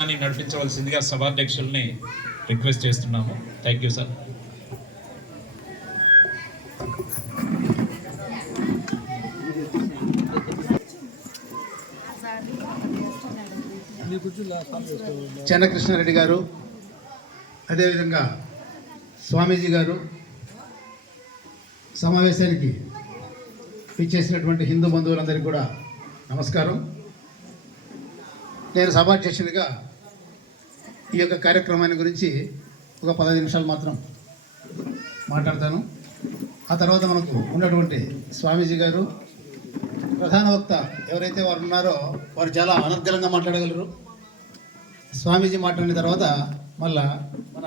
నడిపించవలసిందిగా సభాధ్యక్షుల్ని రిక్వెస్ట్ చేస్తున్నాము. Thank you sir. Chennakrishna Reddy గారు, అదేవిధంగా స్వామీజీ గారు, సమావేశానికి ఇచ్చేసినటువంటి హిందూ బంధువులందరికీ కూడా నమస్కారం. నేను సభాధ్యక్షుడిగా ఈ యొక్క కార్యక్రమాన్ని గురించి ఒక 15 నిమిషాలు మాత్రం మాట్లాడతాను. ఆ తర్వాత మనకు ఉన్నటువంటి స్వామీజీ గారు, ప్రధాన వక్త ఎవరైతే వారు ఉన్నారో వారు చాలా అనర్గళంగా మాట్లాడగలరు. స్వామీజీ మాట్లాడిన తర్వాత మళ్ళా మన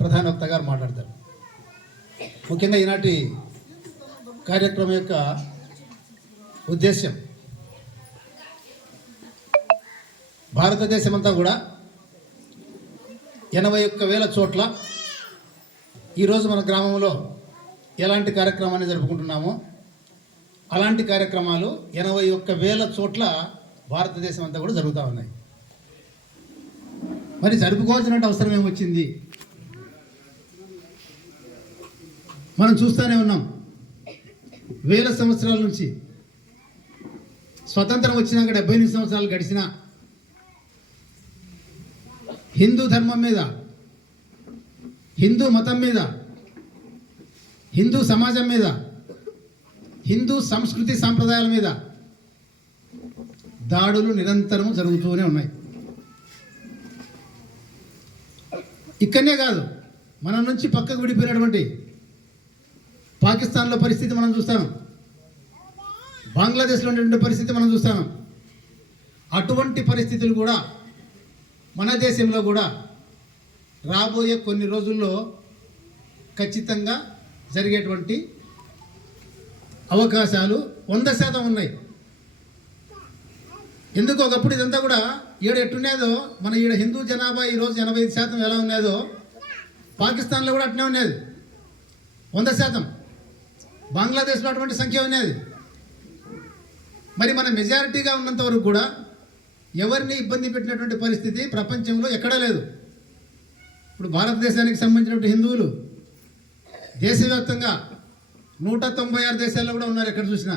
ప్రధాన వక్త గారు మాట్లాడతారు. ముఖ్యంగా ఈనాటి కార్యక్రమం యొక్క ఉద్దేశ్యం, భారతదేశం అంతా కూడా 81,000 చోట్ల ఈరోజు మన గ్రామంలో ఎలాంటి కార్యక్రమాన్ని జరుపుకుంటున్నామో అలాంటి కార్యక్రమాలు 81,000 చోట్ల భారతదేశం అంతా కూడా జరుగుతూ ఉన్నాయి. మరి జరుపుకోవాల్సిన అవసరం ఏమొచ్చింది? మనం చూస్తూనే ఉన్నాం. వేల సంవత్సరాల నుంచి, స్వతంత్రం వచ్చినాక 78 సంవత్సరాలు గడిచినా హిందూ ధర్మం మీద, హిందూ మతం మీద, హిందూ సమాజం మీద, హిందూ సంస్కృతి సాంప్రదాయాల మీద దాడులు నిరంతరం జరుగుతూనే ఉన్నాయి. ఇక్కడనే కాదు, మన నుంచి పక్కకు విడిపోయినటువంటి పాకిస్తాన్లో పరిస్థితి మనం చూస్తాం, బంగ్లాదేశ్లో ఉన్నటువంటి పరిస్థితి మనం చూస్తాం. అటువంటి పరిస్థితులు కూడా మన దేశంలో కూడా రాబోయే కొన్ని రోజుల్లో ఖచ్చితంగా జరిగేటువంటి అవకాశాలు 100% ఉన్నాయి. ఎందుకు ఒకప్పుడు ఇదంతా కూడా ఎట్టున్నదో, మన ఈడ హిందూ జనాభా ఈరోజు 85% ఎలా ఉన్నదో పాకిస్తాన్లో కూడా అట్నే ఉన్నది 100%. బంగ్లాదేశ్లో అటువంటి సంఖ్య ఉన్నది. మరి మన మెజారిటీగా ఉన్నంత వరకు కూడా ఎవరిని ఇబ్బంది పెట్టినటువంటి పరిస్థితి ప్రపంచంలో ఎక్కడా లేదు. ఇప్పుడు భారతదేశానికి సంబంధించినటువంటి హిందువులు దేశవ్యాప్తంగా 196 దేశాల్లో కూడా ఉన్నారు, ఎక్కడ చూసినా.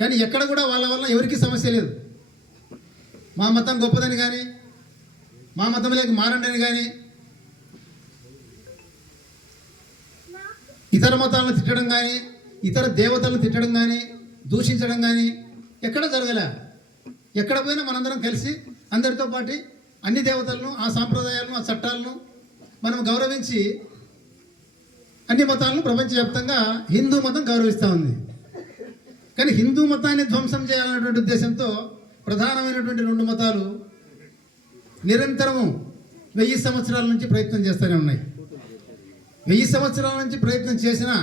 కానీ ఎక్కడ కూడా వాళ్ళ వల్ల ఎవరికీ సమస్య లేదు. మా మతం గొప్పదని కానీ, మా మతంలోకి మారండి అని కానీ, ఇతర మతాలను తిట్టడం కానీ, ఇతర దేవతలను తిట్టడం కానీ, దూషించడం కానీ ఎక్కడ జరగలే. ఎక్కడ పోయినా మనందరం కలిసి అందరితో పాటు అన్ని దేవతలను, ఆ సాంప్రదాయాలను, ఆ చట్టాలను మనం గౌరవించి అన్ని మతాలను ప్రపంచవ్యాప్తంగా హిందూ మతం గౌరవిస్తూ ఉంది. కానీ హిందూ మతాన్ని ధ్వంసం చేయాలనేటువంటి ఉద్దేశంతో ప్రధానమైనటువంటి 2 మతాలు నిరంతరము 1000 సంవత్సరాల నుంచి ప్రయత్నం చేస్తూనే ఉన్నాయి. 1000 సంవత్సరాల నుంచి ప్రయత్నం చేసినా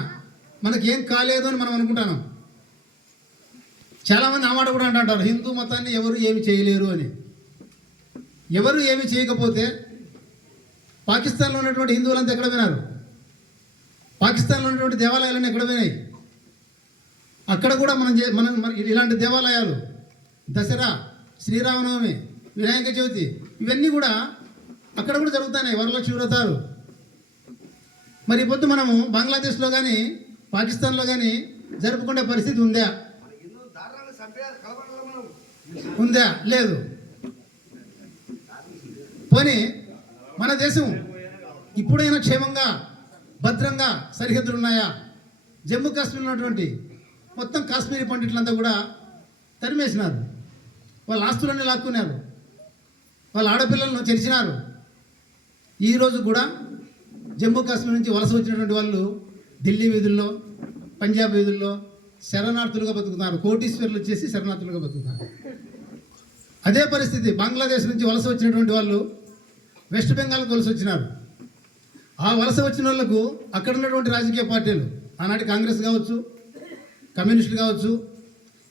మనకేం కాలేదు అని మనం అనుకుంటాను. చాలామంది ఆ మాట కూడా అంటారు, హిందూ మతాన్ని ఎవరు ఏమి చేయలేరు అని. ఎవరు ఏమి చేయకపోతే పాకిస్తాన్లో ఉన్నటువంటి హిందువులంతా ఎక్కడ వినారు? పాకిస్తాన్లో ఉన్నటువంటి దేవాలయాలన్నీ ఎక్కడ వినాయి? అక్కడ కూడా మనం ఇలాంటి దేవాలయాలు, దసరా, శ్రీరామనవమి, వినాయక చవితి, ఇవన్నీ కూడా అక్కడ కూడా జరుగుతున్నాయి, వరలక్ష్మి వ్రతాలు. మరి పొద్దు మనము బంగ్లాదేశ్లో కానీ పాకిస్తాన్లో కానీ జరుపుకునే పరిస్థితి ఉందా? ఉందా? లేదు. పోనీ మన దేశం ఇప్పుడైనా క్షేమంగా భద్రంగా సరిహద్దులు ఉన్నాయా? జమ్మూ కాశ్మీర్ ఉన్నటువంటి మొత్తం కాశ్మీరీ పండితులంతా కూడా తరిమేసినారు, వాళ్ళ ఆస్తులన్నీ లాక్కున్నారు, వాళ్ళ ఆడపిల్లలను చెరిచినారు. ఈరోజు కూడా జమ్మూ కాశ్మీర్ నుంచి వలస వచ్చినటువంటి వాళ్ళు ఢిల్లీ వీధుల్లో, పంజాబ్ వీధుల్లో శరణార్థులుగా బతుకుతున్నారు. కోటీశ్వర్లు వచ్చేసి శరణార్థులుగా బతుకుతున్నారు. అదే పరిస్థితి బంగ్లాదేశ్ నుంచి వలస వచ్చినటువంటి వాళ్ళు వెస్ట్ బెంగాల్కి వలస వచ్చినారు. ఆ వలస వచ్చిన వాళ్ళకు అక్కడ ఉన్నటువంటి రాజకీయ పార్టీలు, ఆనాటి కాంగ్రెస్ కావచ్చు, కమ్యూనిస్టులు కావచ్చు,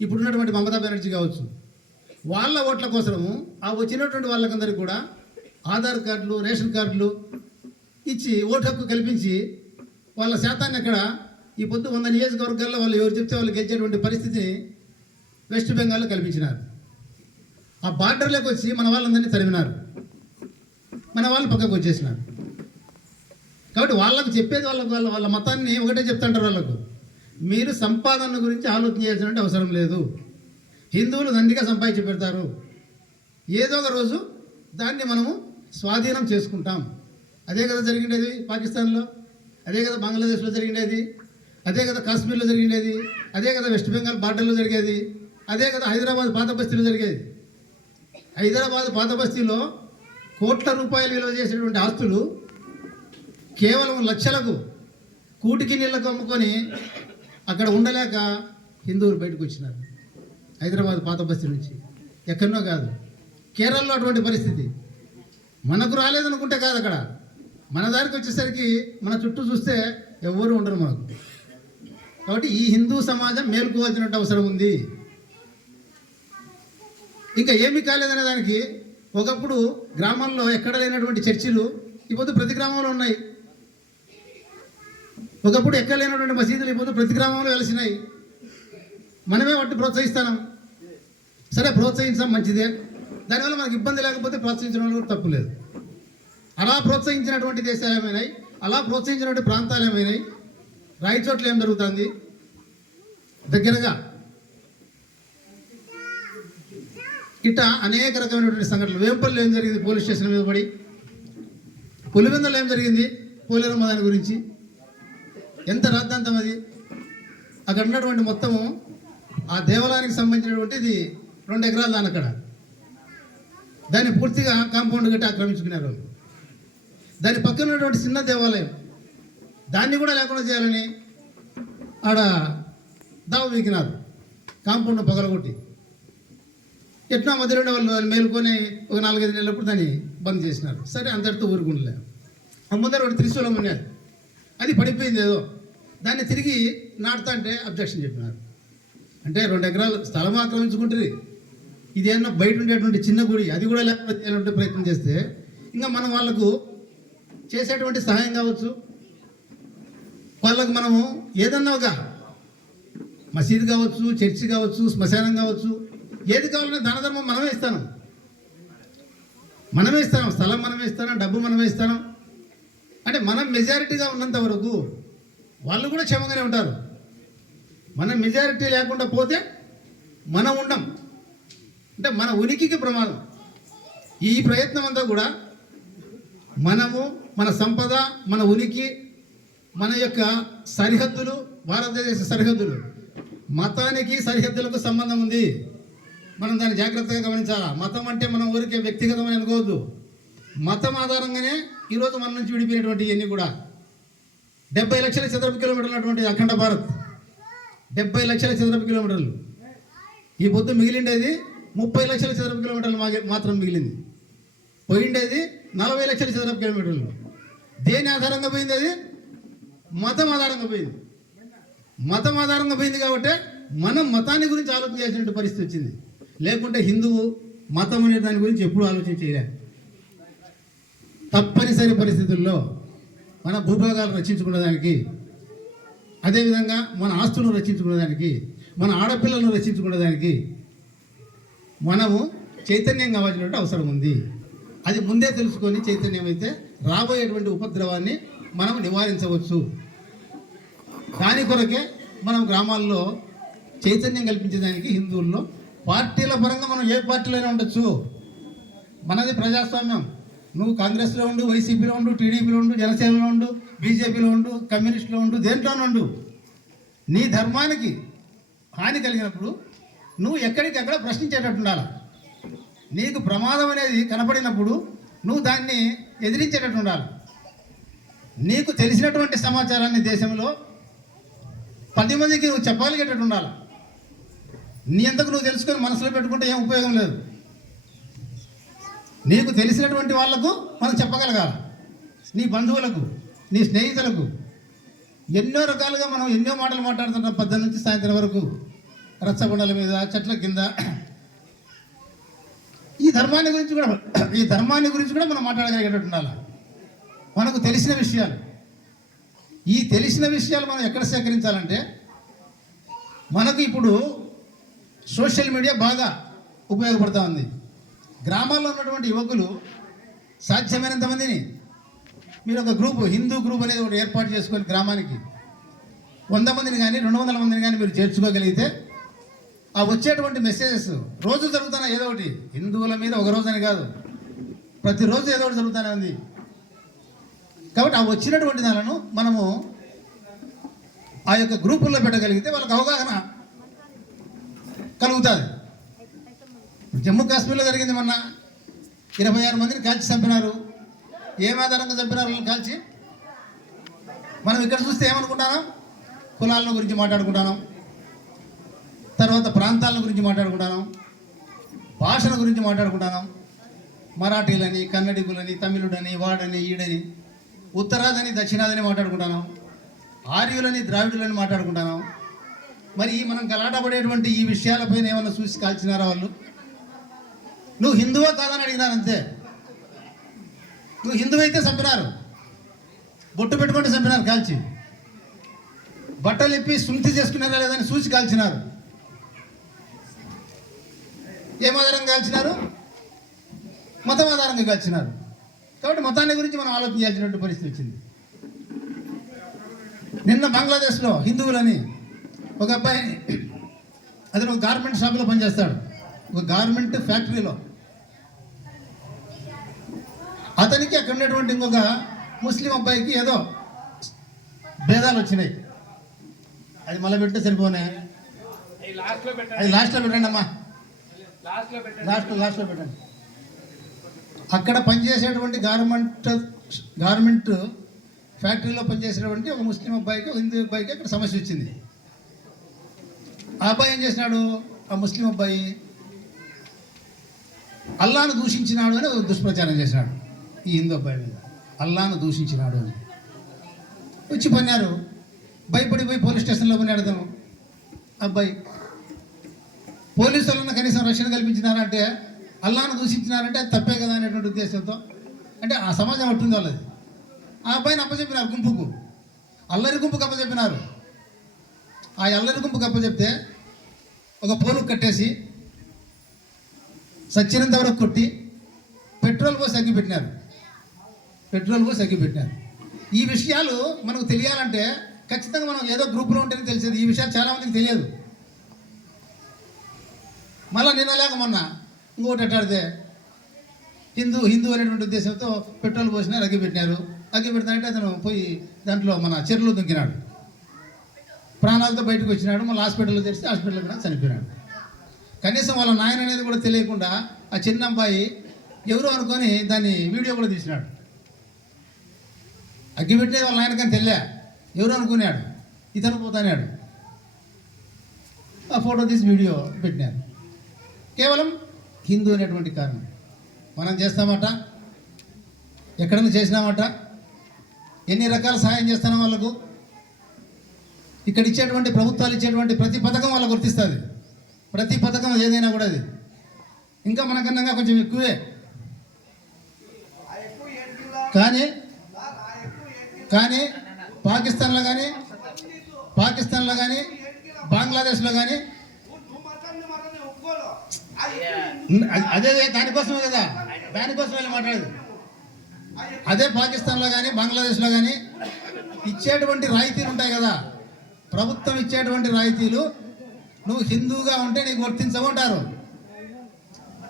ఇప్పుడున్నటువంటి మమతా బెనర్జీ కావచ్చు, వాళ్ళ ఓట్ల కోసము ఆ వచ్చినటువంటి వాళ్ళకందరికీ కూడా ఆధార్ కార్డులు, రేషన్ కార్డులు ఇచ్చి ఓటు హక్కు కల్పించి వాళ్ళ శాతాన్ని అక్కడ ఈ పొద్దు 100 నియోజకవర్గాల్లో వాళ్ళు ఎవరు చెప్తే వాళ్ళు గెలిచేటువంటి పరిస్థితిని వెస్ట్ బెంగాల్లో కల్పించినారు. ఆ బార్డర్లోకి వచ్చి మన వాళ్ళందరినీ తరిమినారు, మన వాళ్ళు పక్కకు వచ్చేసినారు. కాబట్టి వాళ్ళకు చెప్పేది వాళ్ళ మతాన్ని ఒకటే చెప్తుంటారు వాళ్ళకు, మీరు సంపాదన గురించి ఆలోచన చేయాల్సిన అవసరం లేదు, హిందువులు దండిగా సంపాదించి పెడతారు, ఏదో ఒక రోజు దాన్ని మనము స్వాధీనం చేసుకుంటాం. అదే కదా జరిగిండేది పాకిస్తాన్లో, అదే కదా బంగ్లాదేశ్లో జరిగిండేది, అదే కదా కాశ్మీర్లో జరిగిండేది, అదే కదా వెస్ట్ బెంగాల్ బార్డర్లో జరిగేది, అదే కదా హైదరాబాద్ పాత బస్తీలో జరిగేది. హైదరాబాద్ పాత బస్తీలో కోట్ల రూపాయలు విలువ చేసేటువంటి ఆస్తులు కేవలం లక్షలకు కూటికి నీళ్ళకు అమ్ముకొని అక్కడ ఉండలేక హిందువులు బయటకు వచ్చినారు హైదరాబాద్ పాత బస్తీ నుంచి. ఎక్కడనో కాదు, కేరళలో అటువంటి పరిస్థితి. మనకు రాలేదనుకుంటే కాదు, అక్కడ మన దారికి వచ్చేసరికి మన చుట్టూ చూస్తే ఎవరు ఉండరు మనకు. కాబట్టి ఈ హిందూ సమాజం మేలుకోవాల్సిన అవసరం ఉంది. ఇంకా ఏమీ కాలేదనే దానికి ఒకప్పుడు గ్రామాల్లో ఎక్కడ లేనటువంటి చర్చిలు ఇప్పుడు ప్రతి గ్రామంలో ఉన్నాయి. ఒకప్పుడు ఎక్కడ లేనటువంటి మసీదులు ఇప్పుడు ప్రతి గ్రామంలో వెలిసినాయి. మనమే వాటిని ప్రోత్సహిస్తాం. సరే, ప్రోత్సహించడం మంచిదే, దానివల్ల మనకు ఇబ్బంది లేకపోతే ప్రోత్సహించడం కూడా తప్పు లేదు. అలా ప్రోత్సహించినటువంటి దేశాలు ఏమైనాయి, అలా ప్రోత్సహించినటువంటి ప్రాంతాలు ఏమైనాయి, రాయచోట్ల ఏం జరుగుతుంది, దగ్గరగా ఇట్లా అనేక రకమైనటువంటి సంఘటనలు. వేంపల్లిలో ఏం జరిగింది, పోలీస్ స్టేషన్ మీద పడి. పులివెందులో ఏం జరిగింది, పోలేరమ్మ దాని గురించి ఎంత రాద్ధాంతం అది. అక్కడ ఉన్నటువంటి మొత్తము ఆ దేవాలయానికి సంబంధించినటువంటిది 2 ఎకరాలు దాని, అక్కడ దాన్ని పూర్తిగా కాంపౌండ్ కట్టి ఆక్రమించుకున్నారు. దాని పక్కన ఉన్నటువంటి చిన్న దేవాలయం, దాన్ని కూడా లేకుండా చేయాలని ఆడ దావ వీకినారు, కాంపౌండ్ పగలగొట్టి. ఎట్లా మధ్యలోనే వాళ్ళు మేలుకొని ఒక 4-5 నెలలప్పుడు దాన్ని బంద్ చేసినారు. సరే, అంతటితో ఊరుకుండలే. ముందర ఒకటి త్రిశూలం ఉన్నది, అది పడిపోయింది ఏదో, దాన్ని తిరిగి నాటుతా అంటే అబ్జెక్షన్ చెప్పినారు. అంటే 2 ఎకరాలు స్థలం ఆక్రమించుకుంటుంది, ఇదేమన్నా బయట ఉండేటువంటి చిన్న గుడి, అది కూడా లేకుండా చేయాలంటే ప్రయత్నం చేస్తే ఇంకా మనం వాళ్ళకు చేసేటువంటి సహాయం కావచ్చు, వాళ్ళకు మనము ఏదన్నా ఒక మసీదు కావచ్చు, చర్చి కావచ్చు, శ్మశానం కావచ్చు, ఏది కావాలన్నా దాన ధర్మం మనమే ఇస్తాను, స్థలం మనమే ఇస్తాను, డబ్బు మనమే ఇస్తాను. అంటే మనం మెజారిటీగా ఉన్నంత వరకు వాళ్ళు కూడా క్షేమంగానే ఉంటారు. మనం మెజారిటీ లేకుండా పోతే మనం ఉండం, అంటే మన ఉనికికి ప్రమాదం. ఈ ప్రయత్నం అంతా కూడా మనము, మన సంపద, మన ఉనికి, మన యొక్క సరిహద్దులు, భారతదేశ సరిహద్దులు, మతానికి సరిహద్దులకు సంబంధం ఉంది. మనం దాన్ని జాగ్రత్తగా గమనించాలా. మతం అంటే మనం ఊరికే వ్యక్తిగతమని అనుకోవద్దు. మతం ఆధారంగానే ఈరోజు మన నుంచి విడిపోయినటువంటి ఇవన్నీ కూడా 70 లక్షల చదరపు కిలోమీటర్లు ఉన్నటువంటి అఖండ భారత్, 70 లక్షల చదరపు కిలోమీటర్లు. ఈ పొద్దు మిగిలిండేది 30 లక్షల చదరపు కిలోమీటర్లు మాత్రం మిగిలింది. పోయిండేది 40 లక్షల చదరపు కిలోమీటర్లు. దేని ఆధారంగా పోయింది? అది మతం ఆధారంగా పోయింది. మతం ఆధారంగా పోయింది కాబట్టి మనం మతాన్ని గురించి ఆలోచన చేసినట్టు పరిస్థితి వచ్చింది. లేకుంటే హిందువు మతం అనే దాని గురించి ఎప్పుడు ఆలోచన చేయలేదు. తప్పనిసరి పరిస్థితుల్లో మన భూభాగాలను రక్షించుకునేదానికి, అదేవిధంగా మన ఆస్తులను రక్షించుకునేదానికి, మన ఆడపిల్లలను రక్షించుకునేదానికి మనము చైతన్యం కావాల్సినటువంటి అవసరం ఉంది. అది ముందే తెలుసుకొని చైతన్యం అయితే రాబోయేటువంటి ఉపద్రవాన్ని మనం నివారించవచ్చు. దాని కొరకే మనం గ్రామాల్లో చైతన్యం కల్పించడానికి హిందువుల్లో పార్టీల పరంగా మనం ఏ పార్టీలోనే ఉండొచ్చు. మనది ప్రజాస్వామ్యం. నువ్వు కాంగ్రెస్లో ఉండు, వైసీపీలో ఉండు, టీడీపీలో ఉండు, జనసేనలో ఉండు, బీజేపీలో ఉండు, కమ్యూనిస్టులో ఉండు, దేంట్లోనే ఉండు. నీ ధర్మానికి హాని కలిగినప్పుడు నువ్వు ఎక్కడికక్కడ ప్రశ్నించేటట్టు ఉండాలి. నీకు ప్రమాదం అనేది కనపడినప్పుడు నువ్వు దాన్ని ఎదిరించేటట్టు ఉండాలి. నీకు తెలిసినటువంటి సమాచారాన్ని దేశంలో 10 మందికి నువ్వు చెప్పగలిగేటట్టు ఉండాలి. నీ అంతకు నువ్వు తెలుసుకొని మనసులో పెట్టుకుంటే ఏం ఉపయోగం లేదు. నీకు తెలిసినటువంటి వాళ్లకు మనం చెప్పగలగాలి, నీ బంధువులకు, నీ స్నేహితులకు. ఎన్నో రకాలుగా మనం ఎన్నో మాటలు మాట్లాడుతుంటాం, 10 నుంచి సాయంత్రం వరకు, రచ్చబండల మీద, చెట్ల కింద. ఈ ధర్మాన్ని గురించి కూడా మనం మాట్లాడగలిగేటట్టు ఉండాలి. మనకు తెలిసిన విషయాలు, ఈ తెలిసిన విషయాలు మనం ఎక్కడ సేకరించాలంటే, మనకు ఇప్పుడు సోషల్ మీడియా బాగా ఉపయోగపడుతూ ఉంది. గ్రామాల్లో ఉన్నటువంటి యువకులు సాధ్యమైనంత మందిని మీరు ఒక గ్రూప్, హిందూ గ్రూప్ అనేది ఒకటి ఏర్పాటు చేసుకొని గ్రామానికి 100 మందిని కానీ 200 మందిని కానీ మీరు చేర్చుకోగలిగితే ఆ వచ్చేటువంటి మెసేజెస్ రోజు జరుగుతున్న ఏదో ఒకటి, హిందువుల మీద ఒక రోజు అని కాదు, ప్రతిరోజు ఏదో ఒకటి జరుగుతూనే ఉంది. కాబట్టి ఆ వచ్చినటువంటి దానిలను మనము ఆ యొక్క గ్రూపుల్లో పెట్టగలిగితే వాళ్ళకి అవగాహన కలుగుతుంది. జమ్మూ కాశ్మీర్లో జరిగింది మొన్న 26 మందిని కాల్చి చంపినారు. ఏం ఆధారంగా చంపినారు వాళ్ళని కాల్చి? మనం ఇక్కడ చూస్తే ఏమనుకుంటాను, కులాల గురించి మాట్లాడుకుంటాను, తర్వాత ప్రాంతాల గురించి మాట్లాడుకుంటాను, భాషల గురించి మాట్లాడుకుంటాను. మరాఠీలని, కన్నడిగులని, తమిళుడని, వాడని, ఈడని, ఉత్తరాదని, దక్షిణాదని మాట్లాడుకుంటాను, ఆర్యులని, ద్రావిడులని మాట్లాడుకుంటాను. మరి మనం గలాటపడేటువంటి ఈ విషయాలపైన ఏమన్నా చూసి కాల్చినారా వాళ్ళు? నువ్వు హిందువా కాదని అడిగినారు అంతే. నువ్వు హిందువు అయితే చంపినారు, బొట్టు పెట్టుకుంటే చంపినారు కాల్చి, బట్టలు ఇప్పి సుంతి చేసుకున్నారా లేదని చూసి కాల్చినారు. ఏం ఆధారంగా కాల్చినారు? మతం ఆధారంగా కాల్చినారు. కాబట్టి మతాన్ని గురించి మనం ఆలోచన చేయాల్సినటువంటి పరిస్థితి వచ్చింది. నిన్న బంగ్లాదేశ్లో హిందువులని ఒక అబ్బాయి, అతను ఒక గార్మెంట్ షాప్లో పనిచేస్తాడు, ఒక గార్మెంట్ ఫ్యాక్టరీలో. అతనికి అక్కడ ఉన్నటువంటి ఇంకొక ముస్లిం అబ్బాయికి ఏదో భేదాలు వచ్చినాయి. అది మళ్ళీ పెడితే సరిపోనే, అది లాస్ట్లో పెట్టండి అమ్మా, లాస్ట్లో పెట్టండి. అక్కడ పనిచేసేటువంటి గార్మెంట్ ఫ్యాక్టరీలో పనిచేసేటువంటి ఒక ముస్లిం అబ్బాయికి, ఒక హిందూ అబ్బాయికి అక్కడ సమస్య వచ్చింది. ఆ అబ్బాయి ఏం చేసినాడు, ఆ ముస్లిం అబ్బాయి అల్లాను దూషించినాడు అని ఒక దుష్ప్రచారం చేసినాడు ఈ హిందూ అబ్బాయి మీద. అల్లాను దూషించినాడు అని వచ్చి పన్నారు. భయపడిపోయి పోలీస్ స్టేషన్లో పన్నాడు అతను అబ్బాయి. పోలీసు వాళ్ళని కనీసం రక్షణ కల్పించినారంటే, అల్లాను దూషించినారంటే అది తప్పే కదా అనేటువంటి ఉద్దేశంతో, అంటే ఆ సమాజం అట్టుంది వాళ్ళది. ఆ అబ్బాయిని అప్పచెప్పినారు గుంపుకు, అల్లరి గుంపుకు అప్పచెప్పినారు. ఆ అల్లరి గుంపుకు అప్పచెప్తే ఒక పోలుకు కట్టేసి సచ్చినంత వరకు కొట్టి పెట్రోల్ పోసి అగ్గిపెట్టినారు. ఈ విషయాలు మనకు తెలియాలంటే ఖచ్చితంగా మనం ఏదో గ్రూప్లో ఉంటేనే తెలిసేది. ఈ విషయాలు చాలామందికి తెలియదు. మళ్ళీ నిన్న లేక మొన్న ఇంకోటి ఎట్టాడితే హిందూ అనేటువంటి ఉద్దేశంతో పెట్రోల్ పోసినారు, అగ్గి పెడతానంటే అతను పోయి దాంట్లో మన చెరువులో దుంకినాడు, ప్రాణాలతో బయటకు వచ్చినాడు. మళ్ళీ హాస్పిటల్లో తెరిస్తే హాస్పిటల్లో కూడా చనిపోయినాడు. కనీసం వాళ్ళ నాయన అనేది కూడా తెలియకుండా ఆ చిన్న అబ్బాయి ఎవరు అనుకొని దాన్ని వీడియో కూడా తీసినాడు. అగ్గి పెట్టేది వాళ్ళ నాయన కానీ తెలియ, ఎవరు అనుకున్నాడు, ఇతను పోతానాడు. ఆ ఫోటో తీసి వీడియో పెట్టినారు. కేవలం హిందూ అనేటువంటి కారణం. మనం చేస్తామట, ఎక్కడన్నా చేసినామట, ఎన్ని రకాల సహాయం చేస్తానో వాళ్ళకు. ఇక్కడ ఇచ్చేటువంటి ప్రభుత్వాలు ఇచ్చేటువంటి ప్రతి పథకం వాళ్ళకు గుర్తిస్తుంది. ప్రతి పథకం ఏదైనా కూడా అది ఇంకా మనకన్నా కొంచెం ఎక్కువే. కానీ పాకిస్తాన్లో కానీ బంగ్లాదేశ్లో కానీ అదే దానికోసమే కదా, దానికోసం వెళ్ళి మాట్లాడేది. అదే పాకిస్తాన్లో కానీ బంగ్లాదేశ్లో కానీ ఇచ్చేటువంటి రాయితీలు ఉంటాయి కదా, ప్రభుత్వం ఇచ్చేటువంటి రాయితీలు నువ్వు హిందూగా ఉంటే నీకు వర్తించమంటారు.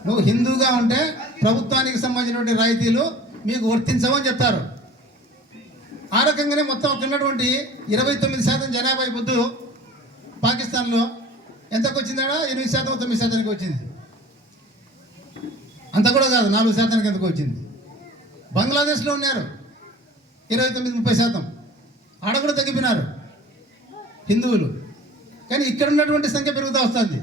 నువ్వు హిందూగా ఉంటే ప్రభుత్వానికి సంబంధించినటువంటి రాయితీలు మీకు వర్తించవని చెప్తారు. ఆ రకంగానే మొత్తం అక్కడ ఉన్నటువంటి 29% జనాభా పొద్దు పాకిస్తాన్లో ఎంతకు వచ్చిందా? 8%, 9% వచ్చింది. అంత కూడా కాదు, 4% ఎంతకు వచ్చింది. బంగ్లాదేశ్లో ఉన్నారు 29-30%, ఆడ కూడా తగ్గిపోయినారు హిందువులు. కానీ ఇక్కడ ఉన్నటువంటి సంఖ్య పెరుగుతూ వస్తుంది.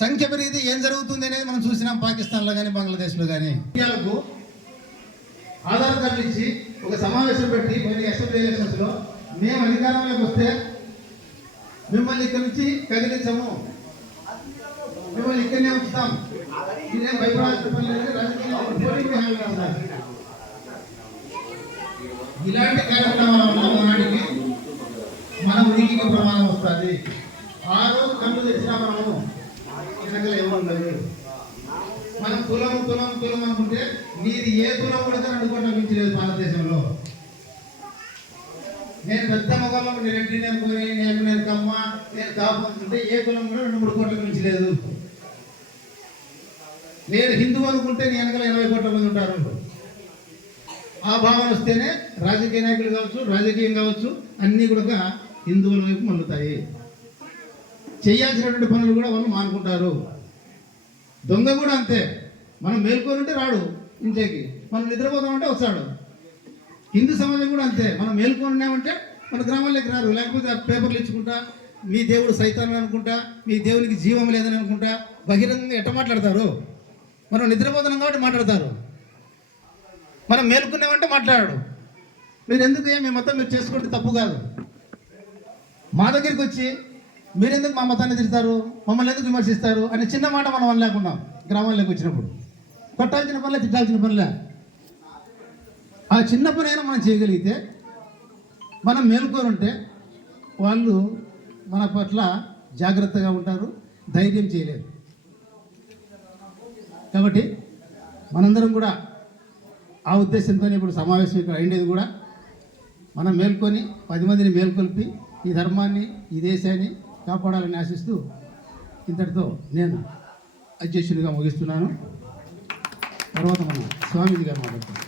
సంఖ్య పెరిగితే ఏం జరుగుతుంది అనేది మనం చూసినాం పాకిస్తాన్లో కానీ బంగ్లాదేశ్లో కానీ. ఇండియాలకు ఆధార్ కార్డు ఇచ్చి ఒక సమావేశం పెట్టి కొన్ని అసెంబ్లీ ఎలక్షన్స్లో మేము అధికారంలోకి వస్తే మిమ్మల్ని ఇక్కడి నుంచి కదిలించము, మిమ్మల్ని ఇక్కడనే ఉంచుతాం, మీరేం భయపడాల్సిన పని లేదని రాజకీయాల్లో ఇలాంటి కార్యక్రమాల వల్ల నాటికి మన ఉనికికి ప్రమాదం వస్తుంది. ఆ రోజు కళ్ళు తెచ్చినా మనము లేడు. మనం కులం కులం కులం అనుకుంటే నీది ఏ కులం కూడా 2 కోట్ల మించి లేదు భారతదేశంలో. నేను పెద్ద మగవాళ్ళం, నేను రెడ్డి, నేను కోరి, నేను కమ్మ, నేను కాపు అనుకుంటే ఏ కులం కూడా 2-3 కోట్ల మించి లేదు. నేను హిందువు అనుకుంటే నీ వెనకాల 80 కోట్ల మంది ఉంటారు. ఆ భావన వస్తేనే రాజకీయ నాయకులు కావచ్చు, రాజకీయం కావచ్చు, అన్నీ కూడా హిందువుల వైపు మళ్ళుతాయి. చేయాల్సినటువంటి పనులు కూడా వాళ్ళు మానుకుంటారు. దొంగ కూడా అంతే. మనం మేల్కొనుంటే రాడు ఇంట్లోకి, మనం నిద్రపోతామంటే వస్తాడు. హిందూ సమాజం కూడా అంతే. మనం మేల్కొన్నామంటే మన గ్రామాల్లోకి రారు. లేకపోతే ఆ పేపర్లు ఇచ్చుకుంటా, మీ దేవుడు సైతాన్ని అనుకుంటా, మీ దేవునికి జీవం లేదని అనుకుంటా బహిరంగంగా ఎట్ట మాట్లాడతారు. మనం నిద్రపోతున్నాం కాబట్టి మాట్లాడతారు. మనం మేల్కొన్నామంటే మాట్లాడాడు. మీరు ఎందుకు మీ మతం మీరు చేసుకుంటే తప్పు కాదు. మా దగ్గరికి వచ్చి మీరెందుకు మా మతాన్ని తిడతారు, మమ్మల్ని ఎందుకు విమర్శిస్తారు అనే చిన్న మాట మనం అనలేకున్నాం. గ్రామాల్లోకి వచ్చినప్పుడు కొట్టాల్సిన పనులే, తిట్టాల్సిన పనులే. ఆ చిన్న పని అయినా మనం చేయగలిగితే, మనం మేలుకొని ఉంటే వాళ్ళు మన పట్ల జాగ్రత్తగా ఉంటారు, ధైర్యం చేయలేరు. కాబట్టి మనందరం కూడా ఆ ఉద్దేశంతో ఇప్పుడు సమావేశం ఇక్కడ అయిండేది కూడా మనం మేల్కొని 10 మందిని మేల్కొల్పి ఈ ధర్మాన్ని, ఈ దేశాన్ని కాపాడాలని ఆశిస్తూ ఇంతటితో నేను అధ్యక్షుడిగా ముగిస్తున్నాను. తర్వాత మనం స్వామీజీ గారు మాట్లాడుతున్నాం.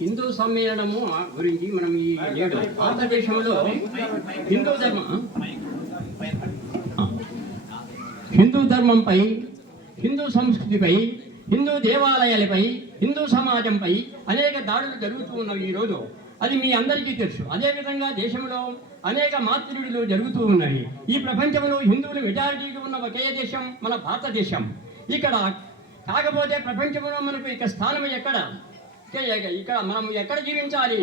హిందూ సమ్మేళనము గురించి మనం ఈ నేడు భారతదేశంలో హిందూ ధర్మంపై, హిందూ సంస్కృతిపై, హిందూ దేవాలయాలపై, హిందూ సమాజంపై అనేక దాడులు జరుగుతూ ఉన్నవి ఈరోజు. అది మీ అందరికీ తెలుసు. అదేవిధంగా దేశంలో అనేక మార్పిడులు జరుగుతూ ఉన్నాయి. ఈ ప్రపంచంలో హిందువులు మెజారిటీగా ఉన్న ఒకే దేశం మన భారతదేశం. ఇక్కడ కాకపోతే ప్రపంచంలో మనకు ఇక స్థానం ఎక్కడ, ఇక్కడ మనం ఎక్కడ జీవించాలి?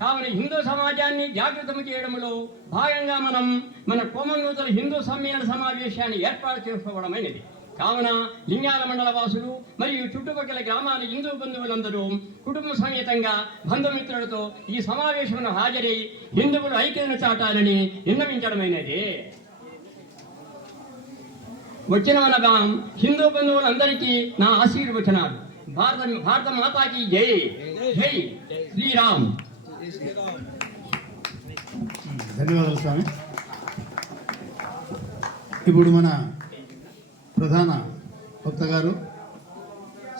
కావున హిందూ సమాజాన్ని జాగృతం చేయడంలో భాగంగా మన కోమన్వెల్త్ హిందూ సమ్మేళన సమావేశాన్ని ఏర్పాటు చేసుకోవడమైనది. కావున లింగాల మండల వాసులు మరియు చుట్టుపక్కల గ్రామాల హిందూ బంధువులందరూ కుటుంబ సమేతంగా బంధుమిత్రులతో ఈ సమావేశంలో హాజరై హిందువులు ఐక్యతను చాటాలని విన్నవించడమైనది. వచ్చిన మన హిందూ బంధువులందరికీ నా ఆశీర్వచనాలు. భారత మాతాకి జై. జై శ్రీరామ్. ధన్యవాదాలు స్వామి. ఇప్పుడు మన ప్రధాన వక్త గారు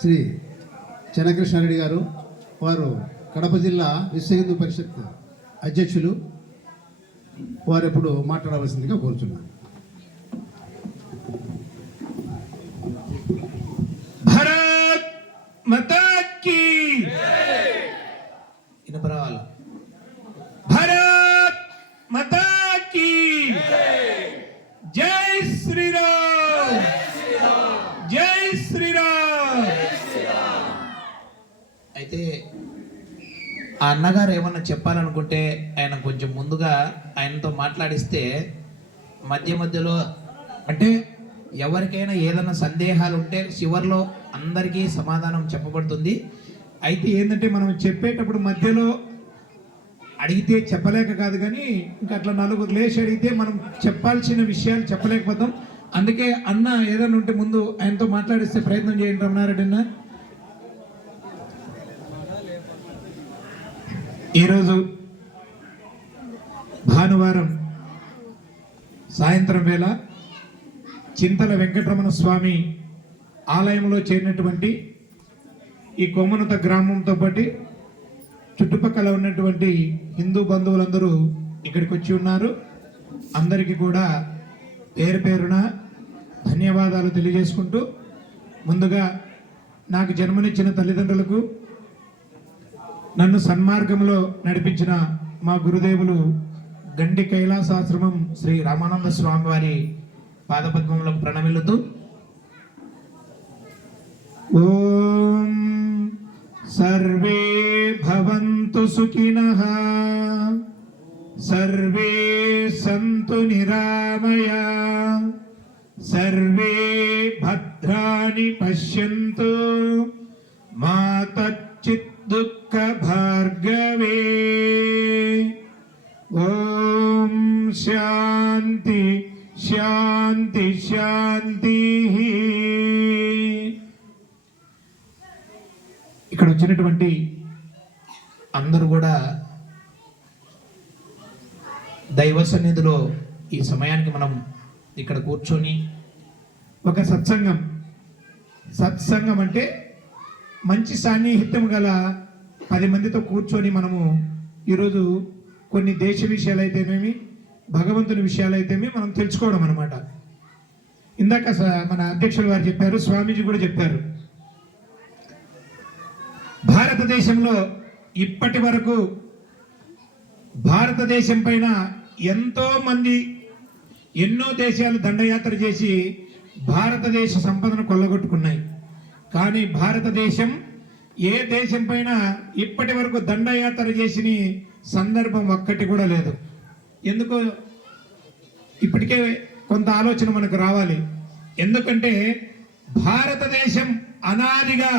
శ్రీ చెన్నకృష్ణారెడ్డి గారు, వారు కడప జిల్లా విశ్వ హిందూ పరిషత్ అధ్యక్షులు, వారు ఇప్పుడు మాట్లాడవలసిందిగా కోరుచున్నారు. భారత్ మాతా కీ ఇనపరావాల. భారత్ మాతా కీ జై శ్రీరామ్. జై శ్రీరామ్. అయితే ఆ అన్నగారు ఏమన్నా చెప్పాలనుకుంటే ఆయన కొంచెం ముందుగా ఆయనతో మాట్లాడిస్తే మధ్యలో అంటే ఎవరికైనా ఏదైనా సందేహాలు ఉంటే చివరిలో అందరికీ సమాధానం చెప్పబడుతుంది. అయితే ఏంటంటే మనం చెప్పేటప్పుడు మధ్యలో అడిగితే చెప్పలేక కాదు, కానీ ఇంకా అట్లా నలుగురు లేచి అడిగితే మనం చెప్పాల్సిన విషయాలు చెప్పలేకపోతాం. అందుకే అన్న ఏదైనా ఉంటే ముందు ఆయనతో మాట్లాడిస్తే ప్రయత్నం చేయండి. రమణారెడ్డి అన్న, ఈరోజు భానువారం సాయంత్రం వేళ చింతల వెంకటరమణ స్వామి ఆలయంలో చేరినటువంటి ఈ కొమ్మనుత గ్రామంతో పాటు చుట్టుపక్కల ఉన్నటువంటి హిందూ బంధువులందరూ ఇక్కడికి వచ్చి ఉన్నారు. అందరికీ కూడా పేరు పేరున ధన్యవాదాలు తెలియజేసుకుంటూ, ముందుగా నాకు జన్మనిచ్చిన తల్లిదండ్రులకు, నన్ను సన్మార్గంలో నడిపించిన మా గురుదేవులు గండి కైలాసాశ్రమం శ్రీ రామానంద స్వామి వారి పాదపద్మములకు ప్రణమిల్లుతూ, ఓం సర్వే భవంతు సుఖినః, సర్వే సంతు నిరామయా, సర్వే భద్రాణి పశ్యంతు, మా కచ్చిత్ దుఃఖ భార్గవే. ఓం శాంతి శాంతి శాంతి. ఇక్కడ వచ్చినటువంటి అందరూ కూడా దైవ సన్నిధిలో ఈ సమయానికి మనం ఇక్కడ కూర్చొని ఒక సత్సంగం అంటే మంచి సాన్నిహిత్యం గల 10 మందితో కూర్చొని మనము ఈరోజు కొన్ని దేశ విషయాలు అయితేనేమి భగవంతుని విషయాలు అయితేమి మనం తెలుసుకోవడం అనమాట. ఇందాక మన అధ్యక్షులు వారు చెప్పారు, స్వామీజీ కూడా చెప్పారు, భారతదేశంలో ఇప్పటి వరకు భారతదేశం పైన ఎంతో మంది ఎన్నో దేశాలు దండయాత్ర చేసి భారతదేశ సంపదను కొల్లగొట్టుకున్నాయి. కానీ భారతదేశం ఏ దేశం పైన ఇప్పటి వరకు దండయాత్ర చేసిన సందర్భం ఒక్కటి కూడా లేదు. ఎందుకు ఇప్పటికే కొంత ఆలోచన మనకు రావాలి. ఎందుకంటే భారతదేశం అనాదిగా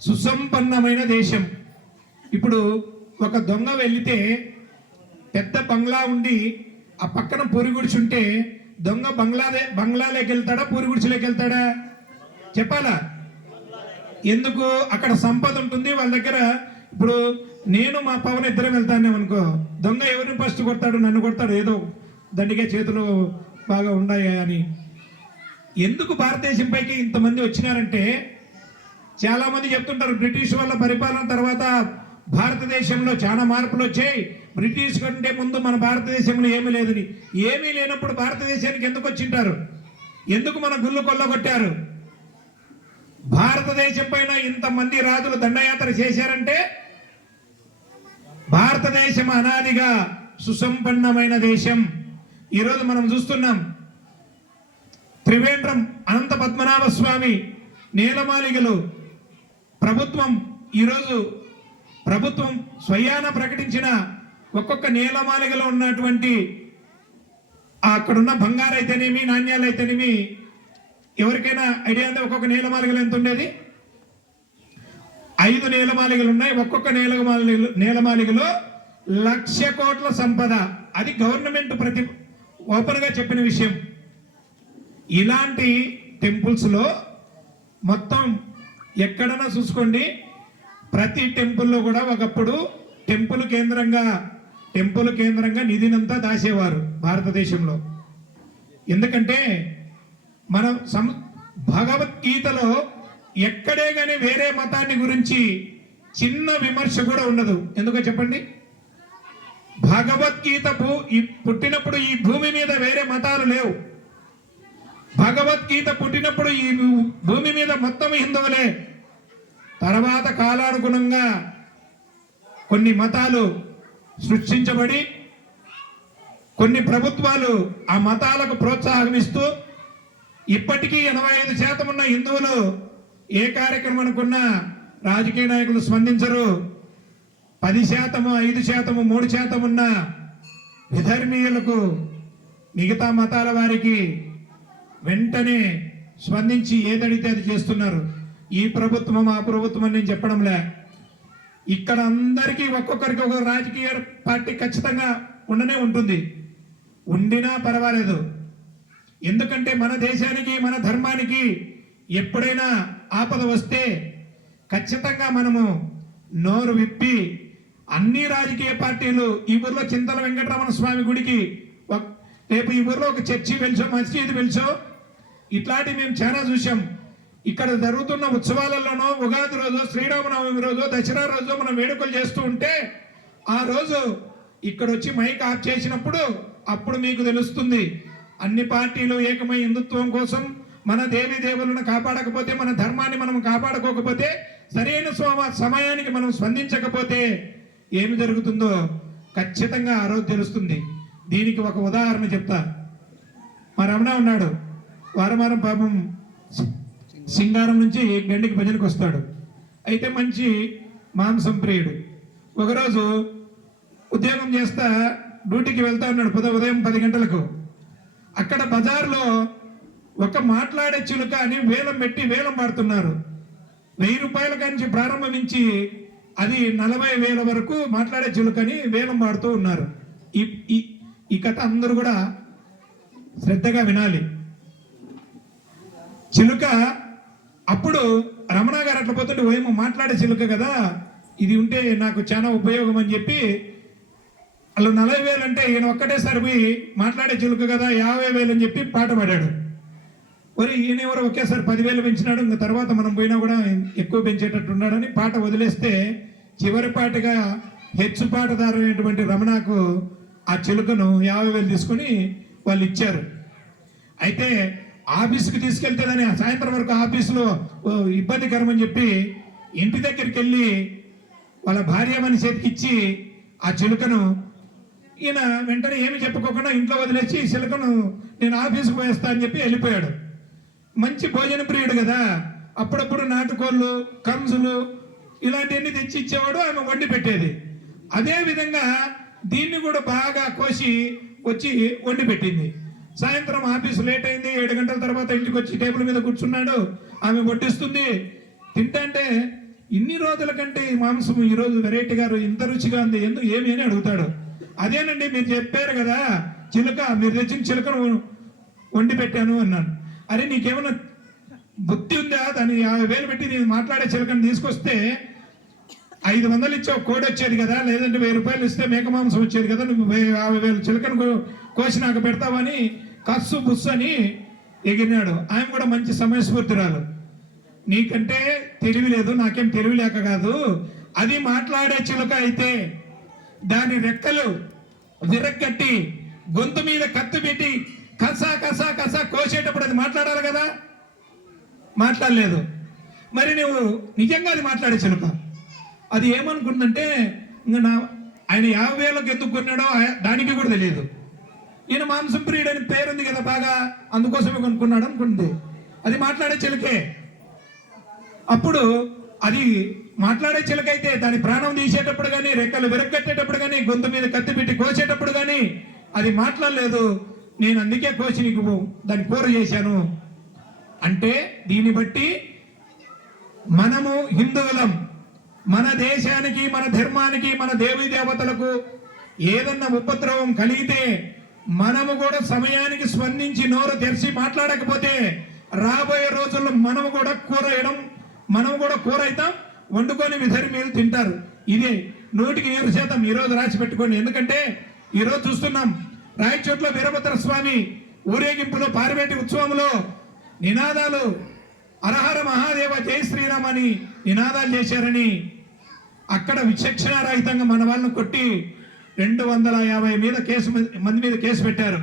సుసంపన్నమైన దేశం. ఇప్పుడు ఒక దొంగ వెళితే పెద్ద బంగ్లా ఉండి ఆ పక్కన పొరుగుడిచుంటే దొంగ బంగ్లాలోకి వెళ్తాడా పొరుగుడిచులోకి వెళ్తాడా చెప్పాలా? ఎందుకు? అక్కడ సంపద ఉంటుంది వాళ్ళ దగ్గర. ఇప్పుడు నేను మా పవన్ ఇద్దరం వెళ్తానే అనుకో, దొంగ ఎవరిని ఫస్ట్ కొడతాడు? నన్ను కొడతాడు. ఏదో దండిగా చేతులు బాగా ఉన్నాయా అని. ఎందుకు భారతదేశం పైకి ఇంతమంది వచ్చినారంటే, చాలా మంది చెప్తుంటారు బ్రిటిష్ వాళ్ళ పరిపాలన తర్వాత భారతదేశంలో చాలా మార్పులు వచ్చాయి, బ్రిటిష్ కంటే ముందు మన భారతదేశంలో ఏమీ లేదని. ఏమీ లేనప్పుడు భారతదేశానికి ఎందుకు వచ్చింటారు? ఎందుకు మన గుళ్ళు కొల్లగొట్టారు? భారతదేశం పైన ఇంతమంది రాజులు దండయాత్ర చేశారంటే భారతదేశం అనాదిగా సుసంపన్నమైన దేశం. ఈరోజు మనం చూస్తున్నాం, త్రివేంద్రం అనంత పద్మనాభ స్వామి నేలమాలిగలు ప్రభుత్వం స్వయాన ప్రకటించిన ఒక్కొక్క నేలమాలిగలో ఉన్నటువంటి అక్కడున్న బంగారు అయితేనేమి నాణ్యాలు అయితేనేమి, ఎవరికైనా ఐడియా ఉందా ఒక్కొక్క నేలమాలిగలు ఎంత ఉండేది? 5 నేలమాలిగలు ఉన్నాయి. ఒక్కొక్క నేలమాలిగలో 1,00,000 కోట్ల సంపద. అది గవర్నమెంట్ ఓపెన్ గా చెప్పిన విషయం. ఇలాంటి టెంపుల్స్ లో మొత్తం ఎక్కడన్నా చూసుకోండి, ప్రతి టెంపుల్లో కూడా ఒకప్పుడు టెంపుల్ కేంద్రంగా నిధినంతా దాచేవారు భారతదేశంలో. ఎందుకంటే మనం భగవద్గీతలో ఎక్కడే కానీ వేరే మతాన్ని గురించి చిన్న విమర్శ కూడా ఉండదు. ఎందుకో చెప్పండి? భగవద్గీత పుట్టినప్పుడు ఈ భూమి మీద వేరే మతాలు లేవు. భగవద్గీత పుట్టినప్పుడు ఈ భూమి మీద మొత్తం హిందువులే. తర్వాత కాలానుగుణంగా కొన్ని మతాలు సృష్టించబడి కొన్ని ప్రభుత్వాలు ఆ మతాలకు ప్రోత్సాహం ఇస్తూ ఇప్పటికీ 85% ఉన్న హిందువులు ఏ కార్యక్రమం అనుకున్నా రాజకీయ నాయకులు స్పందించరు. 10%, 5%, 3% ఉన్న విధర్మీయులకు, మిగతా మతాల వారికి వెంటనే స్పందించి ఏదడితే అది చేస్తున్నారు. ఈ ప్రభుత్వం ఆ ప్రభుత్వం అని నేను చెప్పడంలే. ఇక్కడ అందరికీ ఒక్కొక్కరికి ఒక రాజకీయ పార్టీ ఖచ్చితంగా ఉండనే ఉంటుంది. ఉండినా పర్వాలేదు. ఎందుకంటే మన దేశానికి మన ధర్మానికి ఎప్పుడైనా ఆపద వస్తే ఖచ్చితంగా మనము నోరు విప్పి అన్ని రాజకీయ పార్టీలు, ఈ ఊర్లో చింతల వెంకటరమణ స్వామి గుడికి రేపు ఈ ఊర్లో ఒక చర్చి వెళ్చో, మసీదు వెళ్చో, ఇట్లాంటివి మేము చాలా చూసాం. ఇక్కడ జరుగుతున్న ఉత్సవాలలోనో ఉగాది రోజు, శ్రీరామనవమి రోజు, దసరా రోజు మనం వేడుకలు చేస్తూ ఉంటే ఆ రోజు ఇక్కడ వచ్చి మైక్ ఆఫ్ చేసినప్పుడు అప్పుడు మీకు తెలుస్తుంది అన్ని పార్టీలు ఏకమై హిందుత్వం కోసం మన దేవి దేవులను కాపాడకపోతే, మన ధర్మాన్ని మనం కాపాడుకోకపోతే, సరైన సమయానికి మనం స్పందించకపోతే ఏమి జరుగుతుందో ఖచ్చితంగా ఆ రోజు తెలుస్తుంది. దీనికి ఒక ఉదాహరణ చెప్తా. మా రమణ ఉన్నాడు, వారం పాపం సింగారం నుంచి గండికి భజనకు వస్తాడు. అయితే మంచి మాంసం ప్రియుడు. ఒకరోజు ఉద్యోగం చేస్తా డ్యూటీకి వెళ్తా ఉన్నాడు ఉదయం 10 గంటలకు. అక్కడ బజార్లో ఒక మాట్లాడే చిలుక అని వేలం పెట్టి వేలం పాడుతున్నారు. 1000 రూపాయల నుంచి ప్రారంభించి అది 40,000 వరకు మాట్లాడే చిలుకని వేలం పాడుతూ ఉన్నారు. ఈ కథ అందరూ కూడా శ్రద్ధగా వినాలి. చిలుక అప్పుడు రమణ గారు అట్లా పోతుంటే ఓయేమో మాట్లాడే చిలుక కదా, ఇది ఉంటే నాకు చాలా ఉపయోగం అని చెప్పి వాళ్ళు 40,000 అంటే ఈయన ఒక్కటేసారి పోయి మాట్లాడే చిలుక కదా 50,000 అని చెప్పి పాట పాడాడు. మరి ఈయన ఎవరు ఒకేసారి 10,000 పెంచినాడు, ఇంకా తర్వాత మనం పోయినా కూడా ఎక్కువ పెంచేటట్టు ఉన్నాడని పాట వదిలేస్తే చివరి పాటగా హెచ్చు పాటదారైనటువంటి రమణకు ఆ చిలుకను 50,000 తీసుకొని వాళ్ళు ఇచ్చారు. అయితే ఆఫీస్కి తీసుకెళ్తే దాన్ని సాయంత్రం వరకు ఆఫీసులో ఇబ్బందికరం అని చెప్పి ఇంటి దగ్గరికి వెళ్ళి వాళ్ళ భార్యమని చేతికిచ్చి ఆ చిలుకను ఈయన వెంటనే ఏమి చెప్పుకోకుండా ఇంట్లో వదిలేసి చిలుకను నేను ఆఫీస్కి పోయేస్తా అని చెప్పి వెళ్ళిపోయాడు. మంచి భోజన ప్రియుడు కదా, అప్పుడప్పుడు నాటుకోళ్ళు కంజులు ఇలాంటివన్నీ తెచ్చి ఇచ్చేవాడు, ఆమె వండి పెట్టేది. అదే విధంగా దీన్ని కూడా బాగా కోసి వచ్చి వండి పెట్టింది. సాయంత్రం ఆఫీసు లేట్ అయింది, 7 గంటల తర్వాత ఇంటికి వచ్చి టేబుల్ మీద కూర్చున్నాడు, ఆమె వడ్డిస్తుంది. తింటే ఇన్ని రోజుల కంటే ఈ మాంసం ఈరోజు వెరైటీ గారు ఇంత రుచిగా ఉంది, ఎందుకు ఏమి అని అడుగుతాడు. అదేనండి మీరు చెప్పారు కదా చిలుక, మీరు తెచ్చిన చిలుకను వండి పెట్టాను అన్నాను. అరే నీకేమన్నా బుద్ధి ఉందా, దాన్ని 50,000 పెట్టి నేను మాట్లాడే చిలుకను తీసుకొస్తే 500 ఇచ్చే ఒక కోడి వచ్చేది కదా, లేదంటే 1000 రూపాయలు ఇస్తే మేక మాంసం వచ్చేది కదా, నువ్వు 50,000 చిలుకను కోసి నాకు పెడతావని కస్సు బుస్సు అని ఎగిరినాడు. ఆయన కూడా మంచి సమయస్ఫూర్తిరాలు. నీకంటే తెలివి లేదు, నాకేం తెలివి లేక కాదు, అది మాట్లాడే చిలుక అయితే దాని రెక్కలు విరగ్గట్టి గొంతు మీద కత్తి పెట్టి కసా కసా కసా కోసేటప్పుడు అది మాట్లాడాలి కదా, మాట్లాడలేదు. మరి నువ్వు నిజంగా అది మాట్లాడే చిలుక. అది ఏమనుకుంటుందంటే ఇంకా ఆయన 50,000కి ఎందుకు కొన్నాడో దానికి కూడా తెలియదు. ఈయన మాంసం ప్రియుడు అని పేరుంది కదా బాగా, అందుకోసమే కొనుక్కున్నాడు అనుకుంది. అది మాట్లాడే చిలుకే. అప్పుడు అది మాట్లాడే చిలకైతే దాని ప్రాణం తీసేటప్పుడు కానీ, రెక్కలు విరగ్గట్టేటప్పుడు కానీ, గొంతు మీద కత్తి పెట్టి కోసేటప్పుడు కానీ అది మాట్లాడలేదు. నేను అందుకే కోసి నీకు దాన్ని కూర చేశాను అంటే, దీన్ని బట్టి మనము హిందువులం, మన దేశానికి, మన ధర్మానికి, మన దేవీ దేవతలకు ఏదన్నా ఉపద్రవం కలిగితే మనము కూడా సమయానికి స్పందించి నోరు తెరిచి మాట్లాడకపోతే రాబోయే రోజుల్లో మనము కూడా కూర అవుతాం, వండుకొని విధర్మీలు తింటారు. ఇదే 100% ఈరోజు రాసి పెట్టుకోండి. ఎందుకంటే ఈరోజు చూస్తున్నాం రాయచోట్ల వీరభద్ర స్వామి ఊరేగింపులో పారివేటి ఉత్సవంలో నినాదాలు హరహర మహాదేవ జై శ్రీరామ్ అని నినాదాలు చేశారని అక్కడ విచక్షణ రహితంగా మన వాళ్ళను కొట్టి 250 మంది మీద కేసు పెట్టారు.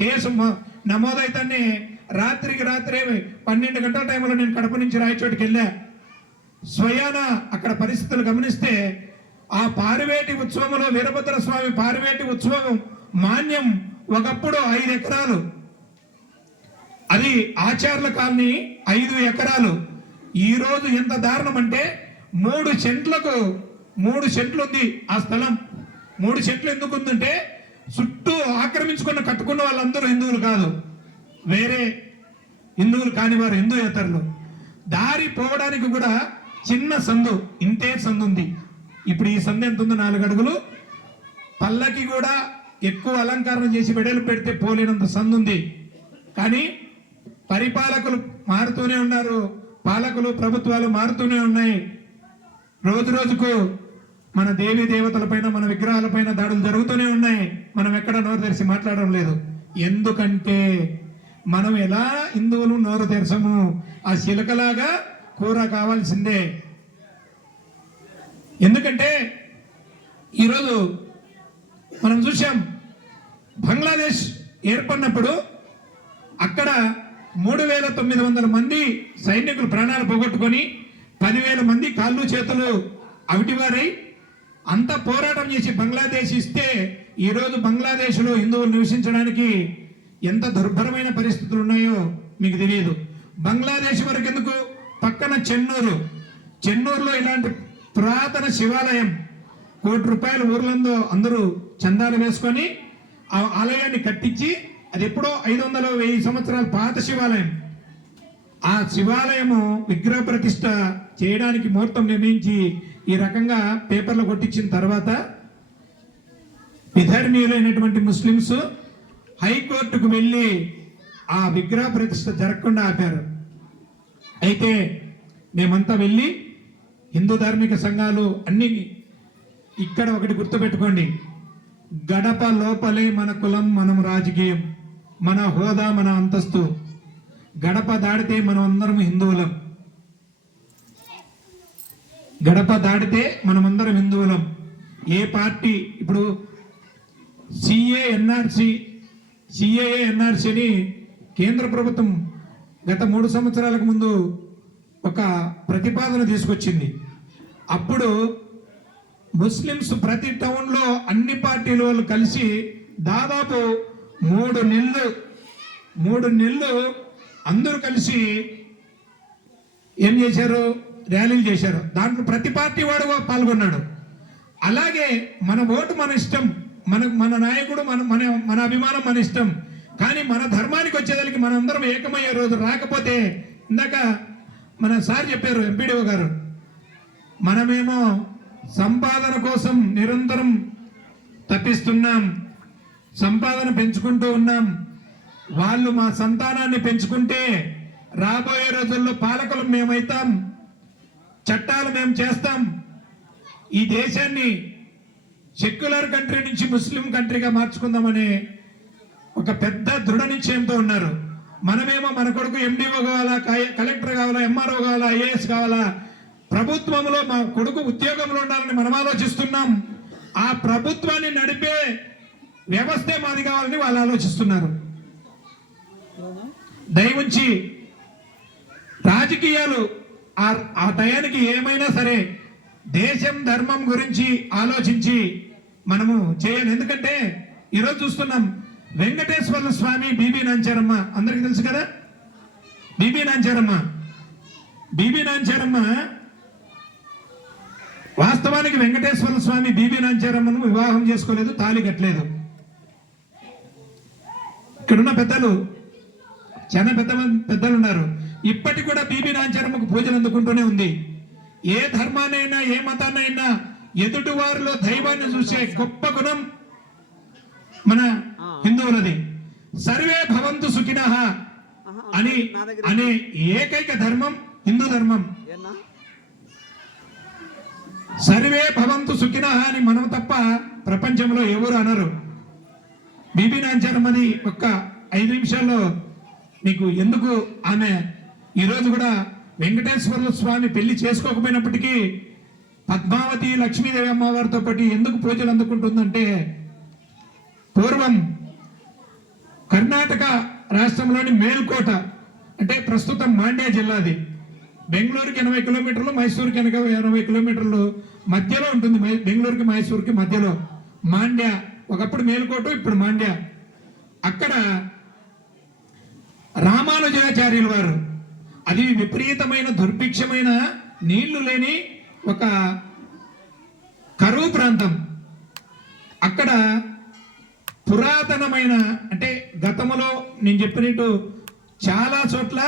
కేసు నమోదైతేనే రాత్రే 12 గంటల టైంలో నేను కడప నుంచి రాయచోటికి వెళ్ళా. స్వయాన అక్కడ పరిస్థితులు గమనిస్తే ఆ పారివేటి ఉత్సవంలో వీరభద్ర స్వామి పారివేటి ఉత్సవం మాన్యం ఒకప్పుడు 5 ఎకరాలు, అది ఆచార్ల కాలనీ 5 ఎకరాలు. ఈ రోజు ఎంత దారుణం అంటే 3 సెంట్లు ఉంది ఆ స్థలం. 3 సెంట్లు ఎందుకు ఉందంటే చుట్టూ కట్టుకున్న వాళ్ళందరూ హిందువులు కాదు, వేరే హిందువులు కాని వారు, హిందూయేతరులు. దారి పోవడానికి కూడా చిన్న సందు, ఇంతే సందు ఉంది. ఇప్పుడు ఈ సందు ఎంత ఉందో 4 అడుగులు. పల్లకి కూడా ఎక్కువ అలంకరణ చేసి వెడలు పెడితే పోలేనంత సందు ఉంది. కానీ పరిపాలకులు మారుతూనే ఉన్నారు, పాలకులు ప్రభుత్వాలు మారుతూనే ఉన్నాయి. రోజు రోజుకు మన దేవీ దేవతల పైన, మన విగ్రహాల పైన దాడులు జరుగుతూనే ఉన్నాయి. మనం ఎక్కడ నోరు తెరిచి మాట్లాడడం లేదు. ఎందుకంటే మనం ఎలా హిందువులు నోరు తెరచము, ఆ చిలకలాగా కూర కావాల్సిందే. ఎందుకంటే ఈరోజు మనం చూసాం బంగ్లాదేశ్ ఏర్పడినప్పుడు అక్కడ 3,900 మంది సైనికులు ప్రాణాలు పోగొట్టుకొని 10,000 మంది కాళ్ళు చేతులు అవిటివారై అంత పోరాటం చేసి బంగ్లాదేశ్ ఇస్తే ఈరోజు బంగ్లాదేశ్లో హిందువులు నివసించడానికి ఎంత దుర్భరమైన పరిస్థితులు ఉన్నాయో మీకు తెలియదు. బంగ్లాదేశ్ వరకు ఎందుకు, పక్కన చెన్నూరులో ఇలాంటి పురాతన శివాలయం, ₹1,00,00,000 ఊర్లందో అందరూ చందాలు వేసుకొని ఆ ఆలయాన్ని కట్టించి, అది ఎప్పుడో 500-1000 సంవత్సరాల పాత శివాలయం. ఆ శివాలయము విగ్రహ ప్రతిష్ట చేయడానికి ముహూర్తం నిర్ణయించి ఈ రకంగా పేపర్లు కొట్టించిన తర్వాత విధర్మీయులైనటువంటి ముస్లిమ్స్ హైకోర్టుకు వెళ్ళి ఆ విగ్రహ ప్రతిష్ఠ జరగకుండా ఆపారు. అయితే మేమంతా వెళ్ళి హిందూ ధార్మిక సంఘాలు అన్ని, ఇక్కడ ఒకటి గుర్తుపెట్టుకోండి, గడప లోపలే మన కులం, మనం రాజకీయం, మన హోదా, మన అంతస్తు. గడప దాడితే మనం అందరం హిందువులం. గడప దాడితే మనమందరం హిందువులం. ఏ పార్టీ ఇప్పుడు సిఏఏ ఎన్ఆర్సీని కేంద్ర ప్రభుత్వం గత 3 సంవత్సరాలకు ముందు ఒక ప్రతిపాదన తీసుకొచ్చింది. అప్పుడు ముస్లిమ్స్ ప్రతి టౌన్లో అన్ని పార్టీల వాళ్ళు కలిసి దాదాపు 3 నెలలు అందరూ కలిసి ఏం చేశారు, ర్యాలీలు చేశారు. దాంట్లో ప్రతి పార్టీ వాడు పాల్గొన్నాడు. అలాగే మన ఓటు మన ఇష్టం, మన నాయకుడు మన అభిమానం మన ఇష్టం. కానీ మన ధర్మానికి వచ్చేదానికి మనందరం ఏకమయ్యే రోజు రాకపోతే, ఇందాక మన సార్ చెప్పారు, ఎంపీడీఓ గారు, మనమేమో సంపాదన కోసం నిరంతరం తప్పిస్తున్నాం, సంపాదన పెంచుకుంటూ ఉన్నాం. వాళ్ళు మా సంతానాన్ని పెంచుకుంటే రాబోయే రోజుల్లో పాలకులు మేమైతాం, చట్టాలు మేము చేస్తాం. ఈ దేశాన్ని సెక్యులర్ కంట్రీ నుంచి ముస్లిం కంట్రీగా మార్చుకుందామనే ఒక పెద్ద దృఢ నిశ్చయంతో ఉన్నారు. మనమేమో మన కొడుకు ఎండిఓ కావాలా, కలెక్టర్ కావాలా, ఎంఆర్ఓ కావాలా, ఐఏఎస్ కావాలా, ప్రభుత్వంలో మా కొడుకు ఉద్యోగంలో ఉండాలని మనం ఆలోచిస్తున్నాం. ఆ ప్రభుత్వాన్ని నడిపే వ్యవస్థే మాది కావాలని వాళ్ళు ఆలోచిస్తున్నారు. దయవుంచి రాజకీయాలు ఆ టయానికి ఏమైనా సరే దేశం ధర్మం గురించి ఆలోచించి మనము చేయాలి. ఎందుకంటే ఈరోజు చూస్తున్నాం, వెంకటేశ్వర స్వామి బీబీ నాంచారమ్మ అందరికి తెలుసు కదా. బీబీ నాంచారమ్మ వాస్తవానికి వెంకటేశ్వర స్వామి బీబీ నాంచారమ్మను వివాహం చేసుకోలేదు, తాళి కట్టలేదు. ఇక్కడున్న పెద్దలు చాలా పెద్దలు ఉన్నారు. ఇప్పటికి కూడా బీబీ నాంచారమ్మకు పూజలు అందుకుంటూనే ఉంది. ఏ ధర్మాన్నైనా ఏ మతాన్నైనా ఎదుటి వారిలో దైవాన్ని చూసే గొప్ప గుణం మన హిందువులది. సర్వే భవంతు సుఖినః అనే ఏకైక ధర్మం హిందూ ధర్మం. సర్వే భవంతు సుఖినః అని మనం తప్ప ప్రపంచంలో ఎవరు అనరు. బీబీ నాంచారమ్మది ఒక్క 5 నిమిషాల్లో మీకు ఎందుకు ఆమె ఈరోజు కూడా వెంకటేశ్వర స్వామి పెళ్లి చేసుకోకపోయినప్పటికీ పద్మావతి లక్ష్మీదేవి అమ్మవారితో పాటు ఎందుకు పూజలు అందుకుంటుందంటే, పూర్వం కర్ణాటక రాష్ట్రంలోని మేల్కోట అంటే ప్రస్తుతం మాండ్యా జిల్లాది, బెంగళూరుకి 80 కిలోమీటర్లు, మైసూరుకి 80 కిలోమీటర్లు మధ్యలో ఉంటుంది. బెంగళూరుకి మైసూరుకి మధ్యలో మాండ్యా, ఒకప్పుడు మేల్కోట, ఇప్పుడు మాండ్యా. అక్కడ రామానుజాచార్యుల వారు, అది విపరీతమైన దుర్భిక్షమైన నీళ్లు లేని ఒక కరువు ప్రాంతం. అక్కడ పురాతనమైన, అంటే గతంలో నేను చెప్పినట్టు చాలా చోట్ల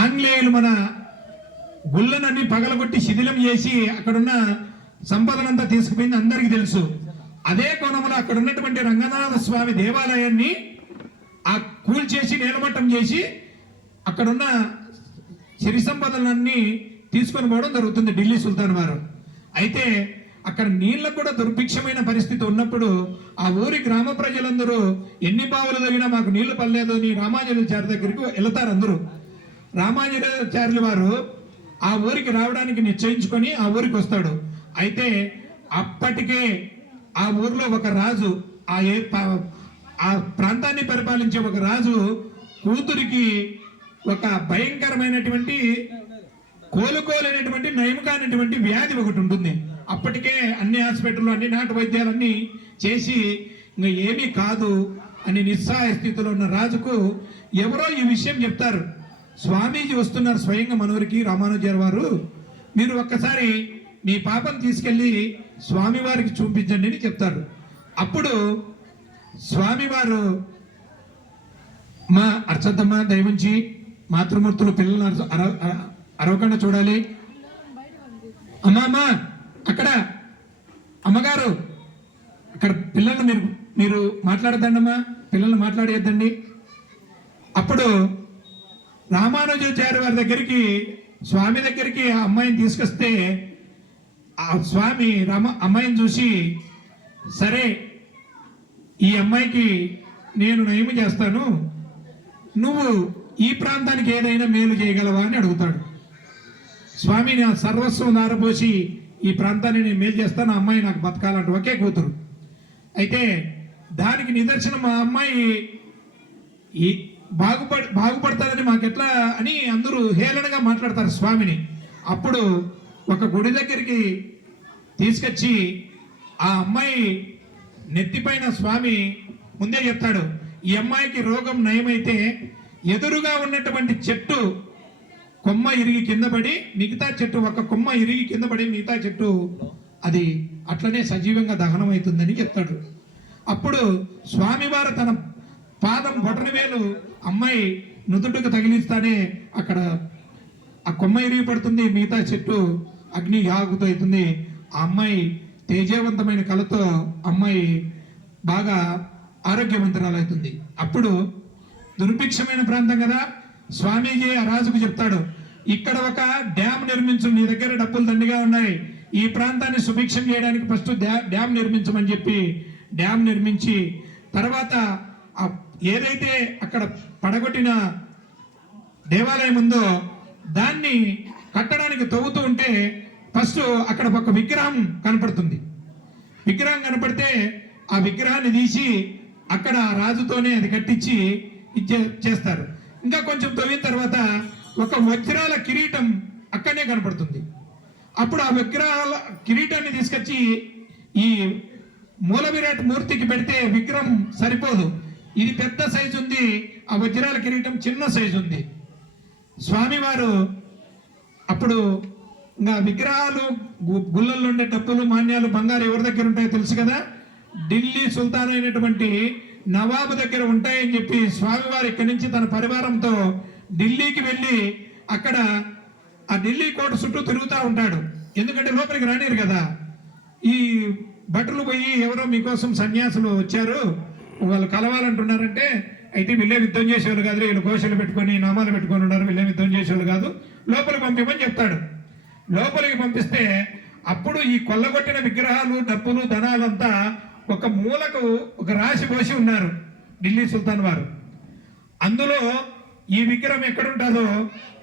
ఆంగ్లేయులు మన గుళ్ళనన్నీ పగలగొట్టి శిథిలం చేసి అక్కడున్న సంపదనంతా తీసుకుపోయింది అందరికీ తెలుసు. అదే కోణంలో అక్కడ ఉన్నటువంటి రంగనాథ స్వామి దేవాలయాన్ని కూల్చేసి నేలమట్టం చేసి అక్కడున్న సిరి సంపదలన్నీ తీసుకొని పోవడం జరుగుతుంది ఢిల్లీ సుల్తాన్ వారు. అయితే అక్కడ నీళ్ళకు కూడా దుర్భిక్షమైన పరిస్థితి ఉన్నప్పుడు ఆ ఊరి గ్రామ ప్రజలందరూ ఎన్ని బావులు తగినా మాకు నీళ్లు పడలేదు అని రామానుజాచార్య దగ్గరికి వెళతారు. అందరూ రామానుజాచార్యుల వారు ఆ ఊరికి రావడానికి నిశ్చయించుకొని ఆ ఊరికి వస్తాడు. అయితే అప్పటికే ఆ ఊర్లో ఒక రాజు, ఆ ప్రాంతాన్ని పరిపాలించే ఒక రాజు కూతురికి ఒక భయంకరమైనటువంటి కోలుకోలేనటువంటి నయం కానటువంటి వ్యాధి ఒకటి ఉంటుంది. అప్పటికే అన్ని హాస్పిటల్లో అన్ని నాటు వైద్యాలన్నీ చేసి ఇంకా ఏమీ కాదు అని నిస్సహాయ స్థితిలో ఉన్న రాజుకు ఎవరో ఈ విషయం చెప్తారు. స్వామీజీ వస్తున్నారు స్వయంగా మనూరికి, రామానుజాచార్య వారు, మీరు ఒక్కసారి మీ పాపను తీసుకెళ్ళి స్వామివారికి చూపించండి అని చెప్తారు. అప్పుడు స్వామివారు, మా అర్చద్దమ్మ దయవుంచి మాతృమూర్తులు పిల్లలను అరవకుండా చూడాలి. అమ్మా అక్కడ అమ్మగారు అక్కడ పిల్లల్ని మీరు మాట్లాడద్దండమ్మా, పిల్లల్ని మాట్లాడేద్దండి. అప్పుడు రామానుజాచార్య వారి దగ్గరికి, స్వామి దగ్గరికి ఆ అమ్మాయిని తీసుకొస్తే ఆ స్వామి అమ్మాయిని చూసి, సరే ఈ అమ్మాయికి నేను నయము చేస్తాను, నువ్వు ఈ ప్రాంతానికి ఏదైనా మేలు చేయగలవా అని అడుగుతాడు. స్వామి నా సర్వస్వం నారపోసి ఈ ప్రాంతాన్ని నేను మేలు చేస్తాను, ఆ అమ్మాయి నాకు బతకాలంటే ఒకే కూతురు. అయితే దానికి నిదర్శనం మా అమ్మాయి ఈ బాగుపడతారని మాకెట్లా అని అందరూ హేళనగా మాట్లాడతారు స్వామిని. అప్పుడు ఒక గుడి దగ్గరికి తీసుకొచ్చి ఆ అమ్మాయి నెత్తిపైన స్వామి ముందే చెప్తాడు, ఈ అమ్మాయికి రోగం నయమైతే ఎదురుగా ఉన్నటువంటి చెట్టు కొమ్మ ఇరిగి కింద పడి మిగతా చెట్టు, ఒక కొమ్మ ఇరిగి కింద పడి మిగతా చెట్టు అది అట్లనే సజీవంగా దహనం అవుతుందని చెప్తాడు. అప్పుడు స్వామివారు తన పాదం బొటన వేలు అమ్మాయి నుదుటికి తగిలిస్తానే అక్కడ ఆ కొమ్మ ఇరిగి పడుతుంది, మిగతా చెట్టు అగ్ని ఆగుతవుతుంది. ఆ అమ్మాయి తేజవంతమైన కళతో అమ్మాయి బాగా ఆరోగ్యవంతురాలవుతుంది. అప్పుడు దుర్భిక్షమైన ప్రాంతం కదా, స్వామీజీ ఆ రాజుకు చెప్తాడు, ఇక్కడ ఒక డ్యామ్ నిర్మించు, నీ దగ్గర డబ్బులు దండిగా ఉన్నాయి, ఈ ప్రాంతాన్ని సుభిక్షం చేయడానికి ఫస్ట్ డ్యామ్ నిర్మించమని చెప్పి డ్యామ్ నిర్మించి, తర్వాత ఏదైతే అక్కడ పడగొట్టిన దేవాలయం ఉందో దాన్ని కట్టడానికి తవ్వుతూ ఉంటే ఫస్ట్ అక్కడ ఒక విగ్రహం కనపడుతుంది. విగ్రహం కనపడితే ఆ విగ్రహాన్ని తీసి అక్కడ రాజుతోనే అది కట్టించి చేస్తారు. ఇంకా కొంచెం తవ్విన తర్వాత ఒక వజ్రాల కిరీటం అక్కడనే కనపడుతుంది. అప్పుడు ఆ విగ్రహాల కిరీటాన్ని తీసుకొచ్చి ఈ మూల విరాట్ మూర్తికి పెడితే విగ్రహం సరిపోదు, ఇది పెద్ద సైజు ఉంది, ఆ వజ్రాల కిరీటం చిన్న సైజు ఉంది. స్వామివారు అప్పుడు ఇంకా విగ్రహాలు గుళ్ళల్లో ఉండే డబ్బులు మాన్యాలు బంగారు ఎవరి దగ్గర ఉంటాయో తెలుసు కదా, ఢిల్లీ సుల్తాన్ అయినటువంటి నవాబు దగ్గర ఉంటాయని చెప్పి స్వామివారు ఇక్కడి నుంచి తన పరివారంతో ఢిల్లీకి వెళ్ళి అక్కడ ఆ ఢిల్లీ కోట చుట్టూ తిరుగుతూ ఉంటాడు. ఎందుకంటే లోపలికి రానిరు కదా. ఈ భటులు పోయి ఎవరో మీకోసం సన్యాసులు వచ్చారు, వాళ్ళు కలవాలంటున్నారంటే, అయితే వీళ్ళే యుద్ధం చేసేవాళ్ళు కాదు, వీళ్ళు ఘోషలు పెట్టుకొని నామాలు పెట్టుకొని ఉన్నారు, వీళ్ళే యుద్ధం చేసేవాళ్ళు కాదు, లోపలికి పంపిమని చెప్తాడు. లోపలికి పంపిస్తే అప్పుడు ఈ కొల్లగొట్టిన విగ్రహాలు డబ్బులు ధనాలంతా ఒక మూలకు ఒక రాశి పోసి ఉన్నారు ఢిల్లీ సుల్తాన్ వారు. అందులో ఈ విగ్రహం ఎక్కడుంటుందో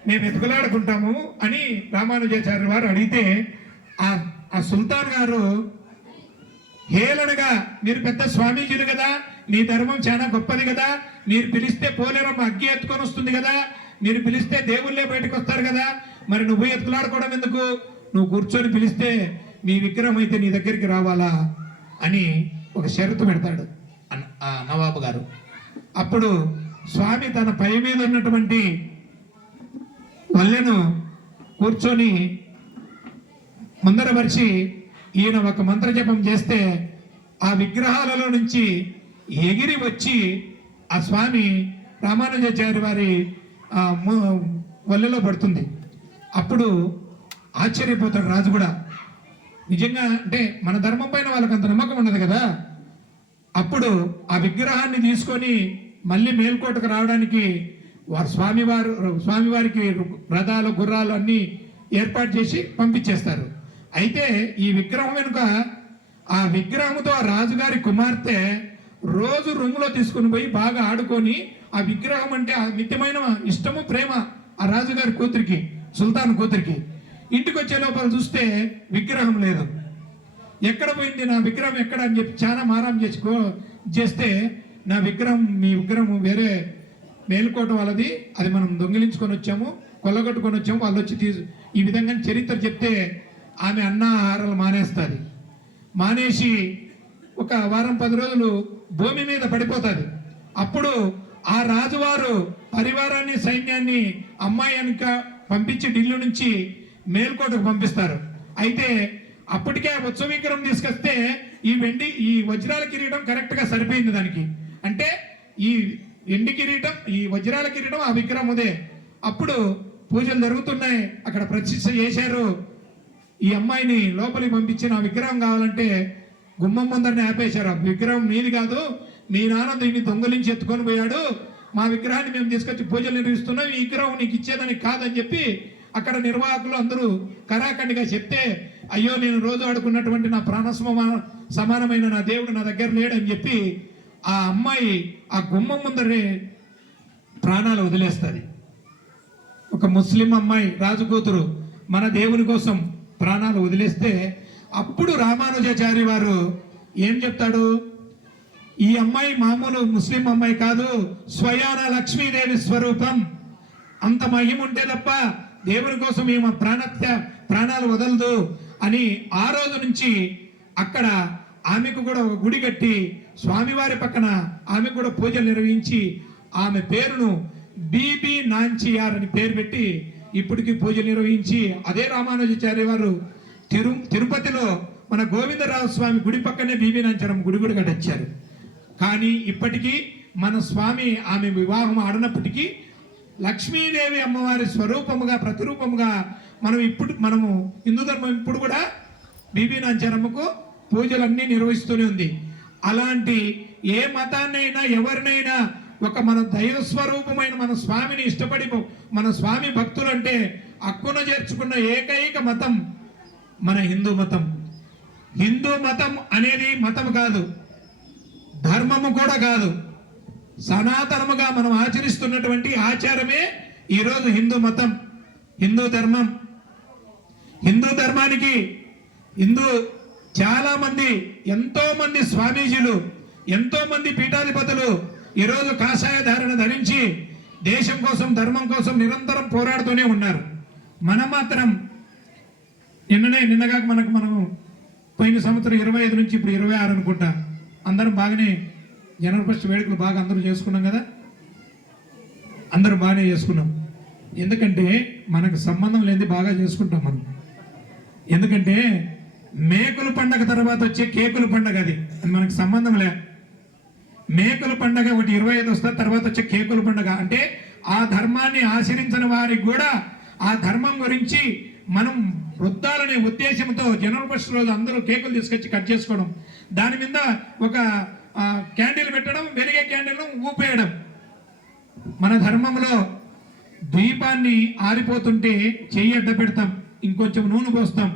మేము ఎతుకులాడుకుంటాము అని రామానుజాచార్య వారు అడిగితే ఆ సుల్తాన్ గారు హేళనగా, మీరు పెద్ద స్వామీజీలు కదా, నీ ధర్మం చాలా గొప్పది కదా, మీరు పిలిస్తే పోలేరమ్మ అగ్గి ఎత్తుకొని వస్తుంది కదా, మీరు పిలిస్తే దేవుళ్ళే బయటకు వస్తారు కదా, మరి నువ్వు ఎత్తులాడుకోవడం ఎందుకు, నువ్వు కూర్చొని పిలిస్తే నీ విగ్రహం అయితే నీ దగ్గరికి రావాలా అని ఒక షరతు పెడతాడు ఆ నవాబు గారు. అప్పుడు స్వామి తన పై మీద ఉన్నటువంటి వల్లెను కూర్చొని ముందర పరిచి ఈయన ఒక మంత్రజపం చేస్తే ఆ విగ్రహాలలో నుంచి ఎగిరి వచ్చి ఆ స్వామి రామానుజాచార్య వారి వల్లెలో పడుతుంది. అప్పుడు ఆశ్చర్యపోతాడు రాజు కూడా. నిజంగా అంటే మన ధర్మం పైన వాళ్ళకి అంత నమ్మకం ఉన్నది కదా. అప్పుడు ఆ విగ్రహాన్ని తీసుకొని మళ్ళీ మేల్కోటకు రావడానికి స్వామివారికి రథాలు గుర్రాలు అన్నీ ఏర్పాటు చేసి పంపించేస్తారు. అయితే ఈ విగ్రహం వెనుక ఆ విగ్రహంతో ఆ రాజుగారి కుమార్తె రోజు రూములో తీసుకుని పోయి బాగా ఆడుకొని, ఆ విగ్రహం అంటే ఆ నిత్యమైన ఇష్టము ప్రేమ ఆ రాజుగారి కూతురికి, సుల్తాన్ కూతురికి. ఇంటికి వచ్చే లోపల చూస్తే విగ్రహం లేదు. ఎక్కడ పోయింది నా విగ్రహం ఎక్కడ అని చెప్పి చాలా మారాం చేస్తే నా విగ్రహం, మీ విగ్రహం వేరే మేలుకోట వాళ్ళది, అది మనం దొంగిలించుకొని వచ్చాము, కొల్లగొట్టుకొని వచ్చాము, వాళ్ళు వచ్చి ఈ విధంగా చరిత్ర చెప్తే ఆమె అన్న ఆహారాలు మానేస్తుంది. మానేసి ఒక వారం 10 రోజులు భూమి మీద పడిపోతుంది. అప్పుడు ఆ రాజువారు పరివారాన్ని సైన్యాన్ని అమ్మాయి వెనుక పంపించి ఢిల్లీ నుంచి మేల్కోటకు పంపిస్తారు. అయితే అప్పటికే ఉత్సవ విగ్రహం తీసుకొస్తే ఈ వజ్రాల కిరీటం కరెక్ట్గా సరిపోయింది దానికి. అంటే ఈ ఎండి కిరీటం, ఈ వజ్రాల కిరీటం ఆ విగ్రహం ఉదే. అప్పుడు పూజలు జరుగుతున్నాయి, అక్కడ ప్రతిష్ఠ చేశారు. ఈ అమ్మాయిని లోపలికి పంపించిన ఆ విగ్రహం కావాలంటే గుమ్మం ముందరనే ఆపేశారు. ఆ విగ్రహం మీది కాదు, మీ నాన్న దీన్ని దొంగలించి ఎత్తుకొని పోయాడు, మా విగ్రహాన్ని మేము తీసుకొచ్చి పూజలు నిర్వహిస్తున్నాం, ఈ విగ్రహం నీకు ఇచ్చేదని కాదని చెప్పి అక్కడ నిర్వాహకులు అందరూ కరాఖండిగా చెప్తే, అయ్యో నేను రోజు ఆడుకున్నటువంటి నా సమానమైన నా దేవుడు నా దగ్గర లేడని చెప్పి ఆ అమ్మాయి ఆ గుమ్మం ముందరే ప్రాణాలు వదిలేస్తుంది. ఒక ముస్లిం అమ్మాయి రాజు కూతురు మన దేవుని కోసం ప్రాణాలు వదిలేస్తే అప్పుడు రామానుజాచారి వారు ఏం చెప్తాడు, ఈ అమ్మాయి మామూలు ముస్లిం అమ్మాయి కాదు, స్వయాన లక్ష్మీదేవి స్వరూపం, అంత మహిమ ఉంటే తప్ప దేవుని కోసం ఈమె ప్రాణాలు వదలదు అని ఆ రోజు నుంచి అక్కడ ఆమెకు కూడా ఒక గుడి కట్టి స్వామివారి పక్కన ఆమె కూడా పూజలు నిర్వహించి ఆమె పేరును బీబీ నాంచియార్ అని పేరు పెట్టి ఇప్పటికీ పూజలు నిర్వహించి అదే రామానుజాచార్య వారు తిరుపతిలో మన గోవిందరావు స్వామి గుడి పక్కనే బీబీ నాంచారమ్మ గుడి కూడా కట్టించారు. కానీ ఇప్పటికీ మన స్వామి ఆమె వివాహం ఆడినప్పటికీ లక్ష్మీదేవి అమ్మవారి స్వరూపముగా ప్రతిరూపముగా మనము హిందూ ధర్మం ఇప్పుడు కూడా బీబీ నాంచారమ్మకు పూజలన్నీ నిర్వహిస్తూనే ఉంది. అలాంటి ఏ మతాన్నైనా ఎవరినైనా ఒక మన దైవ స్వరూపమైన మన స్వామిని ఇష్టపడి మన స్వామి భక్తులు అంటే అక్కున చేర్చుకున్న ఏకైక మతం మన హిందూ మతం. హిందూ మతం అనేది మతం కాదు, ధర్మము కూడా కాదు, సనాతనముగా మనం ఆచరిస్తున్నటువంటి ఆచారమే ఈరోజు హిందూ మతం, హిందూ ధర్మం. హిందూ ధర్మానికి చాలా మంది ఎంతో మంది స్వామీజీలు ఎంతో మంది పీఠాధిపతులు ఈరోజు కాషాయ ధారణ ధరించి దేశం కోసం ధర్మం కోసం నిరంతరం పోరాడుతూనే ఉన్నారు. మనం మాత్రం నిన్నగా మనము పోయిన సంవత్సరం 25 నుంచి ఇప్పుడు 26 అనుకుంటా అందరం బాగానే జనవరి ఫస్ట్ వేడుకలు బాగా అందరూ చేసుకున్నాం కదా, అందరూ బాగానే చేసుకున్నాం. ఎందుకంటే మనకు సంబంధం లేనిది బాగా చేసుకుంటాం మనం. ఎందుకంటే మేకుల పండగ తర్వాత వచ్చే కేకుల పండగ అది మనకు సంబంధం లే. మేకుల పండగ ఒకటి 25 వస్తుంది, తర్వాత వచ్చే కేకుల పండగ అంటే ఆ ధర్మాన్ని ఆచరించిన వారికి కూడా ఆ ధర్మం గురించి మనం వృద్ధాలనే ఉద్దేశంతో జనవరి ఫస్ట్ రోజు అందరూ కేకులు తీసుకొచ్చి కట్ చేసుకోవడం, దాని మీద ఒక క్యాండిల్ పెట్టడం, వెలిగే క్యాండిల్ను ఊపేయడం. మన ధర్మంలో దీపాన్ని ఆరిపోతుంటే చెయ్యి అడ్డ పెడతాం, ఇంకొంచెం నూనె పోస్తాం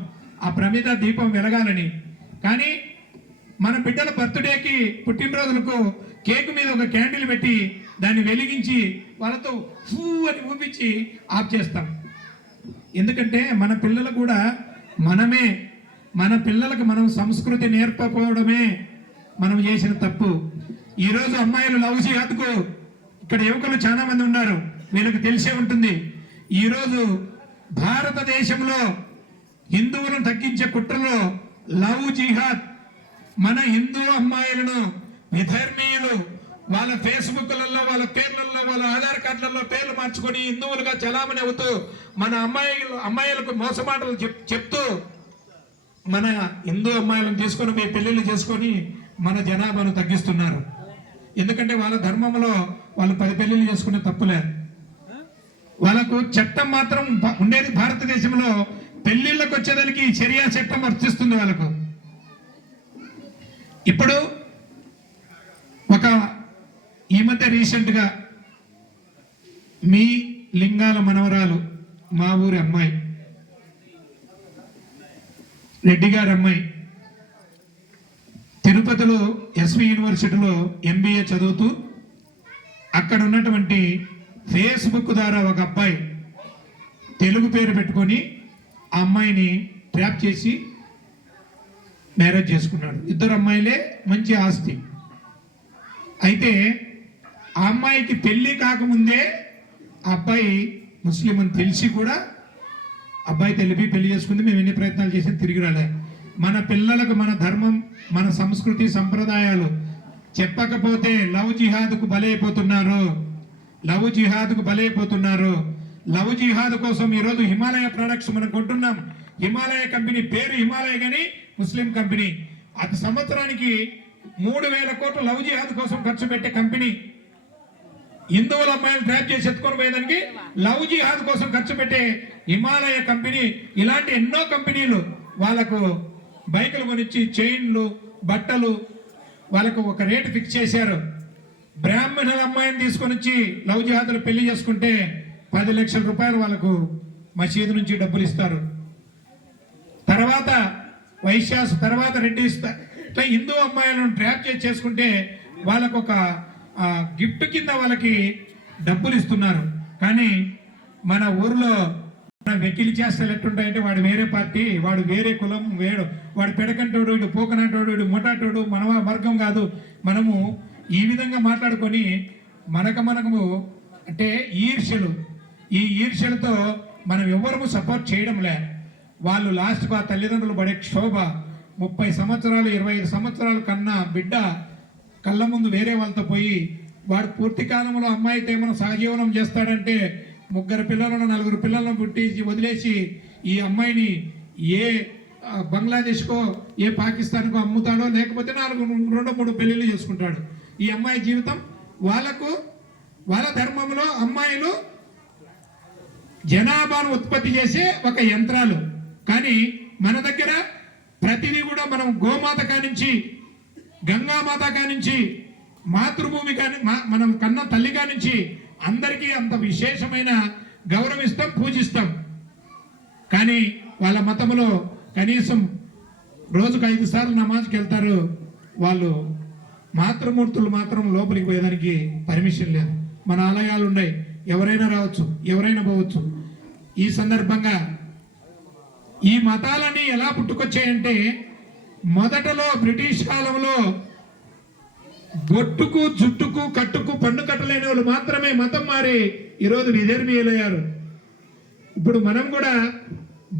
ఆ ప్రమిద దీపం వెలగాలని. కానీ మన బిడ్డల బర్త్డేకి పుట్టినరోజులకు కేక్ మీద ఒక క్యాండిల్ పెట్టి దాన్ని వెలిగించి వాళ్ళతో ఫూ అని ఊపించి ఆఫ్ చేస్తాం. ఎందుకంటే మన పిల్లలు కూడా మన పిల్లలకు మనం సంస్కృతి నేర్పకపోవడమే మనం చేసిన తప్పు. ఈరోజు అమ్మాయిలు లవ్ జిహాద్కు ఇక్కడ యువకులు చాలా మంది ఉన్నారు, వీళ్ళకి తెలిసే ఉంటుంది. ఈరోజు భారతదేశంలో హిందువులను తగ్గించే కుట్రలో లవ్ జిహాద్ మన హిందూ అమ్మాయిలను విధర్మీయులు వాళ్ళ ఫేస్బుక్లలో వాళ్ళ పేర్లలో వాళ్ళ ఆధార్ కార్డులలో పేర్లు మార్చుకొని హిందువులుగా చలామణి అవుతూ మన అమ్మాయిలకు మోసమాటలు చెప్తూ మన హిందూ అమ్మాయిలను తీసుకొని మీ పెళ్లిళ్ళు చేసుకొని మన జనాభాను తగ్గిస్తున్నారు. ఎందుకంటే వాళ్ళ ధర్మంలో వాళ్ళు 10 పెళ్లిళ్ళు చేసుకునే తప్పులే. వాళ్ళకు చట్టం మాత్రం ఉండేది భారతదేశంలో పెళ్లిళ్ళకు వచ్చేదానికి షరియా చట్టం వర్తిస్తుంది వాళ్ళకు. ఇప్పుడు ఈ మధ్య రీసెంట్గా మీ లింగాల మనవరాలు మా ఊరి అమ్మాయి రెడ్డి గారి అమ్మాయి తిరుపతిలో ఎస్వి యూనివర్సిటీలో MBA చదువుతూ అక్కడ ఉన్నటువంటి ఫేస్బుక్ ద్వారా ఒక అబ్బాయి తెలుగు పేరు పెట్టుకొని ఆ అమ్మాయిని ట్రాప్ చేసి మ్యారేజ్ చేసుకున్నాడు. 2 అమ్మాయిలే, మంచి ఆస్తి. అయితే ఆ అమ్మాయికి పెళ్లి కాకముందే ఆ అబ్బాయి ముస్లిం అని తెలిసి కూడా అబ్బాయి తెలిపి పెళ్లి చేసుకుంది. మేము ఎన్ని ప్రయత్నాలు చేసి తిరిగి రాలే. మన పిల్లలకు మన ధర్మం మన సంస్కృతి సంప్రదాయాలు చెప్పకపోతే లవ్ జిహాద్కు బలైపోతున్నారు. లవ్ జిహాద్ కోసం ఈరోజు హిమాలయ ప్రొడక్ట్స్ మనం కొంటున్నాం. హిమాలయ కంపెనీ పేరు హిమాలయ కానీ ముస్లిం కంపెనీ. అది సంవత్సరానికి 3,000 కోట్లు లవ్ జిహాద్ కోసం ఖర్చు పెట్టే కంపెనీ. హిందువుల అమ్మాయిలు ట్రాప్ చేసి ఎత్తుకొని పోయేదానికి లవ్ జిహాద్ కోసం ఖర్చు పెట్టే హిమాలయ కంపెనీ. ఇలాంటి ఎన్నో కంపెనీలు వాళ్ళకు బైకులు కొనిచ్చి చైన్లు బట్టలు వాళ్ళకు ఒక రేటు ఫిక్స్ చేశారు. బ్రాహ్మణుల అమ్మాయిని తీసుకొని వచ్చి లవ్ జిహాదులు పెళ్లి చేసుకుంటే 10 లక్షల రూపాయలు వాళ్ళకు మసీదు నుంచి డబ్బులు ఇస్తారు. తర్వాత వైశ్యాసు, తర్వాత రెడ్డి ఇస్తారు. ఇట్లా హిందూ అమ్మాయిలను ట్రాప్ చేసుకుంటే వాళ్ళకు ఒక గిఫ్ట్ కింద వాళ్ళకి డబ్బులు ఇస్తున్నారు. కానీ మన ఊర్లో వెకిలి చేష్టలు ఎట్టుంటాయంటే వాడు వేరే పార్టీ, వాడు వేరే కులం, వాడు పెడకంటోడు, వీడు పోకనంటోడు, వీడు మొటాటోడు, మన వర్గం కాదు. మనము ఈ విధంగా మాట్లాడుకొని మనకు అంటే ఈర్ష్యలు, ఈ ఈర్ష్యలతో మనం ఎవరము సపోర్ట్ చేయడంలే. వాళ్ళు లాస్ట్కు ఆ తల్లిదండ్రులు పడే క్షోభ, 30 సంవత్సరాలు 25 సంవత్సరాల కన్నా బిడ్డ కళ్ళ ముందు వేరే వాళ్ళతో పోయి వాడు పూర్తి కాలంలో అమ్మాయితో ఏమైనా సహజీవనం చేస్తాడంటే 3 పిల్లలను 4 పిల్లలను పుట్టి వదిలేసి ఈ అమ్మాయిని ఏ బంగ్లాదేశ్కో ఏ పాకిస్తాన్కో అమ్ముతాడో, లేకపోతే 2-3 పెళ్ళిళ్ళు చేసుకుంటాడు. ఈ అమ్మాయి జీవితం వాళ్ళ ధర్మంలో అమ్మాయిలు జనాభాను ఉత్పత్తి చేసే ఒక యంత్రాలు. కానీ మన దగ్గర ప్రతిదీ కూడా మనం గోమాత కానించి, గంగామాత కానించి, మాతృభూమి కాని, మనం కన్న తల్లి కానించి అందరికీ అంత విశేషమైన గౌరవిస్తాం, పూజిస్తాం. కానీ వాళ్ళ మతంలో కనీసం రోజుకు 5 సార్లు నమాజ్కి వెళ్తారు. వాళ్ళు మాతృమూర్తులు మాత్రం లోపలికి పోయేదానికి పర్మిషన్ లేదు. మన ఆలయాలు ఉన్నాయి, ఎవరైనా రావచ్చు, ఎవరైనా పోవచ్చు. ఈ సందర్భంగా ఈ మతాలన్నీ ఎలా పుట్టుకొచ్చాయంటే, మొదటలో బ్రిటిష్ కాలంలో బొట్టుకు, జుట్టుకు, కట్టుకు పన్ను కట్టలేని వాళ్ళు మాత్రమే మతం మారి ఈరోజు విధర్మీయులయ్యారు. ఇప్పుడు మనం కూడా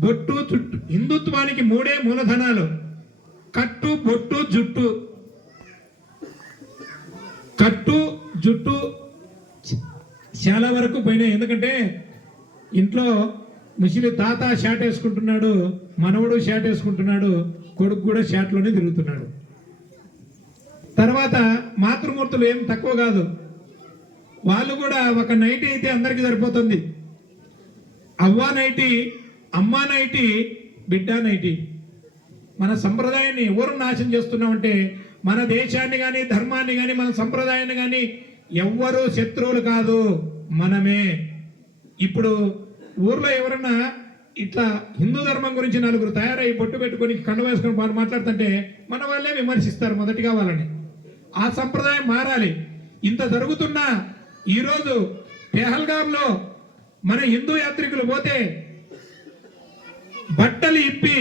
బొట్టు, జుట్టు, హిందుత్వానికి 3 మూలధనాలు: కట్టు, బొట్టు, జుట్టు. కట్టు, జుట్టు చాలా వరకు పోయినాయి. ఎందుకంటే ఇంట్లో ముసలి తాత షాట్ వేసుకుంటున్నాడు, మనవడు షాట్ వేసుకుంటున్నాడు, కొడుకు కూడా షాట్లోనే తిరుగుతున్నాడు. తర్వాత మాతృమూర్తులు ఏం తక్కువ కాదు, వాళ్ళు కూడా ఒక నైటీ అయితే అందరికీ సరిపోతుంది. అవ్వ నైటీ, అమ్మ నైటీ, బిడ్డ నైటీ. మన సంప్రదాయాన్ని ఎవరు నాశనం చేస్తున్నామంటే, మన దేశాన్ని కానీ, ధర్మాన్ని కానీ, మన సంప్రదాయాన్ని కానీ ఎవ్వరూ శత్రువులు కాదు, మనమే. ఇప్పుడు ఊర్లో ఎవరన్నా ఇట్లా హిందూ ధర్మం గురించి 4 తయారై బొట్టు పెట్టుకొని కండ వేసుకొని వాళ్ళు మాట్లాడుతుంటే మన వాళ్ళే విమర్శిస్తారు మొదటిగా వాళ్ళని. ఆ సంప్రదాయం మారాలి. ఇంత జరుగుతున్నా ఈరోజు పెహల్గాంలో మన హిందూ యాత్రికులు పోతే బట్టలు ఇప్పి,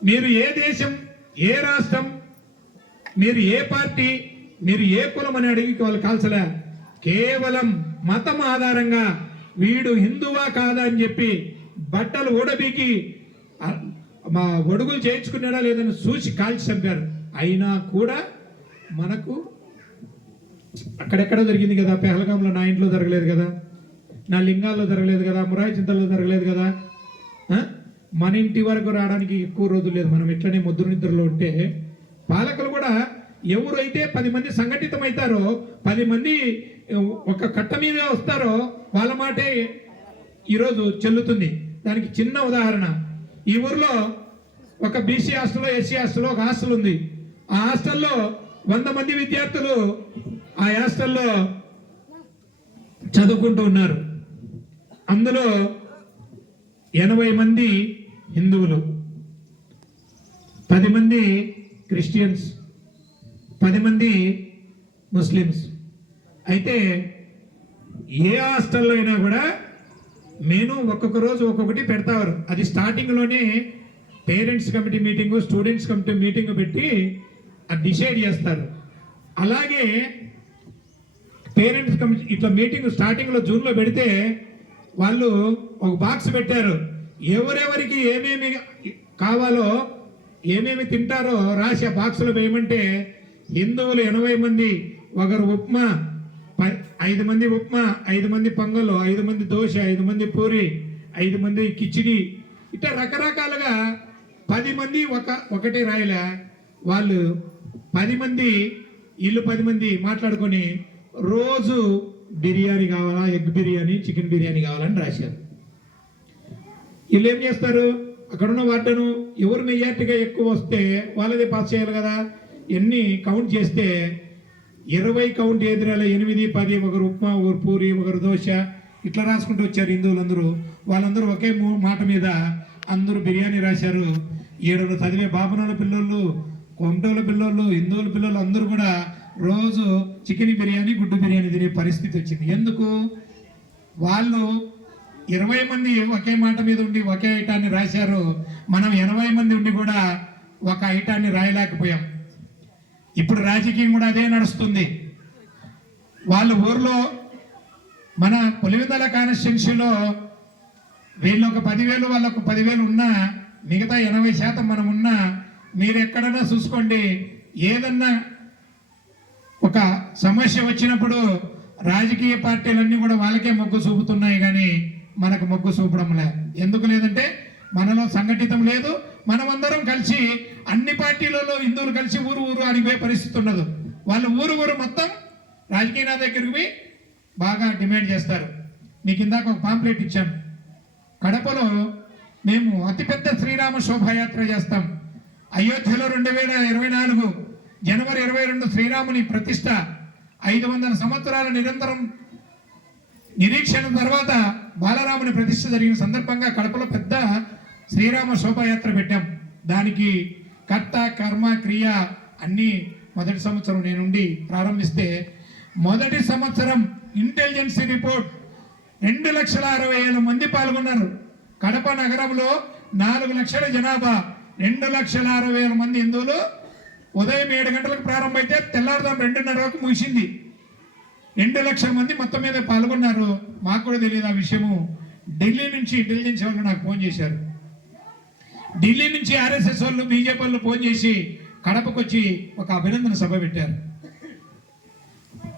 మీరు ఏ దేశం, ఏ రాష్ట్రం, మీరు ఏ పార్టీ, మీరు ఏ కులం అని అడిగి వాళ్ళు కాల్చలే. కేవలం మతం ఆధారంగా వీడు హిందువా కాదా అని చెప్పి బట్టలు ఊడబీకి మా ఒడుగులు చేయించుకున్నాడా లేదని చూసి కాల్చి చంపారు. అయినా కూడా మనకు అక్కడెక్కడ జరిగింది కదా, పెహల్గాంలో నా ఇంట్లో జరగలేదు కదా, నా లింగాల్లో జరగలేదు కదా, మురాయి చింతల్లో జరగలేదు కదా. మన ఇంటి వరకు రావడానికి ఎక్కువ రోజులు లేదు. మనం ఇట్లనే ముద్దు నిద్రలో ఉంటే పాలకులు కూడా ఎవరైతే 10 మంది సంఘటితం అవుతారో, 10 మంది ఒక కట్ట మీద వస్తారో వాళ్ళ మాటే ఈరోజు చెల్లుతుంది. దానికి చిన్న ఉదాహరణ, ఈ ఊర్లో ఒక బీసీ హాస్టల్లో, ఎస్సీ హాస్టల్లో ఒక హాస్టల్ ఉంది. ఆ హాస్టల్లో 100 మంది విద్యార్థులు ఆ హాస్టల్లో చదువుకుంటూ ఉన్నారు. అందులో 80 మంది హిందువులు, 10 మంది క్రిస్టియన్స్, 10 మంది ముస్లిమ్స్. అయితే ఏ హాస్టల్లో అయినా కూడా మెనూ ఒక్కొక్క రోజు ఒక్కొక్కటి పెడతారు. అది స్టార్టింగ్లోనే parents committee meeting, students committee meeting పెట్టి అది డిసైడ్ చేస్తారు. అలాగే పేరెంట్స్ కమిటీ ఇట్లా మీటింగ్ స్టార్టింగ్లో జూన్లో పెడితే వాళ్ళు ఒక బాక్స్ పెట్టారు. ఎవరెవరికి ఏమేమి కావాలో, ఏమేమి తింటారో రాసి ఆ బాక్సులో వేయమంటే హిందువులు 80 మంది ఒకరు ఉప్మా, 5 మంది ఉప్మా, 5 మంది పొంగలు, 5 మంది దోశ, 5 మంది పూరి, 5 మంది కిచిడి, ఇట్లా రకరకాలుగా 10 మంది ఒకటే రాయలే. వాళ్ళు 10 మంది, వీళ్ళు 10 మంది మాట్లాడుకొని రోజు బిర్యానీ కావాలా, ఎగ్ బిర్యానీ, చికెన్ బిర్యానీ కావాలని రాశారు. వీళ్ళు ఏం చేస్తారు, అక్కడున్న వార్డెను ఎవరు మెజార్టీగా ఎక్కువ వస్తే వాళ్ళదే పాస్ చేయాలి కదా. ఎన్ని కౌంట్ చేస్తే 20 కౌంట్ ఎదురాల 8, 10, ఒకరు ఉప్మా, ఒకరు పూరి, ఒకరు దోశ ఇట్లా రాసుకుంటూ వచ్చారు హిందువులందరూ. వాళ్ళందరూ ఒకే మాట మీద అందరూ బిర్యానీ రాశారు. 7 చదివే బాబునాల పిల్లోళ్ళు, కొంటోళ్ళ పిల్లోళ్ళు, హిందువుల పిల్లలు అందరూ కూడా రోజు చికెన్ బిర్యానీ, గుడ్డు బిర్యానీ తినే పరిస్థితి వచ్చింది. ఎందుకు? వాళ్ళు 20 మంది ఒకే మాట మీద ఉండి ఒకే ఐటాన్ని రాశారు. మనం 80 మంది ఉండి కూడా ఒక ఐటాన్ని రాయలేకపోయాం. ఇప్పుడు రాజకీయం కూడా అదే నడుస్తుంది. వాళ్ళ ఊర్లో మన పులివెందుల కాన్స్టిట్యున్సీలో వీళ్ళు ఒక 10,000 వాళ్ళకు 10,000 ఉన్నా మిగతా 80% మనం ఉన్నా మీరు ఎక్కడన్నా చూసుకోండి, ఏదన్నా ఒక సమస్య వచ్చినప్పుడు రాజకీయ పార్టీలన్నీ కూడా వాళ్ళకే మొగ్గు చూపుతున్నాయి కానీ మనకు మొగ్గు చూపడం లేదు. ఎందుకు లేదంటే మనలో సంఘటితం లేదు. మనమందరం కలిసి అన్ని పార్టీలలో హిందువులు కలిసి ఊరు అడిగిపోయే పరిస్థితి ఉండదు. వాళ్ళు ఊరు మొత్తం రాజకీయ నాయకుల దగ్గరికి పోయి బాగా డిమాండ్ చేస్తారు. మీకు ఇందాక ఒక పాంప్లెట్ ఇచ్చాం. కడపలో మేము అతిపెద్ద శ్రీరామ శోభాయాత్ర చేస్తాం. అయోధ్యలో 2024 జనవరి 22 శ్రీరాముని ప్రతిష్ట 500 సంవత్సరాల నిరంతరం నిరీక్షణ తర్వాత బాలరాముని ప్రతిష్ట జరిగిన సందర్భంగా కడపలో పెద్ద శ్రీరామ శోభాయాత్ర పెట్టాం. దానికి కర్త కర్మ క్రియ అన్నీ మొదటి సంవత్సరం నేనుండి ప్రారంభిస్తే మొదటి సంవత్సరం ఇంటెలిజెన్స్ రిపోర్ట్ 2,60,000 మంది పాల్గొన్నారు. కడప నగరంలో 4 లక్షల జనాభా, 2,60,000 మంది హిందువులు. ఉదయం 7 గంటలకు ప్రారంభమైతే తెల్లారుదాం 2:30 వరకు ముగిసింది. 2 లక్షల మంది మొత్తం మీద పాల్గొన్నారు. మాకు కూడా తెలియదు ఆ విషయము. ఢిల్లీ నుంచి ఇంటెలిజెన్స్ వాళ్ళు నాకు ఫోన్ చేశారు. ఢిల్లీ నుంచి ఆర్ఎస్ఎస్ వాళ్ళు, బీజేపీ వాళ్ళు ఫోన్ చేసి కడపకు వచ్చి ఒక అభినందన సభ పెట్టారు.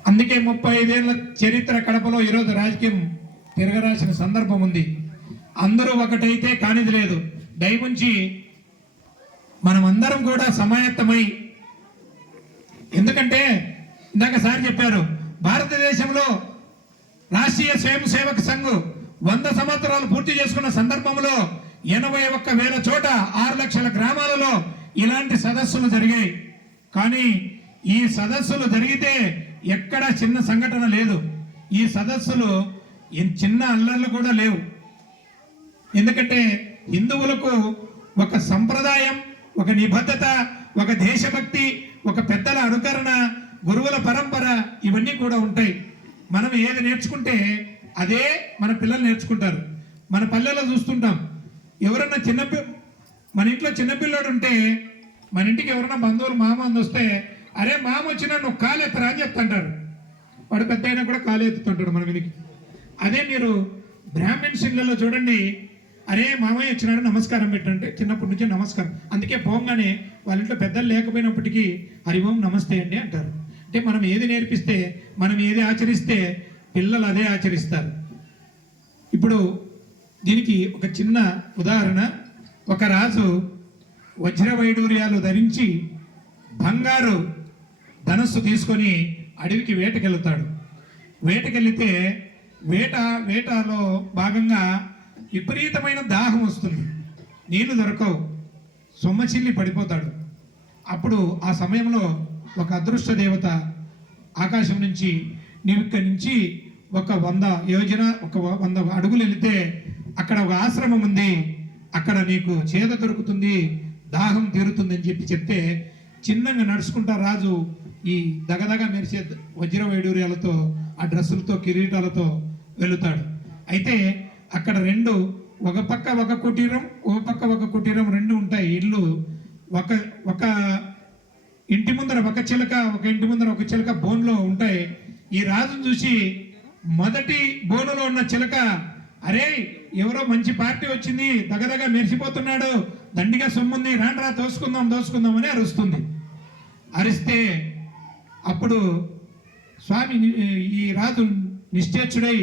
అందుకే 35 ఏళ్ల చరిత్ర కడపలో ఈరోజు రాజకీయం తిరగరాసిన సందర్భం ఉంది. అందరూ ఒకటైతే కానిది లేదు. దయవుంచి మనమందరం కూడా సమాయత్తమై, ఎందుకంటే ఇందాక సార్ చెప్పారు, భారతదేశంలో రాష్ట్రీయ స్వయం సేవక సంఘ్ 100 సంవత్సరాలు పూర్తి చేసుకున్న సందర్భంలో 81,000 చోట 6 లక్షల గ్రామాలలో ఇలాంటి సదస్సులు జరిగాయి. కానీ ఈ సదస్సులు జరిగితే ఎక్కడ చిన్న సంఘటన లేదు. ఈ సదస్సులు చిన్న అల్లర్లు కూడా లేవు. ఎందుకంటే హిందువులకు ఒక సంప్రదాయం, ఒక నిబద్ధత, ఒక దేశభక్తి, ఒక పెద్దల అనుకరణ, గురువుల పరంపర ఇవన్నీ కూడా ఉంటాయి. మనం ఏది నేర్చుకుంటే అదే మన పిల్లలు నేర్చుకుంటారు. మన పల్లెల్లో చూస్తుంటాం, ఎవరన్నా మన ఇంట్లో చిన్నపిల్లోడు ఉంటే మన ఇంటికి ఎవరన్నా బంధువులు మామ వస్తే, అరే మామ వచ్చినా నువ్వు కాలు ఎత్తరా అని చెప్తుంటారు. వాడు పెద్ద అయినా కూడా కాలు ఎత్తుతుంటాడు మన వెనక్కి. అదే మీరు బ్రాహ్మణ్స్ ఇళ్లలో చూడండి, అరే మామయ్య వచ్చినాడు నమస్కారం పెట్టంటే చిన్నప్పటి నుంచి నమస్కారం. అందుకే పోగానే వాళ్ళ ఇంట్లో పెద్దలు లేకపోయినప్పటికీ హరి ఓం నమస్తే అండి అంటారు. అంటే మనం ఏది నేర్పిస్తే, మనం ఏది ఆచరిస్తే పిల్లలు అదే ఆచరిస్తారు. ఇప్పుడు దీనికి ఒక చిన్న ఉదాహరణ. ఒక రాజు వజ్ర వైడూర్యాలు ధరించి బంగారు ధనస్సు తీసుకొని అడవికి వేటకెళ్తాడు. వేటకెళ్తే వేటలో భాగంగా విపరీతమైన దాహం వస్తుంది, నీళ్లు దొరకవు, సొమ్మచిల్లి పడిపోతాడు. అప్పుడు ఆ సమయంలో ఒక అదృష్ట దేవత ఆకాశం నుంచి, నీవు ఇక్కడి నుంచి ఒక 100 అడుగులు వెళితే అక్కడ ఒక ఆశ్రమం ఉంది, అక్కడ నీకు చేద దొరుకుతుంది, దాహం తీరుతుంది అని చెప్తే చిన్నగా నడుచుకుంటా రాజు ఈ దగదగ మెరిసే వజ్ర వైడూర్యాలతో, ఆ డ్రెస్సులతో, కిరీటాలతో వెళుతాడు. అయితే అక్కడ ఒక పక్క ఒక కుటీరం, ఒక పక్క ఒక కుటీరం, 2 ఉంటాయి ఇల్లు. ఒక ఇంటి ముందర ఒక చిలక, ఒక ఇంటి ముందర ఒక చిలక బోన్లో ఉంటాయి. ఈ రాజును చూసి మొదటి బోనులో ఉన్న చిలక, అరే ఎవరో మంచి పార్టీ వచ్చింది, దగదగ మెరిసిపోతున్నాడు, దండిగా సొమ్ముంది, రాండ్రా దోసుకుందాం అని అరుస్తుంది. అరిస్తే అప్పుడు స్వామి ఈ రాజు నిశ్చేచ్చుడై,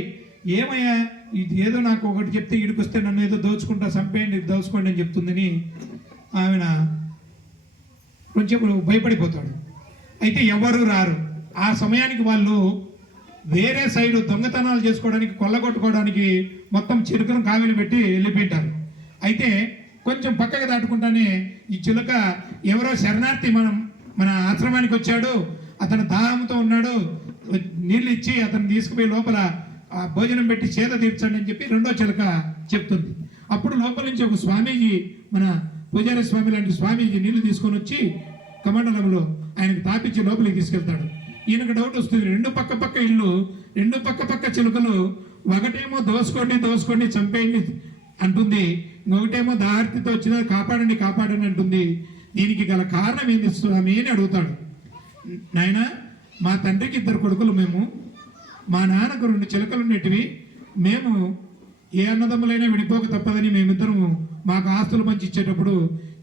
ఏమయ్యా ఇది ఏదో నాకు ఒకటి చెప్తే ఈడికొస్తే నన్ను ఏదో దోచుకుంటా, చంపేయండి, దోచుకోండి అని చెప్తుందని ఆమె కొంచెం భయపడిపోతాడు. అయితే ఎవరు రారు. ఆ సమయానికి వాళ్ళు వేరే సైడు దొంగతనాలు చేసుకోవడానికి, కొల్లగొట్టుకోవడానికి మొత్తం చిరుకను కావిలి పెట్టి వెళ్ళిపోయింటారు. అయితే కొంచెం పక్కకి దాటుకుంటానే ఈ చిలుక ఎవరో శరణార్థి మన ఆశ్రమానికి వచ్చాడు, అతను దాహంతో ఉన్నాడు, నీళ్ళు ఇచ్చి అతను తీసుకుపోయి లోపల భోజనం పెట్టి చేత తీర్చండి అని చెప్పి రెండో చిలుక చెప్తుంది. అప్పుడు లోపల నుంచి ఒక స్వామీజీ, మన పూజారి స్వామి లాంటి స్వామీజీ నీళ్లు తీసుకొని వచ్చి కమండలంలో ఆయనకు తాపించి లోపలికి తీసుకెళ్తాడు. ఈయనకు డౌట్ వస్తుంది, రెండు పక్క ఇల్లు, రెండు పక్క చిలుకలు, ఒకటేమో దోసుకోండి చంపేయండి అంటుంది, ఇంకొకటేమో దారితో వచ్చిన కాపాడండి అంటుంది. దీనికి గల కారణం ఏంది స్వామి అని అడుగుతాడు. నాయన, మా తండ్రికి 2 కొడుకులు మేము, మా నాన్నకు 2 చిలుకలు ఉండేటివి, మేము ఏ అన్నదమ్ములైనా విడిపోక తప్పదని మేమిద్దరము మాకు ఆస్తులు పంచి ఇచ్చేటప్పుడు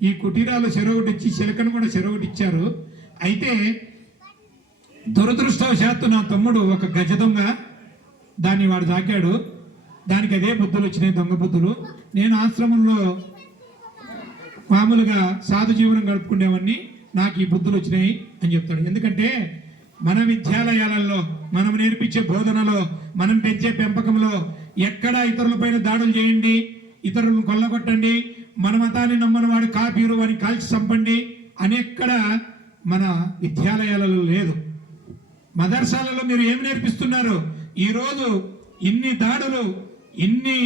ఈ కుటీరాలు చెరొకటిచ్చి చిలకను కూడా చెరొకటిచ్చారు. అయితే దురదృష్టవశాత్తు నా తమ్ముడు ఒక గజ దొంగ, దాన్ని వాడు తాకాడు, దానికి అదే బుద్ధులు వచ్చినాయి, దొంగ బుద్ధులు. నేను ఆశ్రమంలో మామూలుగా సాధు జీవనం గడుపుకునేవాడిని, నాకు ఈ బుద్ధులు వచ్చినాయి అని చెప్తాడు. ఎందుకంటే మన విద్యాలయాలలో మనం నేర్పించే బోధనలో, మనం పెంచే పెంపకంలో ఎక్కడా ఇతరులపైన దాడులు చేయండి, ఇతరులను కొల్లగొట్టండి, మన మతాన్ని నమ్మని వాడు కాపీరు అని కాల్చి చంపండి అని ఎక్కడ మన విద్యాలయాలలో లేదు. మదర్సాలలో మీరు ఏమి నేర్పిస్తున్నారు? ఈరోజు ఇన్ని దాడులు, ఇన్ని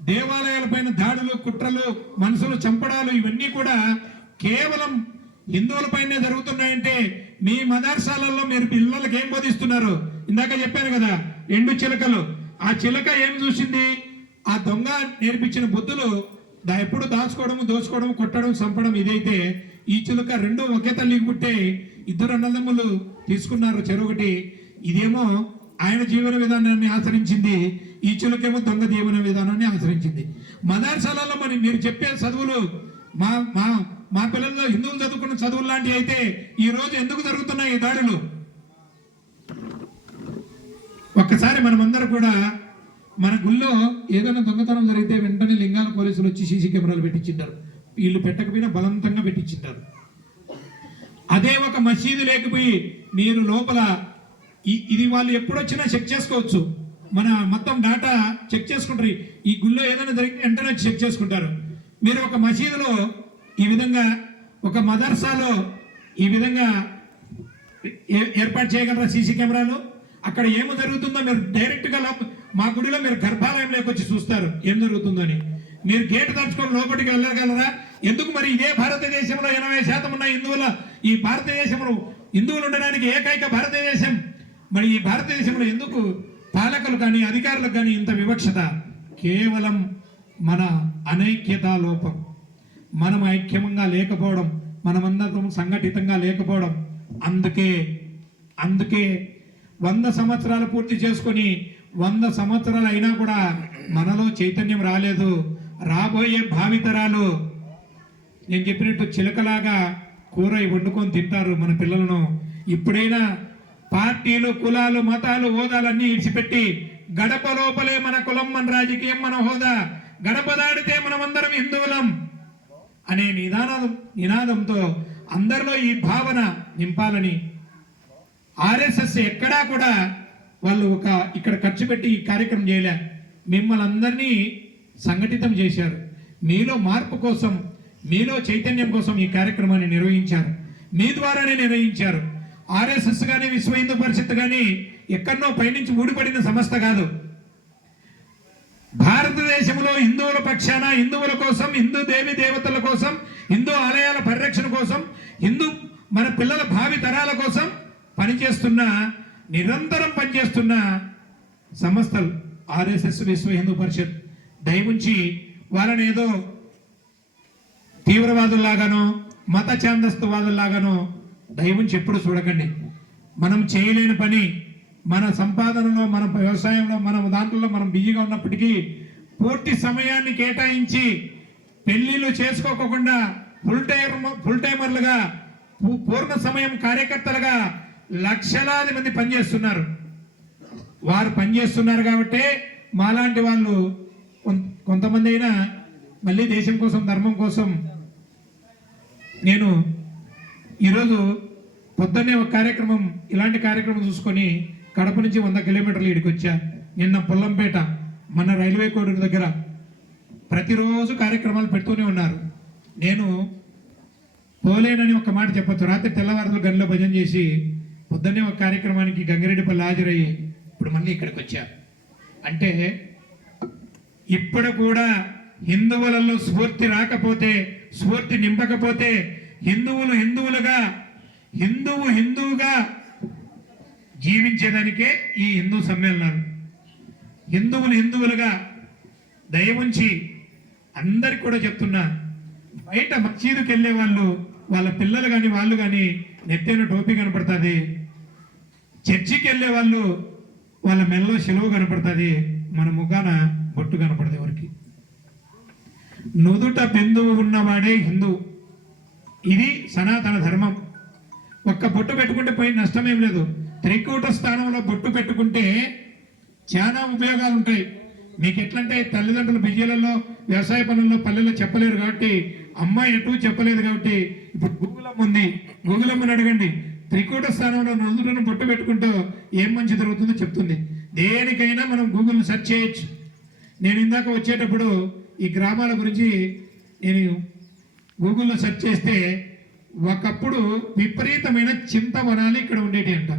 దేవాలయాలపైన దాడులు, కుట్రలు, మనుషులు చంపడాలు, ఇవన్నీ కూడా కేవలం హిందువులపైనే జరుగుతున్నాయంటే మీ మదర్సాలలో మీరు పిల్లలకి ఏం బోధిస్తున్నారు? ఇందాక చెప్పాను కదా, 2 చిలకలు. ఆ చిలక ఏం చూసింది? ఆ దొంగ నేర్పించిన బుద్ధులు ఎప్పుడు దోచుకోవడం, కొట్టడం, చంపడం. ఇదైతే ఈ చిలుక 2 ఒకే తల్లికి పుట్టే 2 అన్నదమ్ములు తీసుకున్నారు చెరొకటి. ఇదేమో ఆయన జీవన విధానాన్ని ఆచరించింది, ఈ చిలుకేమో దొంగ జీవన విధానాన్ని ఆచరించింది. మదర్సాలలో మరి మీరు చెప్పే చదువులు మా పిల్లల్లో హిందువులు చదువుకున్న చదువులు లాంటివి అయితే ఈ రోజు ఎందుకు జరుగుతున్నాయి ఈ దాడులు? ఒక్కసారి మనమందరూ కూడా మన గుళ్ళో ఏదైనా దొంగతనం జరిగితే వెంటనే లింగాల పోలీసులు వచ్చి సీసీ కెమెరాలు పెట్టించింటారు. వీళ్ళు పెట్టకపోయినా బలవంతంగా పెట్టించింటారు. అదే ఒక మసీదు లేకపోయి మీరు లోపల ఇది వాళ్ళు ఎప్పుడొచ్చినా చెక్ చేసుకోవచ్చు. మన మొత్తం డేటా చెక్ చేసుకుంటారు. ఈ గుళ్ళో ఏదైనా జరిగితే వెంటనే చెక్ చేసుకుంటారు. మీరు ఒక మసీదులో ఈ విధంగా, ఒక మదర్సాలో ఈ విధంగా ఏర్పాటు చేయగలరా సీసీ కెమెరాలు? అక్కడ ఏమి జరుగుతుందో మీరు డైరెక్ట్గా మా గుడిలో మీరు గర్భాలయంలోకి వచ్చి చూస్తారు ఏం జరుగుతుందని. మీరు గేటు తరుచుకొని లోపలికి వెళ్ళగలరా? ఎందుకు మరి ఇదే భారతదేశంలో 80% ఉన్న ఈ భారతదేశంలో హిందువులు ఉండడానికి ఏకైక భారతదేశం, మరి ఈ భారతదేశంలో ఎందుకు పాలకులు కానీ అధికారులకు కానీ ఇంత వివక్షత? కేవలం మన అనైక్యతా లోపం, మనం ఐక్యంగా లేకపోవడం, మనమందరం సంఘటితంగా లేకపోవడం. అందుకే 100 సంవత్సరాలు పూర్తి చేసుకొని 100 సంవత్సరాలు అయినా కూడా మనలో చైతన్యం రాలేదు. రాబోయే భావితరాలు నేను చెప్పినట్టు చిలకలాగా కూర వండుకొని తింటారు మన పిల్లలను. ఇప్పుడైనా పార్టీలు, కులాలు, మతాలు, హోదాలన్నీ ఇడిచిపెట్టి గడప లోపలే మన కులం, మన రాజకీయం, మన హోదా, గడప దాడితే మనమందరం హిందువులం అనే నినాదంతో అందరిలో ఈ భావన నింపాలని ఆర్ఎస్ఎస్ ఎక్కడా కూడా వాళ్ళు ఇక్కడ ఖర్చు పెట్టి ఈ కార్యక్రమం చేయలే. మిమ్మల్ని అందరినీ సంఘటితం చేశారు. మీలో మార్పు కోసం, మీలో చైతన్యం కోసం ఈ కార్యక్రమాన్ని నిర్వహించారు. మీ ద్వారానే నిర్వహించారు. ఆర్ఎస్ఎస్ కానీ, విశ్వ హిందూ పరిషత్ కానీ ఎక్కడనో పైనుంచి ఊడిపడిన సంస్థ కాదు. భారతదేశంలో హిందువుల పక్షాన, హిందువుల కోసం, హిందూ దేవి దేవతల కోసం, హిందూ ఆలయాల పరిరక్షణ కోసం, మన పిల్లల భావి తరాల కోసం నిరంతరం పనిచేస్తున్న సంస్థలు ఆర్ఎస్ఎస్, విశ్వ హిందూ పరిషత్. దయవుంచి వాళ్ళని ఏదో తీవ్రవాదుల్లాగానో, మత ఛాందస్తువాదుల్లాగానో దయవుంచి ఎప్పుడు చూడకండి. మనం చేయలేని పని, మన సంపాదనలో, మన వ్యవసాయంలో, మన దాంట్లో మనం బిజీగా ఉన్నప్పటికీ పూర్తి సమయాన్ని కేటాయించి పెళ్లిళ్ళు చేసుకోకుండా ఫుల్ టైమర్లుగా, పూర్ణ సమయం కార్యకర్తలుగా లక్షలాది మంది పనిచేస్తున్నారు. వారు పనిచేస్తున్నారు కాబట్టి మాలాంటి వాళ్ళు కొంతమంది అయినా మళ్ళీ దేశం కోసం, ధర్మం కోసం. నేను ఈరోజు పొద్దున్నే ఒక కార్యక్రమం, ఇలాంటి కార్యక్రమం చూసుకొని కడప నుంచి 100 కిలోమీటర్లు ఇడికి వచ్చా. నిన్న పొల్లంపేట మన రైల్వే కోడూరు దగ్గర ప్రతిరోజు కార్యక్రమాలు పెడుతూనే ఉన్నారు. నేను పోలేనని ఒక మాట చెప్పొచ్చు. రాత్రి తెల్లవారులు గనిలో భజన చేసి పొద్దున్నే ఒక కార్యక్రమానికి గంగిరెడ్డిపల్లి హాజరయ్యి ఇప్పుడు మళ్ళీ ఇక్కడికి వచ్చా. అంటే ఇప్పుడు కూడా హిందువులలో స్ఫూర్తి రాకపోతే, స్ఫూర్తి నింపకపోతే, హిందువులుగా హిందువుగా జీవించేదానికే ఈ హిందూ సమ్మేళనాలు. హిందువులుగా దయవుంచి అందరికి కూడా చెప్తున్నా, బయట మసీదుకి వెళ్ళే వాళ్ళు వాళ్ళ పిల్లలు కానీ వాళ్ళు కానీ నెత్తైన టోపీ కనపడుతుంది, చర్చికి వెళ్ళే వాళ్ళు వాళ్ళ మెల్లో శిలువ కనపడుతుంది, మన ముఖాన బొట్టు కనపడదు. ఎవరికి నుదుట బిందువు ఉన్నవాడే హిందూ. ఇది సనాతన ధర్మం. ఒక్క బొట్టు పెట్టుకుంటే పోయి నష్టమేం లేదు. త్రికూట స్థానంలో బొట్టు పెట్టుకుంటే చాలా ఉపయోగాలు ఉంటాయి. మీకు ఎట్లంటే తల్లిదండ్రులు బిజీలలో వ్యవసాయ పనుల్లో పల్లెల్లో చెప్పలేరు కాబట్టి, అమ్మాయి ఎటు చెప్పలేదు కాబట్టి ఇప్పుడు గూగుల్ అమ్మ ఉంది, గూగుల్ అమ్మని అడగండి. త్రికూట స్థానంలో నుదుటను బొట్టు పెట్టుకుంటూ ఏం మంచి జరుగుతుందో చెప్తుంది. దేనికైనా మనం గూగుల్ సెర్చ్ చేయొచ్చు. నేను ఇందాక వచ్చేటప్పుడు ఈ గ్రామాల గురించి నేను గూగుల్లో సెర్చ్ చేస్తే ఒకప్పుడు విపరీతమైన చింతవనాలు ఇక్కడ ఉండేటి అంట.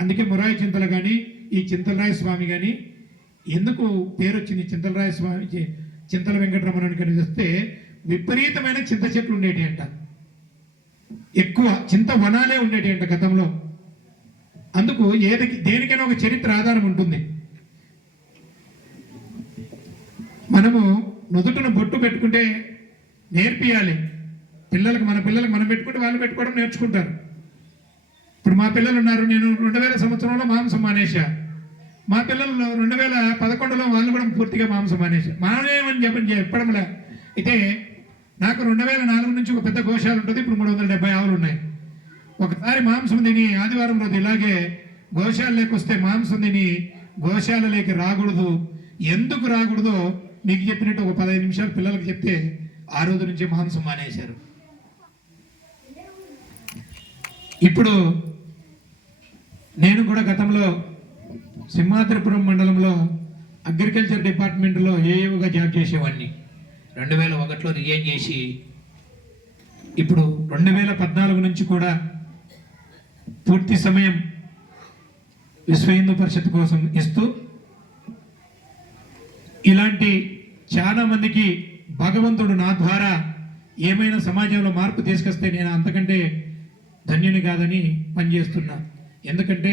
అందుకే మురాయి చింతలు కానీ ఈ చింతలరాయ స్వామి కానీ ఎందుకు పేరు వచ్చింది చింతలరాయ స్వామి, చింతల వెంకటరమణ కానీ చూస్తే విపరీతమైన చింత చెట్లు ఉండేటి అంట. ఎక్కువ చింత వనాలే ఉండేటి అంట గతంలో. అందుకు దేనికైనా ఒక చరిత్ర ఆధారం ఉంటుంది. మనము నుదుటను బొట్టు పెట్టుకుంటే నేర్పియాలి పిల్లలకు. మన పిల్లలకు మనం పెట్టుకుంటే వాళ్ళు పెట్టుకోవడం నేర్చుకుంటారు. ఇప్పుడు మా పిల్లలు ఉన్నారు. నేను 2000 సంవత్సరంలో మాంసం మానేశా. మా పిల్లలు 2011లో వాళ్ళు కూడా పూర్తిగా మాంసం మానేశా. మానేమని చెప్పడంలే. అయితే నాకు 2004 నుంచి ఒక పెద్ద గోశాల ఉంటుంది. ఇప్పుడు 370 ఆవులు ఉన్నాయి. ఒకసారి మాంసం తిని ఆదివారం రోజు ఇలాగే గోశాలలోకి వస్తే మాంసం తిని గోశాలలోకి రాకూడదు. ఎందుకు రాకూడదో మీకు చెప్పినట్టు ఒక 15 నిమిషాలు పిల్లలకు చెప్తే ఆ రోజు నుంచి మాంసం మానేశారు. ఇప్పుడు నేను కూడా గతంలో సింహాద్రిపురం మండలంలో అగ్రికల్చర్ డిపార్ట్మెంట్లో ఏఏగా జాబ్ చేసేవాడిని. 2001లో రిజైన్ చేసి ఇప్పుడు 2014 నుంచి కూడా పూర్తి సమయం విశ్వ హిందూ పరిషత్ కోసం ఇస్తూ ఇలాంటి చాలా మందికి భగవంతుడు నా ద్వారా ఏమైనా సమాజంలో మార్పు తీసుకొస్తే నేను అంతకంటే ధన్యుని కాదని పనిచేస్తున్నా. ఎందుకంటే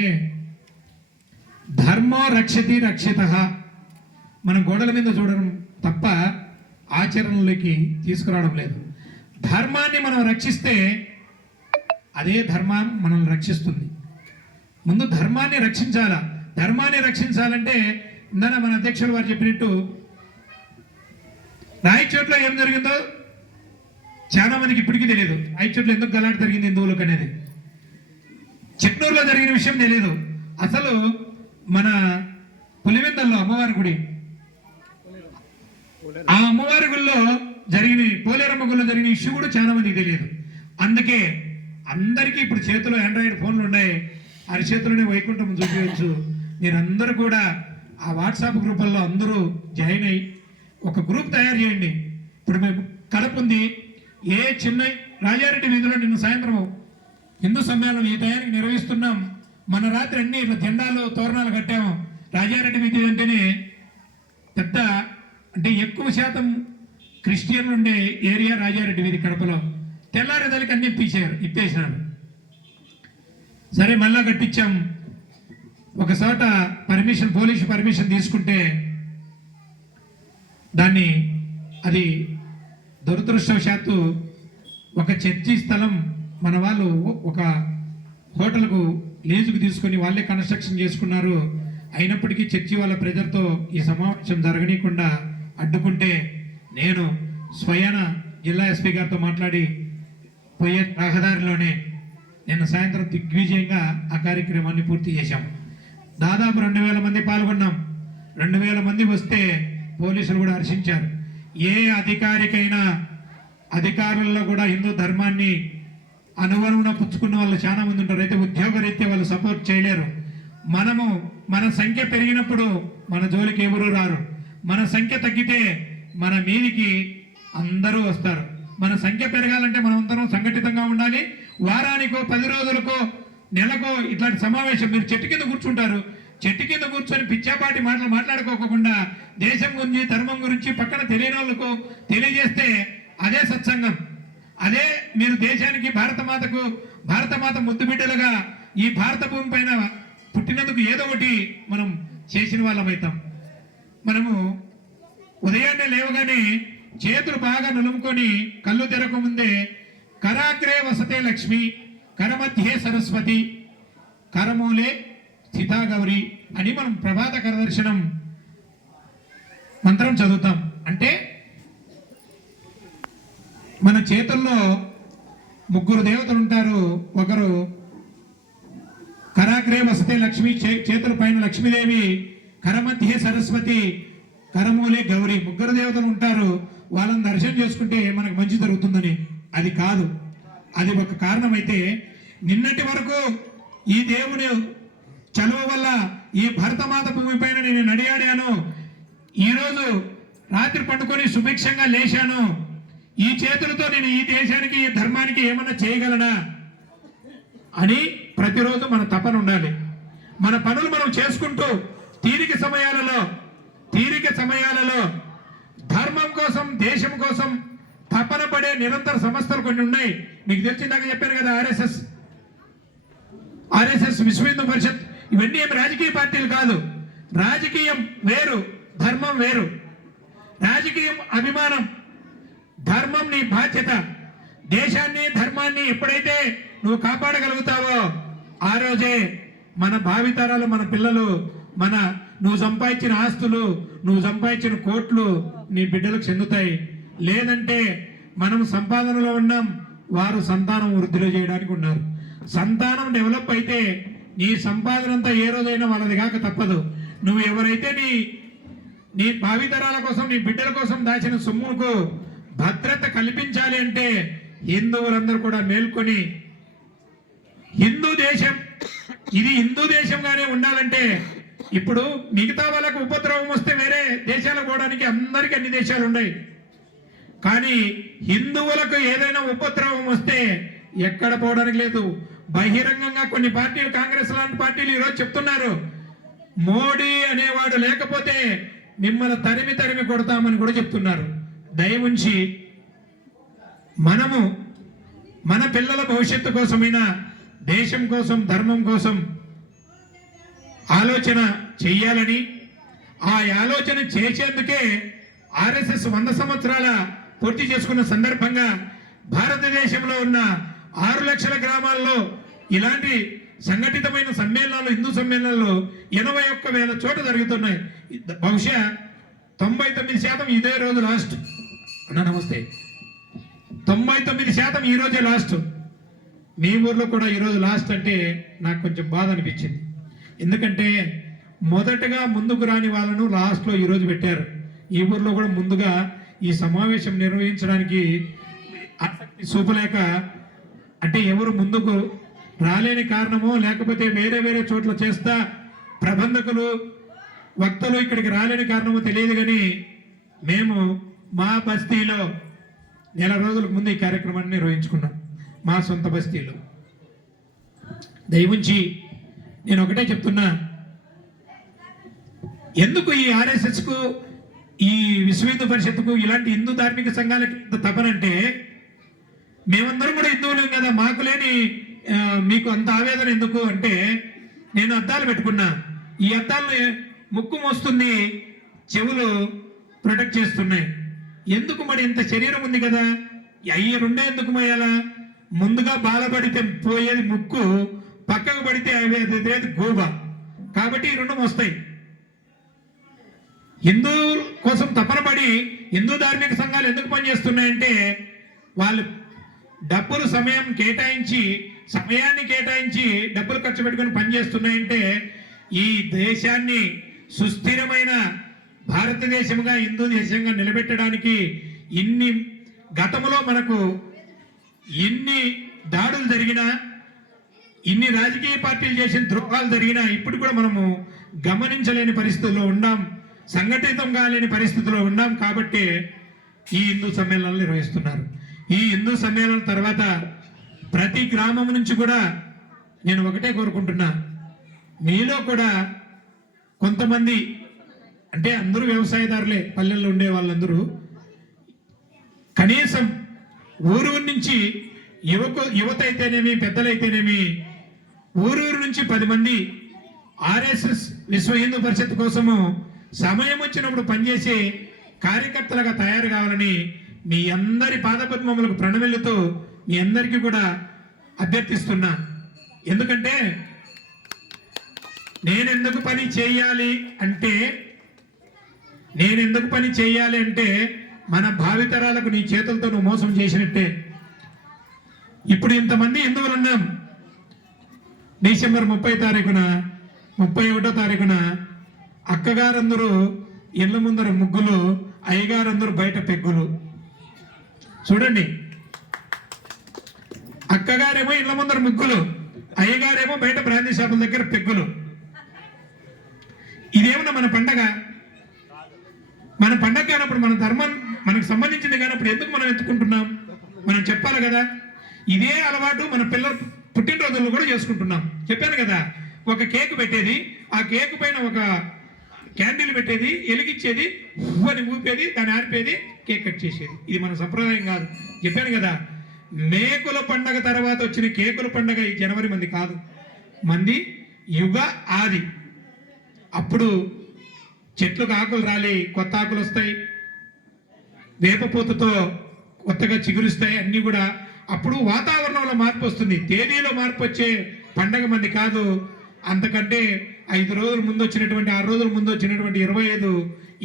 ధర్మో రక్షతి రక్షిత. మనం గోడల మీద చూడడం తప్ప ఆచరణలోకి తీసుకురావడం లేదు. ధర్మాన్ని మనం రక్షిస్తే అదే ధర్మం మనల్ని రక్షిస్తుంది. ముందు ధర్మాన్ని రక్షించాలా. ధర్మాన్ని రక్షించాలంటే ఇందాక మన అధ్యక్షులు వారు చెప్పినట్టు రాయచోట్ల ఏం జరిగిందో చాలా మందికి ఇప్పటికీ తెలియదు. రాయచోట్ల ఎందుకు గలాట జరిగింది హిందువులకు అనేది. చిట్నూరులో జరిగిన విషయం తెలియదు. అసలు మన పులివెందల్లో అమ్మవారి గుడి, ఆ అమ్మవారి గుడిలో జరిగిన పోలేరమ్మ గుడిలో జరిగిన ఇష్యూ కూడా చాలా మందికి తెలియదు. అందుకే అందరికీ ఇప్పుడు చేతిలో ఆండ్రాయిడ్ ఫోన్లు ఉన్నాయి. అరిచేతిలోనే వైకుంఠం చూపించవచ్చు. మీరందరూ కూడా ఆ వాట్సాప్ గ్రూపుల్లో అందరూ జాయిన్ అయ్యి ఒక గ్రూప్ తయారు చేయండి. ఇప్పుడు మేము కడప ఉంది, ఏ చిన్న రాజారెడ్డి వీధిలో నిన్న సాయంత్రం హిందూ సమ్మేళనం ఈ టయానికి నిర్వహిస్తున్నాం. మన రాత్రి అన్ని ఇట్లా జెండాలు తోరణాలు కట్టాము. రాజారెడ్డి వీధి అంటేనే పెద్ద అంటే ఎక్కువ శాతం క్రిస్టియన్లు ఉండే ఏరియా రాజారెడ్డి వీధి కడపలో. తెల్లారేదానికి అన్ని ఇప్పేసినారు. సరే మళ్ళా కట్టించాం. ఒక చోట పర్మిషన్, పోలీసు పర్మిషన్ తీసుకుంటే దాన్ని అది దురదృష్టవశాత్తు ఒక చర్చి స్థలం మన వాళ్ళు ఒక హోటల్కు లీజుకు తీసుకొని వాళ్ళే కన్స్ట్రక్షన్ చేసుకున్నారు. అయినప్పటికీ చర్చి వాళ్ళ ప్రెజర్తో ఈ సమావేశం జరగనీయకుండా అడ్డుకుంటే నేను స్వయాన జిల్లా ఎస్పీ గారితో మాట్లాడి పోయే రహదారిలోనే నిన్న సాయంత్రం దిగ్విజయంగా ఆ కార్యక్రమాన్ని పూర్తి చేశాం. దాదాపు 2000 మంది పాల్గొన్నాం. 2000 మంది వస్తే పోలీసులు కూడా హర్షించారు. ఏ అధికారికైనా అధికారుల్లో కూడా హిందూ ధర్మాన్ని అనువనువున పుచ్చుకున్న వాళ్ళు చాలా మంది ఉంటారు. అయితే ఉద్యోగరీత్యా వాళ్ళు సపోర్ట్ చేయలేరు. మన సంఖ్య పెరిగినప్పుడు మన జోలికి ఎవరు రారు. మన సంఖ్య తగ్గితే మన మీదికి అందరూ వస్తారు. మన సంఖ్య పెరగాలంటే మనం అందరం సంఘటితంగా ఉండాలి. వారానికో 10 రోజులకో నెలకో ఇట్లాంటి సమావేశం, మీరు చెట్టు కింద కూర్చుంటారు, చెట్టు కింద కూర్చొని పిచ్చాపాటి మాటలు మాట్లాడుకోకుండా దేశం గురించి ధర్మం గురించి పక్కన తెలియని వాళ్ళకు తెలియజేస్తే అదే సత్సంగం. అదే మీరు దేశానికి భారతమాత ముద్దు బిడ్డలుగా ఈ భారత భూమి పైన పుట్టినందుకు ఏదో ఒకటి మనం చేసిన వాళ్ళం అవుతాం. మనము ఉదయాన్నే లేవగానే చేతులు బాగా నులుముకొని కళ్ళు తెరకముందే కరాగ్రే వసతే లక్ష్మి, కరమధ్యే సరస్వతి, కరమూలే స్థితా గౌరి అని మనం ప్రభాత కరదర్శనం మంత్రం చదువుతాం. అంటే మన చేతుల్లో 3 దేవతలు ఉంటారు. ఒకరు కరాగ్రే వసతే లక్ష్మి, చేతుల పైన లక్ష్మీదేవి, కరమధ్యే సరస్వతి, కరమూలే గౌరి, 3 దేవతలు ఉంటారు. వాళ్ళని దర్శనం చేసుకుంటే మనకు మంచి జరుగుతుందని. అది కాదు, అది ఒక కారణమైతే నిన్నటి వరకు ఈ దేవుని చలువ వల్ల ఈ భరతమాత భూమి పైన నేను నడియాడాను. ఈరోజు రాత్రి పండుకొని సుభిక్షంగా లేచాను. ఈ చేతులతో నేను ఈ దేశానికి ఈ ధర్మానికి ఏమన్నా చేయగలనా అని ప్రతిరోజు మన తపన ఉండాలి. మన పనులు మనం చేసుకుంటూ తీరిక సమయాలలో ధర్మం కోసం దేశం కోసం తపన పడే నిరంతర సంస్థలు కొన్ని ఉన్నాయి. మీకు తెలిసిందాక చెప్పాను కదా, ఆర్ఎస్ఎస్, విశ్వ హిందూ పరిషత్, ఇవన్నీ ఏమి రాజకీయ పార్టీలు కాదు. రాజకీయం వేరు, ధర్మం వేరు. రాజకీయం అభిమానం, ధర్మం నీ బాధ్యత. దేశాన్ని ధర్మాన్ని ఎప్పుడైతే నువ్వు కాపాడగలుగుతావో ఆ రోజే మన భావితరాలు, మన పిల్లలు, నువ్వు సంపాదించిన ఆస్తులు, నువ్వు సంపాదించిన కోట్లు నీ బిడ్డలకు చెందుతాయి. లేదంటే మనం సంపాదనలో ఉన్నాం, వారు సంతానం వృద్ధిలో చేయడానికి ఉన్నారు. సంతానం డెవలప్ అయితే నీ సంపాదన అంతా ఏ రోజైనా వాళ్ళది కాక తప్పదు. నువ్వు ఎవరైతే నీ భావితరాల కోసం, నీ బిడ్డల కోసం దాచిన సొమ్ముకు భద్రత కల్పించాలి అంటే హిందువులందరూ కూడా మేల్కొని హిందూ దేశం, ఇది హిందూ దేశంగానే ఉండాలంటే, ఇప్పుడు మిగతా వాళ్ళకు ఉపద్రవం వస్తే వేరే దేశాలకు పోవడానికి అందరికీ అన్ని దేశాలు ఉన్నాయి. కానీ హిందువులకు ఏదైనా ఉపద్రవం వస్తే ఎక్కడ పోవడానికి లేదు. బహిరంగంగా కొన్ని పార్టీలు, కాంగ్రెస్ లాంటి పార్టీలు ఈరోజు చెప్తున్నారు, మోడీ అనేవాడు లేకపోతే మిమ్మల్ని తరిమి కొడతామని కూడా చెప్తున్నారు. దయవుంచి మనము మన పిల్లల భవిష్యత్తు కోసమైనా, దేశం కోసం, ధర్మం కోసం ఆలోచన చెయ్యాలని, ఆ ఆలోచన చేసేందుకే ఆర్ఎస్ఎస్ 100 సంవత్సరాల పూర్తి చేసుకున్న సందర్భంగా భారతదేశంలో ఉన్న 6 లక్షల గ్రామాల్లో ఇలాంటి సంఘటితమైన సమ్మేళనాలు, హిందూ సమ్మేళనాలు 81,000 చోట జరుగుతున్నాయి. బహుశా 99% ఇదే రోజు లాస్ట్. నమస్తే. 99% ఈ రోజే లాస్ట్. మీ ఊర్లో కూడా ఈరోజు లాస్ట్ అంటే నాకు కొంచెం బాధ అనిపించింది. ఎందుకంటే మొదటగా ముందుకు రాని వాళ్ళను లాస్ట్లో ఈరోజు పెట్టారు. ఈ ఊర్లో కూడా ముందుగా ఈ సమావేశం నిర్వహించడానికి ఆసక్తి చూపలేక, అంటే ఎవరు ముందుకు రాలేని కారణమో, లేకపోతే వేరే చోట్ల చేస్తా ప్రబంధకులు, వక్తలు ఇక్కడికి రాలేని కారణమో తెలియదు. కానీ మేము మా బస్తీలో నెల రోజులకు ముందు ఈ కార్యక్రమాన్ని నిర్వహించుకున్నాం, మా సొంత బస్తీలో. దయవుంచి నేను ఒకటే చెప్తున్నా, ఎందుకు ఈ ఆర్ఎస్ఎస్కు, ఈ విశ్వ హిందూ పరిషత్తుకు, ఇలాంటి హిందూ ధార్మిక సంఘాలకి తపనంటే, మేమందరం కూడా హిందువులేం కదా, మాకు లేని మీకు అంత ఆవేదన ఎందుకు అంటే, నేను అద్దాలు పెట్టుకున్నా. ఈ అద్దాలు ముక్కు మోస్తుంది, చెవులు ప్రొటెక్ట్ చేస్తున్నాయి. ఎందుకు మరి ఇంత శరీరం ఉంది కదా, అయ్యి రెండే ఎందుకు మోయాలా? ముందుగా బాలపడితే పోయేది ముక్కు, పక్కకు పడితే అవి గోబ. కాబట్టి ఈ 2 వస్తాయి. హిందూ కోసం తపన పడి హిందూ ధార్మిక సంఘాలు ఎందుకు పనిచేస్తున్నాయంటే, వాళ్ళు డబ్బులు సమయాన్ని కేటాయించి డబ్బులు ఖర్చు పెట్టుకొని పనిచేస్తున్నాయంటే, ఈ దేశాన్ని సుస్థిరమైన భారతదేశంగా, హిందూ దేశంగా నిలబెట్టడానికి గతంలో మనకు ఎన్ని దాడులు జరిగినా, ఇన్ని రాజకీయ పార్టీలు చేసిన ద్రోహాలు జరిగినా ఇప్పుడు కూడా మనము గమనించలేని పరిస్థితుల్లో ఉన్నాం. సంఘటితం కాలేని పరిస్థితిలో ఉన్నాం కాబట్టి ఈ హిందూ సమ్మేళనాలు నిర్వహిస్తున్నారు. ఈ హిందూ సమ్మేళనం తర్వాత ప్రతి గ్రామం నుంచి కూడా నేను ఒకటే కోరుకుంటున్నా, మీలో కూడా కొంతమంది, అంటే అందరూ వ్యవసాయదారులే, పల్లెల్లో ఉండే వాళ్ళందరూ కనీసం ఊరు నుంచి యువత అయితేనేమి, పెద్దలైతేనేమి, ఊరూరు నుంచి 10 మంది ఆర్ఎస్ఎస్ విశ్వ హిందూ పరిషత్ కోసము సమయం వచ్చినప్పుడు పనిచేసే కార్యకర్తలుగా తయారు కావాలని మీ అందరి పాదపద్మములకు ప్రణమిల్లుతూ మీ అందరికీ కూడా అభ్యర్థిస్తున్నా. ఎందుకంటే నేనెందుకు పని చేయాలి అంటే మన భావితరాలకు నీ చేతులతో నువ్వు మోసం చేసినట్టే. ఇప్పుడు ఇంతమంది హిందువులు ఉన్నాం. డిసెంబర్ 30 తారీఖున 31వ తారీఖున అక్కగారందరూ ఇళ్ల ముందర ముగ్గులు, అయ్యగారందరూ బయట పెగ్గులు. చూడండి, అక్కగారేమో ఇళ్ల ముందర ముగ్గులు, అయ్యగారేమో బయట బ్రాందీ షాపుల దగ్గర పెగ్గులు. ఇదేమన్నా మన పండగ? మన పండగ కానప్పుడు, మన ధర్మం మనకు సంబంధించింది కానప్పుడు ఎందుకు మనం ఎత్తుకుంటున్నాం? మనం చెప్పాలి కదా. ఇదే అలవాటు మన పిల్లల పుట్టినరోజుల్లో కూడా చేసుకుంటున్నాం. చెప్పాను కదా, ఒక కేక్ పెట్టేది, ఆ కేక్ పైన ఒక క్యాండిల్ పెట్టేది, ఎలిగిచ్చేది, అని ఊపేది, దాన్ని ఆర్పేది, కేక్ కట్ చేసేది. ఇది మన సంప్రదాయం కాదు. చెప్పాను కదా, మేకుల పండగ తర్వాత వచ్చిన కేకుల పండగ ఈ జనవరి మంది కాదు, మంది యుగ ఆది. అప్పుడు చెట్లకు ఆకులు రాలి కొత్త ఆకులు వస్తాయి, వేపపూతతో కొత్తగా చిగురుస్తాయి, అన్నీ కూడా. అప్పుడు వాతావరణంలో మార్పు వస్తుంది, తేదీలో మార్పు వచ్చే పండగ మంది కాదు. అంతకంటే 5 రోజుల ముందు వచ్చినటువంటి, 6 రోజుల ముందు వచ్చినటువంటి 25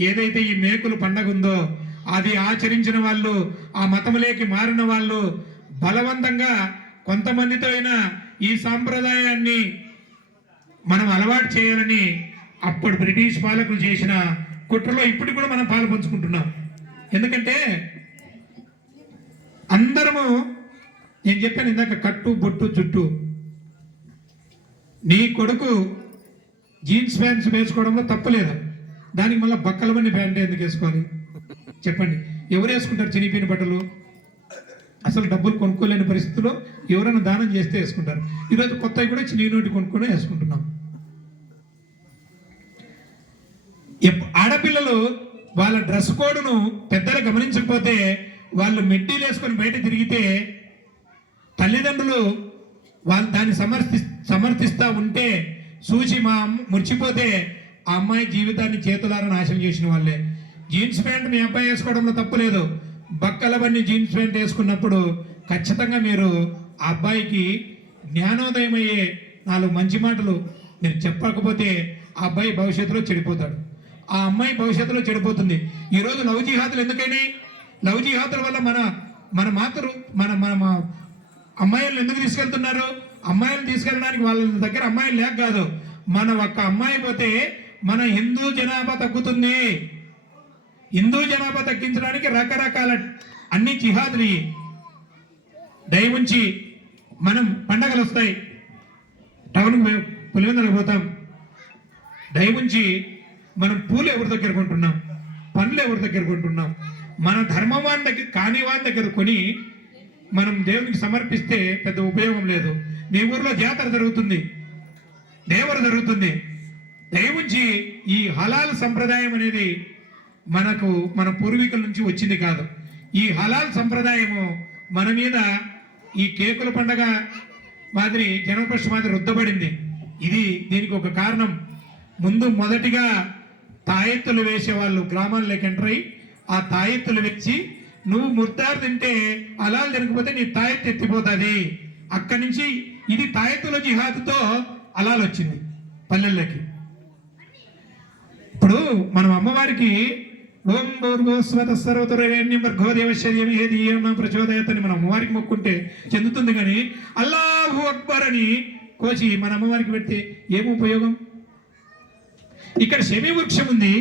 ఏదైతే ఈ మేకులు పండగ ఉందో, అది ఆచరించిన వాళ్ళు, ఆ మతములేకి మారిన వాళ్ళు బలవంతంగా కొంతమందితో అయినా ఈ సాంప్రదాయాన్ని మనం అలవాటు చేయాలని అప్పుడు బ్రిటిష్ పాలకులు చేసిన కుట్రలో ఇప్పటికి కూడా మనం పాలు పంచుకుంటున్నాం. ఎందుకంటే అందరము, నేను చెప్పాను ఇందాక, కట్టు బొట్టు చుట్టూ. నీ కొడుకు జీన్స్ ప్యాంట్స్ వేసుకోవడంలో తప్పలేదు, దానికి మళ్ళీ బక్కలమని ప్యాంట్ ఎందుకు వేసుకోవాలి చెప్పండి? ఎవరు వేసుకుంటారు చినిగిపోయిన బట్టలు? అసలు డబ్బులు కొనుక్కోలేని పరిస్థితుల్లో ఎవరైనా దానం చేస్తే వేసుకుంటారు. ఈరోజు కొత్తవి కూడా చిన్ని నోటి కొనుక్కొని వేసుకుంటున్నాం. ఆడపిల్లలు వాళ్ళ డ్రెస్ కోడ్ను పెద్దలు గమనించకపోతే, వాళ్ళు మెట్టీలు వేసుకొని బయట తిరిగితే తల్లిదండ్రులు వాళ్ళు దాన్ని సమర్థిస్తూ ఉంటే చూసి మురిచిపోతే ఆ అమ్మాయి జీవితాన్ని చేతులారా నాశనం చేసిన వాళ్ళే. జీన్స్ ప్యాంట్ మీ అబ్బాయి వేసుకోవడంలో తప్పులేదు, బక్కలవన్నీ జీన్స్ ప్యాంట్ వేసుకున్నప్పుడు ఖచ్చితంగా మీరు ఆ అబ్బాయికి జ్ఞానోదయం అయ్యే 4 మంచి మాటలు మీరు చెప్పకపోతే ఆ అబ్బాయి భవిష్యత్తులో చెడిపోతాడు, ఆ అమ్మాయి భవిష్యత్తులో చెడిపోతుంది. ఈరోజు లవ్ జిహాదులు ఎందుకైనాయి? లవ్ జిహాదుల వల్ల మన అమ్మాయిలను ఎందుకు తీసుకెళ్తున్నారు? అమ్మాయిలను తీసుకెళ్ళడానికి వాళ్ళ దగ్గర అమ్మాయిలు లేక కాదు, మన ఒక్క అమ్మాయి పోతే మన హిందూ జనాభా తగ్గుతుంది. హిందూ జనాభా తగ్గించడానికి రకరకాల అన్ని జిహాదులు దయవుంచి మనం పండగలు వస్తాయి, టౌన్కి పులివెందులకు పోతాం, దయవుంచి మనం పూలు ఎవరి దగ్గర కొంటున్నాం, పండ్లు ఎవరి దగ్గర కొంటున్నాం? మన ధర్మవాన్ దగ్గర కాని వాని దగ్గర కొని మనం దేవునికి సమర్పిస్తే పెద్ద ఉపయోగం లేదు. మీ ఊర్లో జాతర జరుగుతుంది, దేవర జరుగుతుంది, దయవుంచి ఈ హలాల్ సంప్రదాయం అనేది మన పూర్వీకుల నుంచి వచ్చింది కాదు. ఈ హలాల్ సంప్రదాయము మన మీద ఈ కేకుల పండగ మాదిరి, జనపక్ష మాదిరి రుద్దబడింది. దీనికి ఒక కారణం, ముందు మొదటిగా తాయెత్తులు వేసేవాళ్ళు గ్రామాల్లోకి ఎంటర్ అయ్యి ఆ తాయెత్తులు వేసి, నువ్వు ముర్దారు తింటే హలాల్ తినకపోతే నీ తాయెత్తు ఎత్తిపోతుంది. అక్కడి నుంచి ఇది తాయెత్తుల జిహాదుతో హలాల్ వచ్చింది పల్లెల్లోకి. ఇప్పుడు మనం అమ్మవారికి ఓం భూర్భువస్వత సర్వతురేణ్యం భర్గో దేవశ్చర్యం ఏది ఏమన్నా ప్రచోదయతని మనం అమ్మవారికి మొక్కుంటే చెందుతుంది. కానీ అల్లాహు అక్బర్ అని కోసి మన అమ్మవారికి పెడితే ఏం ఉపయోగం? ఇక్కడ శమీ వృక్షం ఉంది,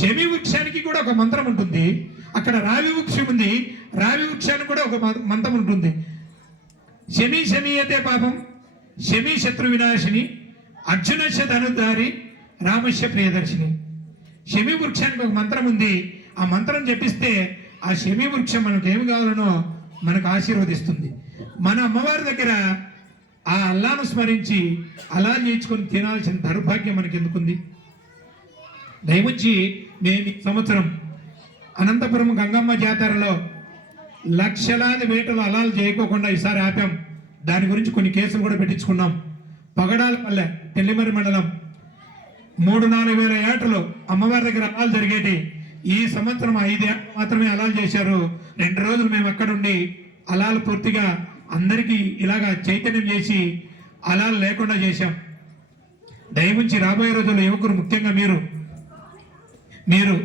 శమీ వృక్షానికి కూడా ఒక మంత్రం ఉంటుంది. అక్కడ రావి వృక్షం ఉంది, రావి వృక్షానికి కూడా ఒక మంత్రం ఉంటుంది. శమీ శమీయతే పాపం, శమీ శత్రు వినాశిని, అర్జునశ ధనుధారి, రామస్య ప్రియదర్శిని. శమీ వృక్షానికి ఒక మంత్రం ఉంది. ఆ మంత్రం జపిస్తే ఆ శమీ వృక్షం మనకు ఏమి కావాలనో మనకు ఆశీర్వదిస్తుంది. మన అమ్మవారి దగ్గర ఆ అల్లాను స్మరించి అలా నేర్చుకొని తినాల్సిన దౌర్భాగ్యం మనకి ఎందుకుంది? దయవుంచి మేము ఈ సంవత్సరం అనంతపురం గంగమ్మ జాతరలో లక్షలాది వేటలు అలాలు చేయకోకుండా ఈసారి ఆపాం. దాని గురించి కొన్ని కేసులు కూడా పెట్టించుకున్నాం. పగడాలపల్లె తెల్లిమరి మండలం 3-4 వేల ఏటలు అమ్మవారి దగ్గర అలాలు జరిగేటి. ఈ సంవత్సరం 5 ఏళ్ళు మాత్రమే అలాలు చేశారు. 2 రోజులు మేము అక్కడుండి అలాలు పూర్తిగా అందరికీ ఇలాగా చైతన్యం చేసి అలాలు లేకుండా చేశాం. దయవుంచి రాబోయే రోజుల్లో యువకులు, ముఖ్యంగా మీరు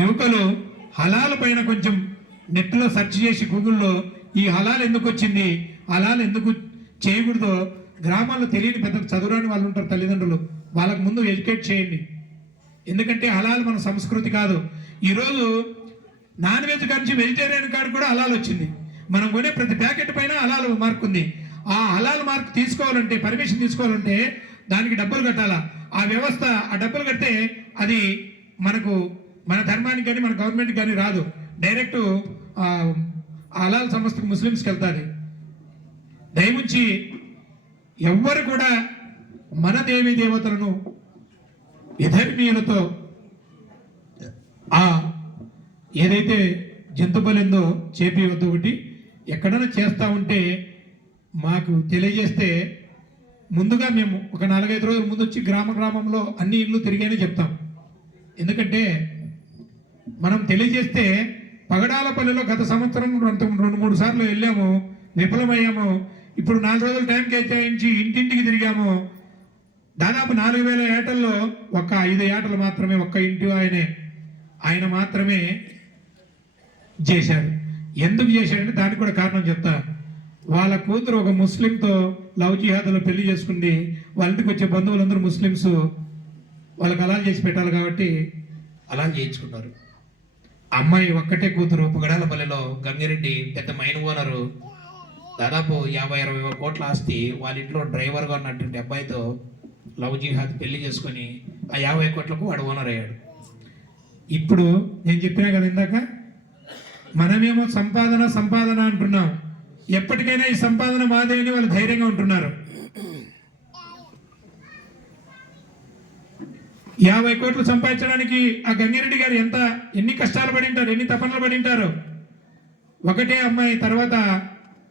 యువకులు హలాల పైన కొంచెం నెట్లో సెర్చ్ చేసి గూగుల్లో ఈ హలాల్ ఎందుకు వచ్చింది, హలాల్ ఎందుకు చేయకూడదో గ్రామాల్లో తెలియని పెద్ద చదువురాని వాళ్ళు ఉంటారు తల్లిదండ్రులు, వాళ్ళకు ముందు ఎడ్యుకేట్ చేయండి. ఎందుకంటే హలాల్ మన సంస్కృతి కాదు. ఈరోజు నాన్ వెజ్ కాడి నుంచి వెజిటేరియన్ కార్డు కూడా హలాల్ వచ్చింది. మనం కొనే ప్రతి ప్యాకెట్ పైన హలాల్ మార్క్ ఉంది. ఆ హలాల్ మార్క్ తీసుకోవాలంటే, పర్మిషన్ తీసుకోవాలంటే దానికి డబ్బులు కట్టాలా. ఆ వ్యవస్థ, ఆ డబ్బులు కడితే అది మనకు, మన ధర్మానికి కానీ మన గవర్నమెంట్కి కానీ రాదు. డైరెక్ట్ హలాల్ సంస్థకు ముస్లిమ్స్కి వెళ్తుంది. దయవుంచి ఎవ్వరు కూడా మన దేవీ దేవతలను విధర్మీయులతో ఏదైతే జంతు బలిందో చేపివద్దు. ఒకటి ఎక్కడైనా చేస్తూ ఉంటే మాకు తెలియజేస్తే ముందుగా మేము ఒక 4-5 రోజుల ముందు వచ్చి గ్రామంలో అన్ని ఇళ్ళు తిరిగానే చెప్తాం. ఎందుకంటే మనం తెలియజేస్తే పగడాలపల్లిలో గత సంవత్సరం 2-3 సార్లు వెళ్ళాము, విఫలమయ్యాము. ఇప్పుడు 4 రోజులు టైం కేటాయించి ఇంటింటికి తిరిగాము. దాదాపు 4,000 ఏటల్లో ఒక 5 ఏటలు మాత్రమే ఒక్క ఇంటి ఆయన మాత్రమే చేశారు. ఎందుకు చేశాడంటే దానికి కూడా కారణం చెప్తా. వాళ్ళ కూతురు ఒక ముస్లింతో లవ్ జిహాద్లో పెళ్లి చేసుకుంది. వాళ్ళ ఇంటికి వచ్చే బంధువులందరూ ముస్లిమ్స్, వాళ్ళకి అలా చేసి పెట్టాలి కాబట్టి అలా చేయించుకున్నారు. అమ్మాయి ఒక్కటే కూతురు, పగడాలపల్లిలో గంగిరెడ్డి పెద్ద మైన్ ఓనరు, దాదాపు 50-60 కోట్ల ఆస్తి. వాళ్ళ ఇంట్లో డ్రైవర్గా ఉన్నటువంటి అబ్బాయితో లవ్ జిహాద్ పెళ్లి చేసుకొని ఆ 50 కోట్లకు వాడు ఓనర్ అయ్యాడు. ఇప్పుడు నేను చెప్పినా కదా ఇందాక, మనమేమో సంపాదన అంటున్నాం. ఎప్పటికైనా ఈ సంపాదన మాదే అని వాళ్ళు ధైర్యంగా ఉంటున్నారు. 50 కోట్లు సంపాదించడానికి ఆ గంగిరెడ్డి గారు ఎన్ని కష్టాలు పడింటారు, ఎన్ని తపనలు పడింటారు. ఒకటే అమ్మాయి, తర్వాత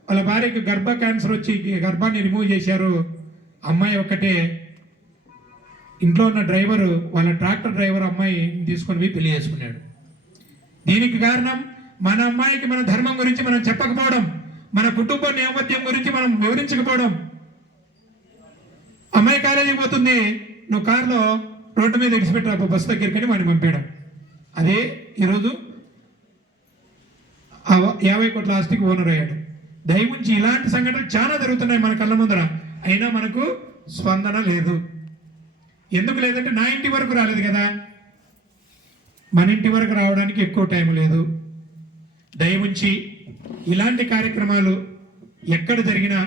వాళ్ళ భార్యకి గర్భ క్యాన్సర్ వచ్చి గర్భాన్ని రిమూవ్ చేశారు. అమ్మాయి ఒక్కటే, ఇంట్లో ఉన్న డ్రైవరు, వాళ్ళ ట్రాక్టర్ డ్రైవర్ అమ్మాయి తీసుకొని పోయి పెళ్లి చేసుకున్నాడు. దీనికి కారణం మన అమ్మాయికి మన ధర్మం గురించి మనం చెప్పకపోవడం, మన కుటుంబ నేపథ్యం గురించి మనం వివరించకపోవడం. అమ్మాయి కాలేజీకి పోతుంది, నువ్వు కారులో రోడ్డు మీద ఇడిచిపెట్టారు బస్సు దగ్గరికి వాడిని పంపేయడం. అదే ఈరోజు 50 కోట్ల ఆస్తికి ఓనర్ అయ్యాడు. దయవుంచి ఇలాంటి సంఘటనలు చాలా జరుగుతున్నాయి మన కళ్ళ ముందర, అయినా మనకు స్పందన లేదు. ఎందుకు లేదంటే నా ఇంటి వరకు రాలేదు కదా, మన ఇంటి వరకు రావడానికి ఎక్కువ టైం లేదు. దయవుంచి ఇలాంటి కార్యక్రమాలు ఎక్కడ జరిగినా,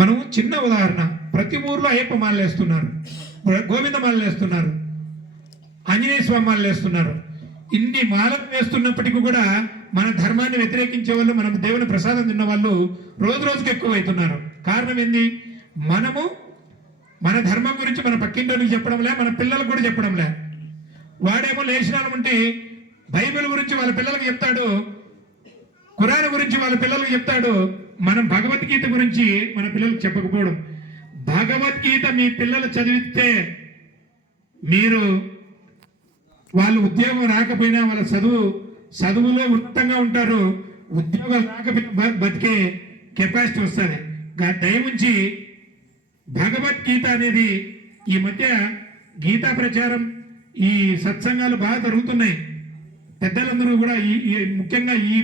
మనం చిన్న ఉదాహరణ, ప్రతి ఊర్లో అయ్యప్ప మాలలు వేస్తున్నారు, గోవింద మాలలు వేస్తున్నారు, ఆంజనేయ స్వామి మాలలు వేస్తున్నారు. ఇన్ని మాలలు వేస్తున్నప్పటికీ కూడా మన ధర్మాన్ని వ్యతిరేకించే వాళ్ళు, మనం దేవుని ప్రసాదం తిన్న వాళ్ళు రోజు రోజుకి ఎక్కువ అవుతున్నారు. కారణం ఏంది? మనము మన ధర్మం గురించి మన పక్కింటోనికి చెప్పడంలే, మన పిల్లలకు కూడా చెప్పడంలే. వాడేమో లేచినామంటే బైబిల్ గురించి వాళ్ళ పిల్లలకు చెప్తాడు, ఖురాన్ గురించి వాళ్ళ పిల్లలకు చెప్తాడు. మనం భగవద్గీత గురించి మన పిల్లలకు చెప్పకపోవడం. భగవద్గీత మీ పిల్లలు చదివితే మీరు, వాళ్ళు ఉద్యోగం రాకపోయినా వాళ్ళ చదువులో ఉన్నతంగా ఉంటారు. ఉద్యోగం రాకపోయినా బతికే కెపాసిటీ వస్తుంది. దయవుంచి భగవద్గీత అనేది, ఈ మధ్య గీతా ప్రచారం, ఈ సత్సంగాలు బాగా జరుగుతున్నాయి. పెద్దలందరూ కూడా ముఖ్యంగా ఈ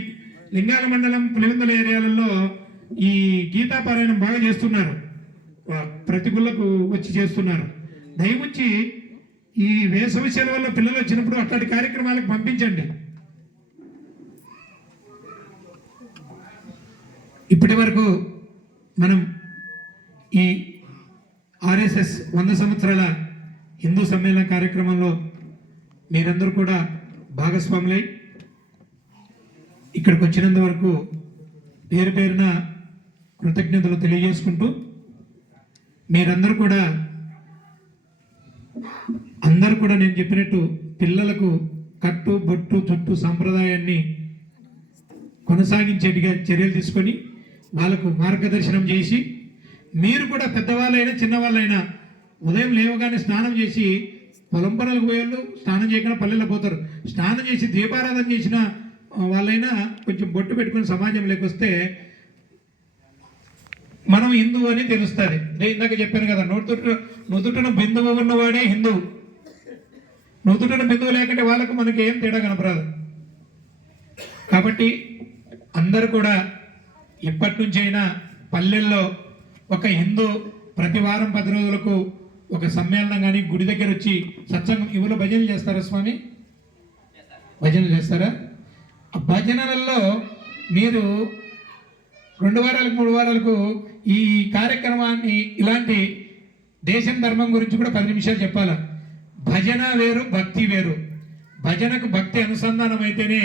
లింగాల మండలం, పులివెందుల ఏరియాలలో ఈ గీతా పారాయణం బాగా చేస్తున్నారు. ప్రతి గుళ్ళకు వచ్చి చేస్తున్నారు. దయవుంచి ఈ వేసవి సెలవుల్లో పిల్లలు వచ్చినప్పుడు అట్లాంటి కార్యక్రమాలకు పంపించండి. ఇప్పటి వరకు మనం ఈ RSS 100 సంవత్సరాల హిందూ సమ్మేళన కార్యక్రమంలో మీరందరూ కూడా భాగస్వాములై ఇక్కడికి వచ్చినందు వరకు పేరు పేరున కృతజ్ఞతలు తెలియజేసుకుంటూ మీరందరూ కూడా నేను చెప్పినట్టు పిల్లలకు కట్టు బొట్టు చుట్టు సాంప్రదాయాన్ని కొనసాగించేట్టుగా చర్యలు తీసుకొని వాళ్ళకు మార్గదర్శనం చేసి మీరు కూడా పెద్దవాళ్ళైనా చిన్నవాళ్ళైనా ఉదయం లేవగానే స్నానం చేసి పొలం పనులకు పోయేళ్ళు స్నానం చేయకుండా పల్లెల్లో పోతారు. స్నానం చేసి దీపారాధన చేసిన వాళ్ళైనా కొంచెం బొట్టు పెట్టుకుని సమాజంలోకి వస్తే మనం హిందూ అని తెలుస్తుంది. నేను ఇందాక చెప్పాను కదా, నుదుటన బిందువు ఉన్నవాడే హిందూ. నుదుటన బిందువు లేకుంటే వాళ్ళకు మనకి ఏం తేడా కనపరాదు. కాబట్టి అందరూ కూడా ఇప్పటి నుంచి అయినా పల్లెల్లో ఒక హిందూ ప్రతి వారం 10 రోజులకు ఒక సమ్మేళనం కానీ గుడి దగ్గర వచ్చి సత్సంగం ఇవ్వలో భజనలు చేస్తారా స్వామి? భజనలు చేస్తారా? ఆ భజనలలో మీరు 2 వారాలకు 3 వారాలకు ఈ కార్యక్రమాన్ని ఇలాంటి దేశం ధర్మం గురించి కూడా 10 నిమిషాలు చెప్పాలా. భజన వేరు, భక్తి వేరు. భజనకు భక్తి అనుసంధానం అయితేనే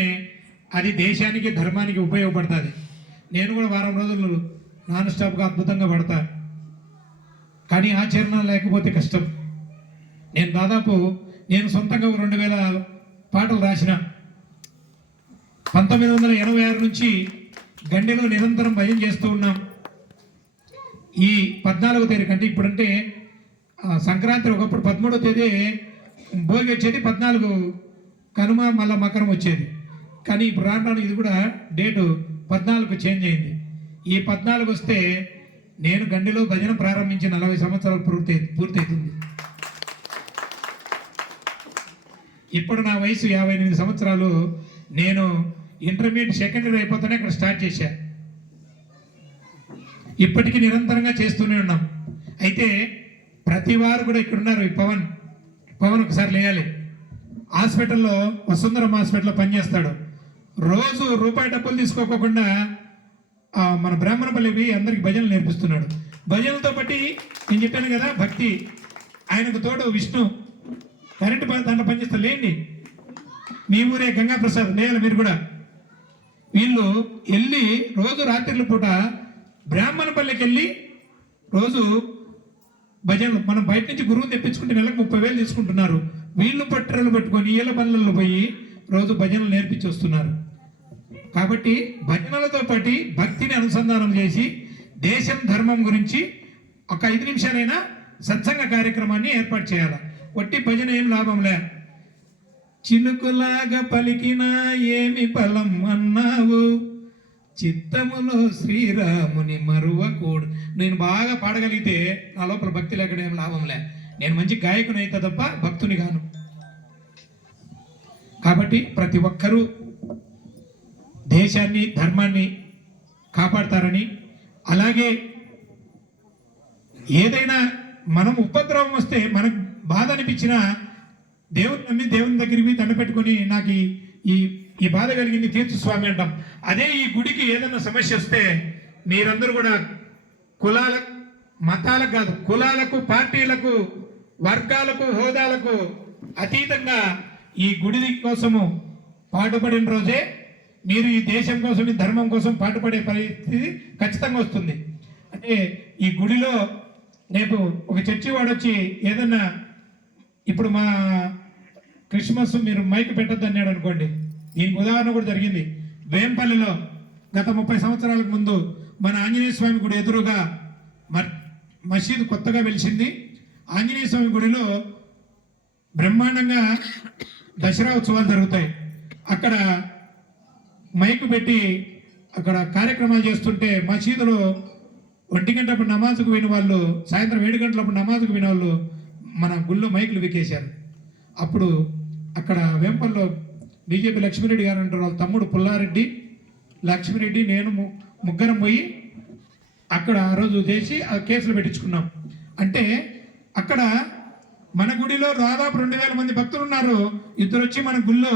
అది దేశానికి ధర్మానికి ఉపయోగపడుతుంది. నేను కూడా వారం రోజులు నాన్ స్టాప్గా అద్భుతంగా పడతా, కానీ ఆచరణ లేకపోతే కష్టం. నేను సొంతంగా 2000 పాటలు రాసిన. 1986 నుంచి గండిలో నిరంతరం భజన చేస్తూ ఉన్నాం. ఈ 14వ తేదీ కంటే ఇప్పుడంటే సంక్రాంతి ఒకప్పుడు 13వ తేదీ భోగి వచ్చేది, 14 కనుమ మళ్ళా మకరం వచ్చేది. కానీ ఇప్పుడు రాను ఇది కూడా డేటు 14కు చేంజ్ అయింది. ఈ 14 వస్తే నేను గండిలో భజన ప్రారంభించి 40 సంవత్సరాలు పూర్తవుతుంది. ఇప్పుడు నా వయసు 58 సంవత్సరాలు. నేను ఇంటర్మీడియట్ సెకండరీ అయిపోతేనే ఇక్కడ స్టార్ట్ చేశా. ఇప్పటికీ నిరంతరంగా చేస్తూనే ఉన్నాం. అయితే ప్రతి వారు కూడా ఇక్కడ ఉన్నారు. ఈ పవన్ ఒకసారి లేయాలి. హాస్పిటల్లో వసుంధరం హాస్పిటల్లో పనిచేస్తాడు. రోజు రూపాయి డబ్బులు తీసుకోకుండా మన బ్రాహ్మణపల్లికి అందరికి భజనలు నేర్పిస్తున్నాడు. భజనలతో బట్టి నేను చెప్పాను కదా భక్తి. ఆయనకు తోడు విష్ణు కరెంటు దాంట్లో పనిచేస్తా. లేండి, మీ ఊరే గంగా ప్రసాద్ లేయాలి మీరు కూడా. వీళ్ళు వెళ్ళి రోజు రాత్రిల పూట బ్రాహ్మణపల్లికి వెళ్ళి రోజు భజనలు. మనం బయట నుంచి గురువుని తెప్పించుకుంటే నెలకు 30,000 తీసుకుంటున్నారు. వీళ్ళు పట్టరలు పట్టుకొని ఈల పనులలో పోయి రోజు భజనలు నేర్పించి వస్తున్నారు. కాబట్టి భజనలతో పాటు భక్తిని అనుసంధానం చేసి దేశం ధర్మం గురించి ఒక 5 నిమిషాలైనా సత్సంగ కార్యక్రమాన్ని ఏర్పాటు చేయాలి. వట్టి భజన ఏం లాభంలే. చిలుకులాగా పలికినా ఏమి ఫలం అన్నావు, చిత్తములో శ్రీరాముని మరువకూడు. నేను బాగా పాడగలిగితే నా లోపల భక్తి లేకుండా ఏం లాభంలే. నేను మంచి గాయకుని అయితే తప్ప భక్తుని గాను. కాబట్టి ప్రతి ఒక్కరూ దేశాన్ని ధర్మాన్ని కాపాడతారని, అలాగే ఏదైనా మనం ఉపద్రవం వస్తే మనకు బాధ అనిపించినా దేవుని నమ్మి దేవుని దగ్గరికి దండ పెట్టుకొని నాకు ఈ బాధ కలిగింది తీర్చు స్వామి అంటాం. అదే ఈ గుడికి ఏదైనా సమస్య వస్తే మీరందరూ కూడా కులాల మతాలకు కాదు, కులాలకు పార్టీలకు వర్గాలకు హోదాలకు అతీతంగా ఈ గుడి కోసము పాటుపడిన రోజే మీరు ఈ దేశం కోసం ఈ ధర్మం కోసం పాటుపడే పరిస్థితి ఖచ్చితంగా వస్తుంది. అంటే ఈ గుడిలో రేపు ఒక చర్చి వాడు వచ్చి ఏదన్నా ఇప్పుడు మా క్రిస్మస్ మీరు మైక్ పెట్టద్దు అన్నాడు అనుకోండి. దీనికి ఉదాహరణ కూడా జరిగింది. వేంపల్లిలో గత 30 సంవత్సరాలకు ముందు మన ఆంజనేయ స్వామి గుడి ఎదురుగా మసీదు కొత్తగా వెలిసింది. ఆంజనేయ స్వామి గుడిలో బ్రహ్మాండంగా దసరా ఉత్సవాలు జరుగుతాయి. అక్కడ మైకు పెట్టి అక్కడ కార్యక్రమాలు చేస్తుంటే మసీదులో 1 గంటప్పుడు నమాజుకు విని వాళ్ళు, సాయంత్రం 7 గంటలప్పుడు నమాజుకు విని వాళ్ళు మన గుళ్ళో మైకులు వికేశారు. అప్పుడు అక్కడ వేంపల్లో బీజేపీ లక్ష్మీరెడ్డి గారు అంటారు, వాళ్ళ తమ్ముడు పుల్లారెడ్డి, లక్ష్మీరెడ్డి, నేను ముగ్గురం పోయి అక్కడ ఆ రోజు చేసి ఆ కేసులు పెట్టించుకున్నాం. అంటే అక్కడ మన గుడిలో దాదాపు 2,000 మంది భక్తులు ఉన్నారు. ఇద్దరు వచ్చి మన గుళ్ళో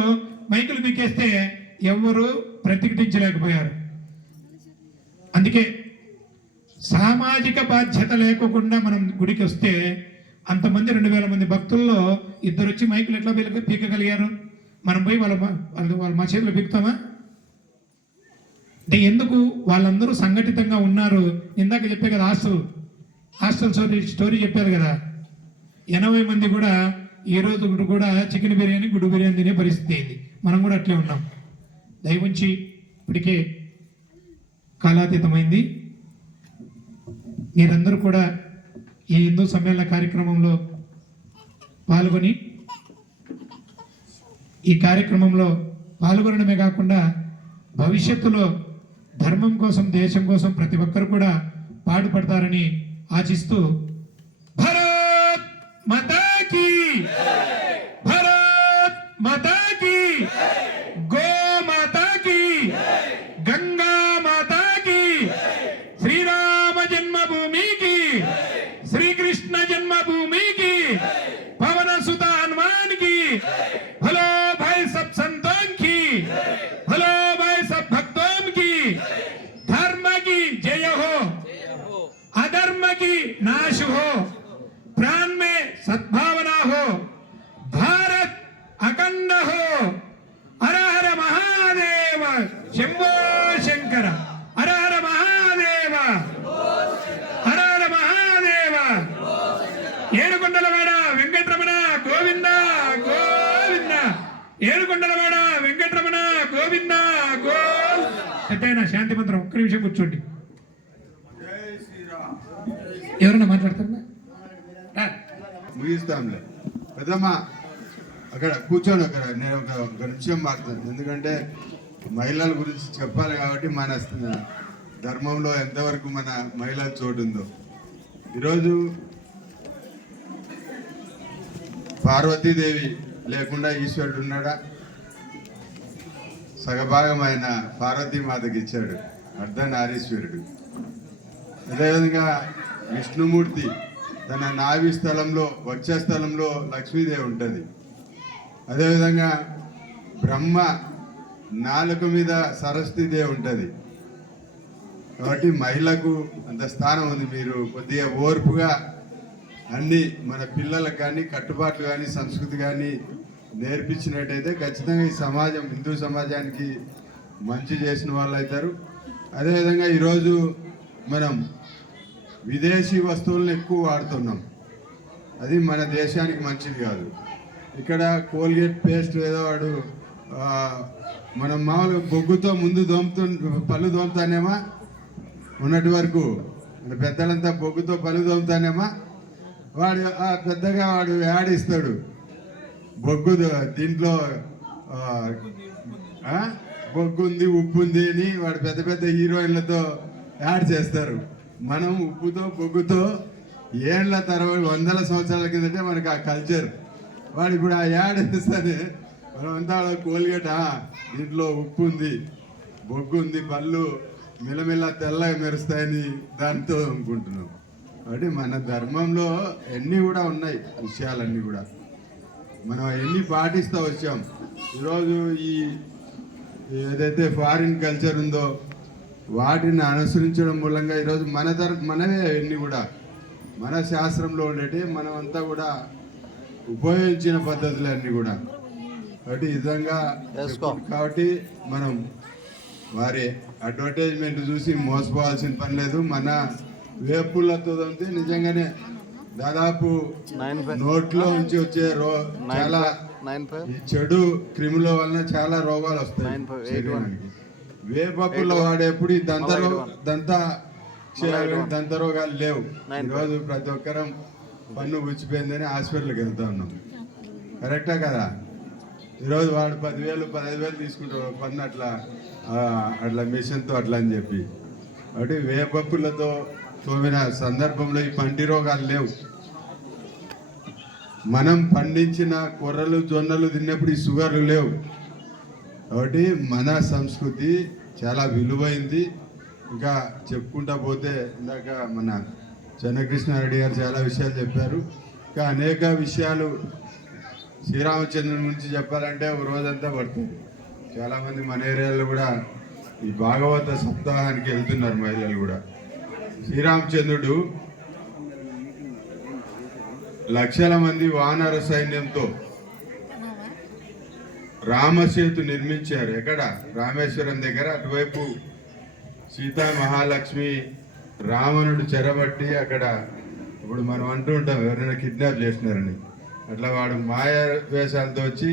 మైకులు పీకేస్తే ఎవరు ప్రతిఘటించలేకపోయారు. అందుకే సామాజిక బాధ్యత లేకుండా మనం గుడికి వస్తే అంతమంది 2000 మంది భక్తుల్లో ఇద్దరు వచ్చి మైకులు ఎట్లా పీకగలిగారు? మనం పోయి వాళ్ళ మా చేతిలో పీకుతామా? అంటే ఎందుకు వాళ్ళందరూ సంఘటితంగా ఉన్నారు. ఇందాక చెప్పే కదా హాస్టల్ స్టోరీ చెప్పారు కదా, 80 మంది కూడా ఈ రోజు కూడా చికెన్ బిర్యానీ గుడ్డు బిర్యానీ తినే పరిస్థితి అయింది. మనం కూడా అట్లే ఉన్నాం. దయవుంచి ఇప్పటికే కాలాతీతమైంది. మీరందరూ కూడా ఈ హిందూ సమ్మేళన కార్యక్రమంలో పాల్గొని ఈ కార్యక్రమంలో పాల్గొనడమే కాకుండా భవిష్యత్తులో ధర్మం కోసం దేశం కోసం ప్రతి ఒక్కరు కూడా పాటుపడతారని ఆశిస్తూ భారత్ మాతా కీ, భారత్ మాతా కీ, గో మాతా కీ, గంగా మాతా కీ, శ్రీరామ జన్మభూమి की, श्री कृष्ण जन्मभूमि की, पवन सुत हनुमान की, हेलो भाई सब संतों की, हेलो भाई सब भक्तों की, धर्म की जय हो, अधर्म की नाश हो, प्राण में सद्भावना हो, भारत अखंड हो, हर हर महादेव, शंभो शंकर, हर हर महादेव, हर हर महादेव, ఏడుకొండలవాడ వెంకటరమణ గోవింద గోవింద, ఏడుకొండలవాడ వెంకటరమణ గోవింద గోవింద. శాంతి మంత్రం ఒక్క నిమిషం కూర్చోండి. ఎవరైనా మాట్లాడతారా? ముగిస్తాంలే పెద్దమ్మా, అక్కడ కూర్చోండి. అక్కడ నేను ఒక నిమిషం మాట్లాడతాను. ఎందుకంటే మహిళల గురించి చెప్పాలి కాబట్టి మన ధర్మంలో ఎంతవరకు మన మహిళల చోటు ఉందో. ఈరోజు పార్వతీదేవి లేకుండా ఈశ్వరుడు ఉన్నాడా? సగభాగం ఆయన పార్వతీమాతకి ఇచ్చాడు, అర్ధనారీశ్వరుడు. అదేవిధంగా విష్ణుమూర్తి తన నాభి స్థలంలో వక్షస్థలంలో లక్ష్మీదేవి ఉంటుంది. అదేవిధంగా బ్రహ్మ నాలుక మీద సరస్వతీదేవి ఉంటుంది. కాబట్టి మహిళకు అంత స్థానం ఉంది. మీరు కొద్దిగా ఓర్పుగా అన్ని మన పిల్లలకు కానీ కట్టుబాట్లు కానీ సంస్కృతి కానీ నేర్పించినట్టయితే ఖచ్చితంగా ఈ సమాజం, హిందూ సమాజానికి మంచి చేసిన వాళ్ళు అవుతారు. అదేవిధంగా ఈరోజు మనం విదేశీ వస్తువులను ఎక్కువ వాడుతున్నాం. అది మన దేశానికి మంచిది కాదు. ఇక్కడ కోల్గేట్ పేస్ట్ ఏదో వాడు మనం మామూలుగా బొగ్గుతో ముందు పళ్ళు దోముతానేమా, ఉన్నటి వరకు మన పెద్దలంతా బొగ్గుతో పళ్ళు దోముతానేమా, వాడు పెద్దగా వాడు యాడ్ ఇస్తాడు బొగ్గు దీంట్లో బొగ్గు ఉంది ఉప్పు ఉంది అని వాడు పెద్ద పెద్ద హీరోయిన్లతో యాడ్ చేస్తారు. మనం ఉప్పుతో బొగ్గుతో ఏళ్ళ తరబడి 100 సంవత్సరాల కిందటే మనకు ఆ కల్చర్. వాడు ఇప్పుడు ఆ యాడ్ ఇస్తానే మనమంతా కోల్గేట్ దీంట్లో ఉప్పు ఉంది బొగ్గు ఉంది పళ్ళు మిలమిల తెల్లగా మెరుస్తాయని దాంతో అనుకుంటున్నాం. కాబట్టి మన ధర్మంలో ఎన్ని కూడా ఉన్నాయి విషయాలన్నీ కూడా మనం ఎన్ని పాటిస్తూ వచ్చాం. ఈరోజు ఈ ఏదైతే ఫారిన్ కల్చర్ ఉందో వాటిని అనుసరించడం మూలంగా ఈరోజు మనవే ఎన్ని కూడా మన శాస్త్రంలో ఉండేటి మనమంతా కూడా ఉపయోగించిన పద్ధతులు అన్నీ కూడా. కాబట్టి ఈ విధంగా కాబట్టి మనం వారి అడ్వర్టైజ్మెంట్ చూసి మోసపోవాల్సిన పని లేదు. మన వేపులతో నిజంగానే దాదాపు నోట్లో నుంచి వచ్చే చాలా ఈ చెడు క్రిముల వలన చాలా రోగాలు వస్తాయి శరీరానికి. వేపప్పుల్లో వాడేప్పుడు దంత రోగాలు లేవు. ఈరోజు ప్రతి ఒక్కరం పన్ను గుచ్చిపోయిందని హాస్పిటల్కి వెళ్తా ఉన్నాం. కరెక్టా కదా? ఈరోజు వాడు 10,000 15,000 తీసుకుంటాడు పన్ను అట్లా మిషన్తో అట్లా అని చెప్పి. కాబట్టి వేపప్పులతో తోమిన సందర్భంలో ఈ పంటి రోగాలు లేవు. మనం పండించిన కొర్రలు జొన్నలు తిన్నప్పుడు ఈ షుగర్లు లేవు. కాబట్టి మన సంస్కృతి చాలా విలువైంది. ఇంకా చెప్పుకుంటా పోతే ఇందాక మన చెన్నకృష్ణారెడ్డి గారు చాలా విషయాలు చెప్పారు. ఇంకా అనేక విషయాలు శ్రీరామచంద్రుని గురించి చెప్పాలంటే ఒక రోజంతా పడుతుంది. చాలామంది మన ఏరియాలో కూడా ఈ భాగవత సప్తాహానికి వెళ్తున్నారు మహిళలు కూడా. శ్రీరామచంద్రుడు లక్షల మంది వానర సైన్యంతో రామసేతు నిర్మించారు. ఎక్కడ? రామేశ్వరం దగ్గర. అటువైపు సీతా మహాలక్ష్మి రావణుడు చెరబట్టి అక్కడ, ఇప్పుడు మనం అంటూ ఉంటాం ఎవరైనా కిడ్నాప్ చేసినారని, అట్లా వాడు మాయా వేషాలతో వచ్చి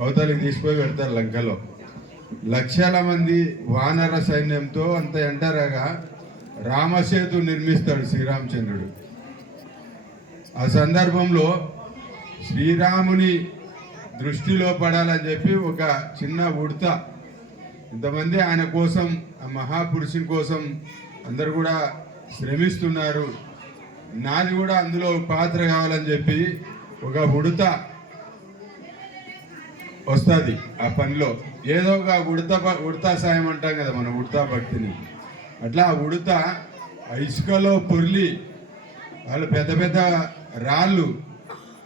అవతలికి తీసుకుపోయి పెడతారు లంకలో. లక్షల మంది వానర సైన్యంతో అంత ఎంటరగా రామసేతు నిర్మిస్తాడు శ్రీరామచంద్రుడు. ఆ సందర్భంలో శ్రీరాముని దృష్టిలో పడాలని చెప్పి ఒక చిన్న ఉడత, ఇంతమంది ఆయన కోసం, ఆ మహాపురుషుని కోసం అందరు కూడా శ్రమిస్తున్నారు, నాది కూడా అందులో పాత్ర కావాలని చెప్పి ఒక ఉడత వస్తుంది ఆ పనిలో. ఏదో ఒక ఉడతా సాయం అంటాం కదా మనం, ఉడతా భక్తిని. అట్లా ఆ ఉడత ఆ ఇసుకలో పొర్లి వాళ్ళు పెద్ద పెద్ద రాళ్ళు,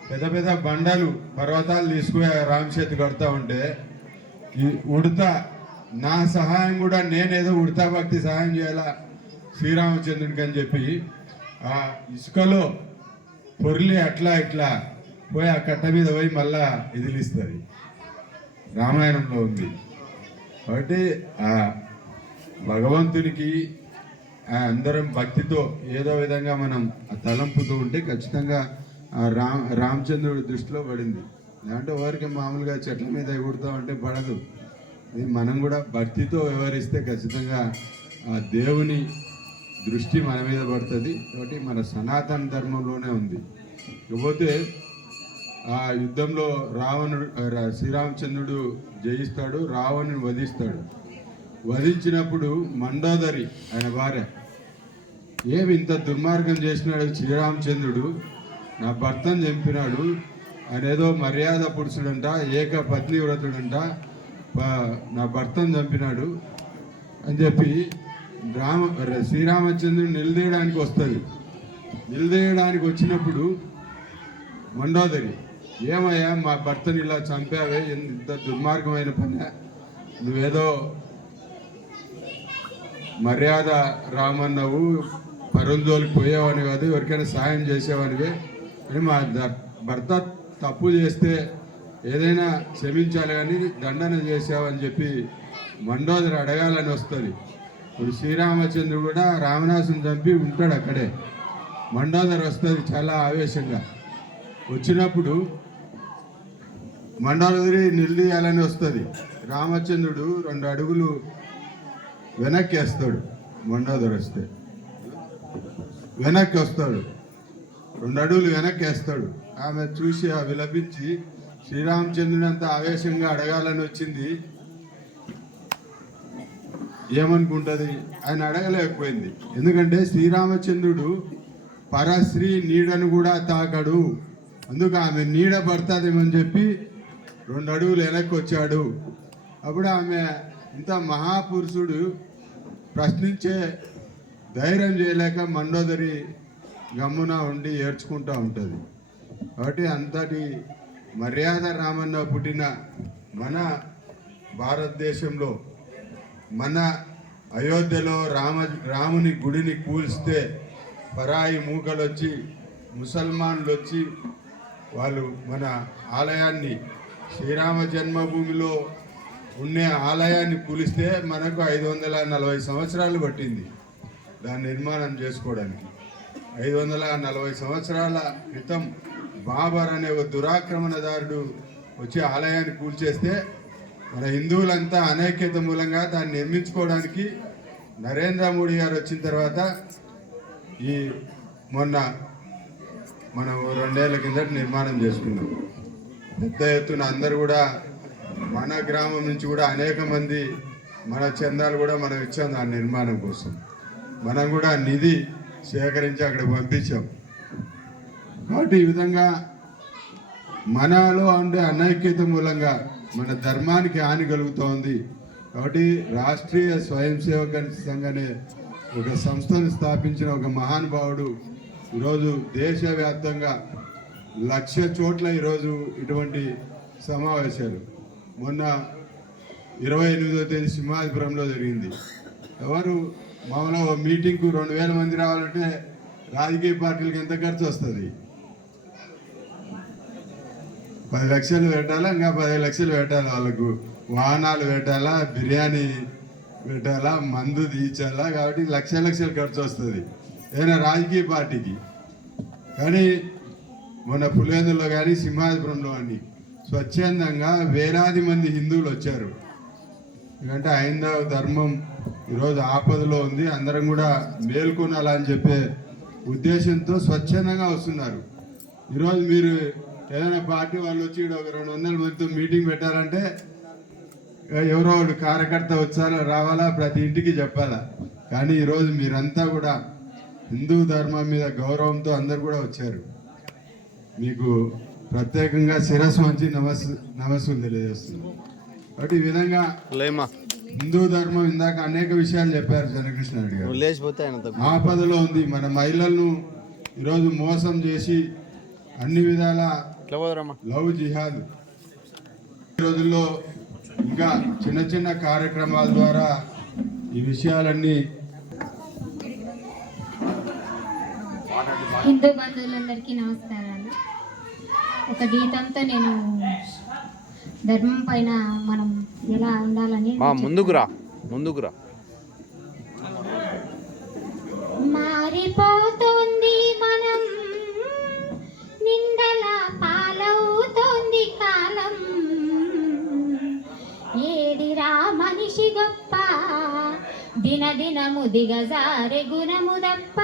పెద్ద పెద్ద బండలు, పర్వతాలు తీసుకుని రామసేతు కడతా ఉంటే ఈ ఉడత నా సహాయం కూడా, నేనేదో ఉడతా భక్తి సహాయం చేయాలా శ్రీరామచంద్రుడికి అని చెప్పి ఆ ఇసుకలో పొర్లి అట్లా ఇట్లా పోయి ఆ కట్ట మీద పోయి మళ్ళా ఇదిలిస్తుంది. రామాయణంలో ఉంది. కాబట్టి ఆ భగవంతునికి అందరం భక్తితో ఏదో విధంగా మనం తలంపుతూ ఉంటే ఖచ్చితంగా ఆ రామచంద్రుడి దృష్టిలో పడింది. అంటే ఎవరికి మామూలుగా చెట్ల మీద ఎగురుతా ఉంటే పడదు. ఇది మనం కూడా భక్తితో వ్యవహరిస్తే ఖచ్చితంగా ఆ దేవుని దృష్టి మన మీద పడుతుంది. కాబట్టి మన సనాతన ధర్మంలోనే ఉంది. ఇకపోతే ఆ యుద్ధంలో శ్రీరామచంద్రుడు జయిస్తాడు, రావణుని వధిస్తాడు. వధించినప్పుడు మండోదరి ఆయన భార్య, ఏమి ఇంత దుర్మార్గం చేసినాడు శ్రీరామచంద్రుడు, నా భర్తను చంపినాడు, ఆయన ఏదో మర్యాద పురుషుడంట, ఏక పత్ని వ్రతుడంట, నా భర్తను చంపినాడు అని చెప్పి శ్రీరామచంద్రుడు నిలదీయడానికి వస్తుంది. నిలదీయడానికి వచ్చినప్పుడు మండోదరి, ఏమయ్యా మా భర్తని ఇలా చంపావే, ఇంత దుర్మార్గమైన పని, నువ్వేదో మర్యాద రామన్నావు, పరుంజోలికి పోయేవాని కాదు, ఎవరికైనా సాయం చేసేవానివే అని, మా భర్త తప్పు చేస్తే ఏదైనా క్షమించాలి కానీ దండన చేసావని చెప్పి మండోదరి అడగాలని వస్తుంది. ఇప్పుడు శ్రీరామచంద్రుడు కూడా రావణాసుని చంపి ఉంటాడు అక్కడే. మండోదరి వస్తుంది చాలా ఆవేశంగా. వచ్చినప్పుడు మండోదరి నిలదీయాలని వస్తుంది. రామచంద్రుడు 2 అడుగులు వెనక్కి వేస్తాడు. మండోదరి వస్తే వెనక్కి వస్తాడు, 2 అడుగులు వెనక్కి వేస్తాడు. ఆమె చూసి విలపించి శ్రీరామచంద్రుని అంత ఆవేశంగా అడగాలని వచ్చింది, ఏమనుకుంటుంది? ఆయన అడగలేకపోయింది. ఎందుకంటే శ్రీరామచంద్రుడు పరశ్రీ నీడను కూడా తాకడు, అందుకు ఆమె నీడ పడుతుందేమని చెప్పి 2 అడుగులు వెనక్కి వచ్చాడు. అప్పుడు ఆమె ఇంత మహాపురుషుడు ప్రశ్నించే ధైర్యం చేయలేక మండోదరి గమ్మున ఉండి ఏడ్చుకుంటూ ఉంటుంది. కాబట్టి అంతటి మర్యాద రామన్న పుట్టిన మన భారతదేశంలో, మన అయోధ్యలో రాముని గుడిని కూల్స్తే పరాయి మూకలు వచ్చి, ముసల్మాన్లు వచ్చి వాళ్ళు మన ఆలయాన్ని, శ్రీరామ జన్మభూమిలో ఉండే ఆలయాన్ని కూలిస్తే మనకు 540 సంవత్సరాలు పట్టింది దాన్ని నిర్మాణం చేసుకోవడానికి. 540 సంవత్సరాల క్రితం బాబర్ అనే ఒక దురాక్రమణదారుడు వచ్చి ఆలయాన్ని కూల్చేస్తే మన హిందువులంతా అనైక్యత మూలంగా దాన్ని నిర్మించుకోవడానికి నరేంద్ర మోడీ గారు వచ్చిన తర్వాత మొన్న మనం 2 ఏళ్ల కిందట నిర్మాణం చేసుకున్నాం. పెద్ద ఎత్తున అందరు కూడా, మన గ్రామం నుంచి కూడా అనేక మంది మన చందాలు కూడా మనం ఇచ్చాం దాని నిర్మాణం కోసం. మనం కూడా నిధి సేకరించి అక్కడ పంపించాం. కాబట్టి ఈ విధంగా మనలో ఉండే అనైక్యత మూలంగా మన ధర్మానికి హాని కలుగుతోంది. కాబట్టి రాష్ట్రీయ స్వయం సేవక సంఘ్ అనే ఒక సంస్థను స్థాపించిన ఒక మహానుభావుడు ఈరోజు దేశవ్యాప్తంగా 1,00,000 చోట్ల ఈరోజు ఇటువంటి సమావేశాలు. మొన్న 28వ తేదీ సింహాద్రిపురంలో జరిగింది. ఎవరు మామూలుగా మీటింగ్కు 2,000 మంది రావాలంటే రాజకీయ పార్టీలకు ఎంత ఖర్చు వస్తుంది? 10 లక్షలు పెట్టాలా, ఇంకా 10 లక్షలు పెట్టాలి వాళ్ళకు, వాహనాలు పెట్టాలా, బిర్యానీ పెట్టాలా, మందు తీర్చాలా. కాబట్టి లక్షలు ఖర్చు వస్తుంది ఏదైనా రాజకీయ పార్టీకి. కానీ మొన్న పులివెందులో కానీ సింహాద్రిపురంలో కానీ స్వచ్ఛందంగా వేలాది మంది హిందువులు వచ్చారు. ఎందుకంటే హైందవ ధర్మం ఈరోజు ఆపదలో ఉంది, అందరం కూడా మేల్కొనాలని చెప్పే ఉద్దేశంతో స్వచ్ఛందంగా వస్తున్నారు. ఈరోజు మీరు ఏదైనా పార్టీ వాళ్ళు వచ్చి ఇక్కడ ఒక 200 మందితో మీటింగ్ పెట్టారంటే ఎవరో ఒకడు కార్యకర్త వచ్చారా రావాలా, ప్రతి ఇంటికి చెప్పాలా. కానీ ఈరోజు మీరంతా కూడా హిందూ ధర్మం మీద గౌరవంతో అందరు కూడా వచ్చారు. మీకు ప్రత్యేకంగా శిరస్సు వంచి నమస్సులు తెలియజేస్తున్నాను. కాబట్టి ఈ విధంగా హిందూ ధర్మం ఇందాక అనేక విషయాలు చెప్పారు జనకృష్ణ రెడ్డి గారు. ఆపదలో ఉంది. మన మహిళలను ఈరోజు మోసం చేసి అన్ని విధాల లవ్ జిహాద్. ఈ రోజుల్లో ఇంకా చిన్న చిన్న కార్యక్రమాల ద్వారా ఈ విషయాలన్నీ హిందూ బంధువులందరికీ నమస్కారాలు. ఒక గీతంతో నేను ధర్మం పైన మనం ఎలా ఉండాలని ముందుకురా మారిపోతుంది మనం, నిందల పాలవుతోంది కాలం, ఏడిరా మనిషి గొప్ప, దినదినము దిగజారె గుణము దప్ప.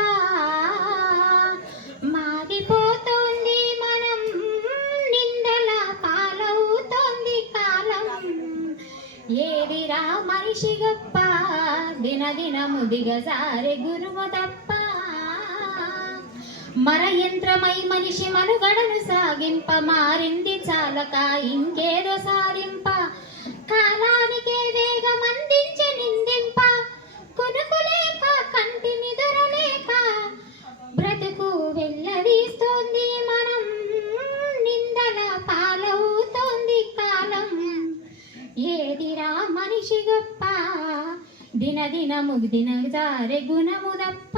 మారిపోతోంది మనం, నిందల పాలవుతోంది కాలం, ఏడిరా మనిషి గొప్ప, దినదినము దిగజారె గురుము తప్ప. మరయంత్రమై మనిషి మనుగడను సాగింప, మారింది చాలక ఇంకేదో సారింప, కాలానికే వేగం అందించి నిందింప, కొనుకులేక కంటి నిదురలేక బ్రతుకు వెళ్ళదీస్తోంది మనం, నిందల పాలవుతోంది కాలం, ఏదిరా మనిషి గొప్ప, దినదినము దినజారె గుణము దప్ప.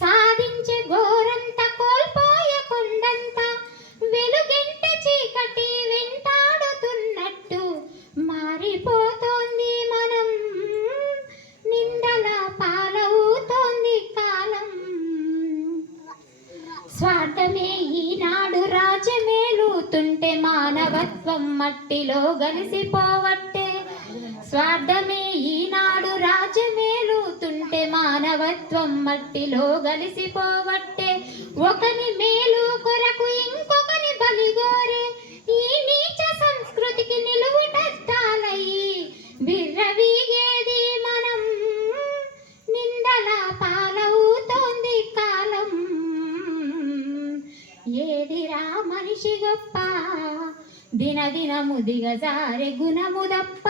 సాధించే ఘోరంత కోల్పోయ కొండంత, వెలుగెంట చీకటి వెంటాడుతున్నట్టు మారిపోతోంది మనం, నిందల పాలవుతోంది కాలం. స్వార్థమే ఈనాడు రాజ్యమేలుతుంటే, మానవత్వం మట్టిలో గలిసిపోవట్టే. స్వార్థమే ఈనాడు రాజ్యమేలుతుంటే, మానవత్వం మట్టిలో గలిసిపోవట్టే. ఒకని మేలు కొరకు ఇంకొకని బలిగోరే ఈ నీచ సంస్కృతికి నిలువుటద్దాలయ్యి విర్రవీగేది మనం, నిందల పాలవుతోంది కాలం, ఏదిరా మనిషి గొప్ప, దినదినము దిగజారె గుణము దప్ప.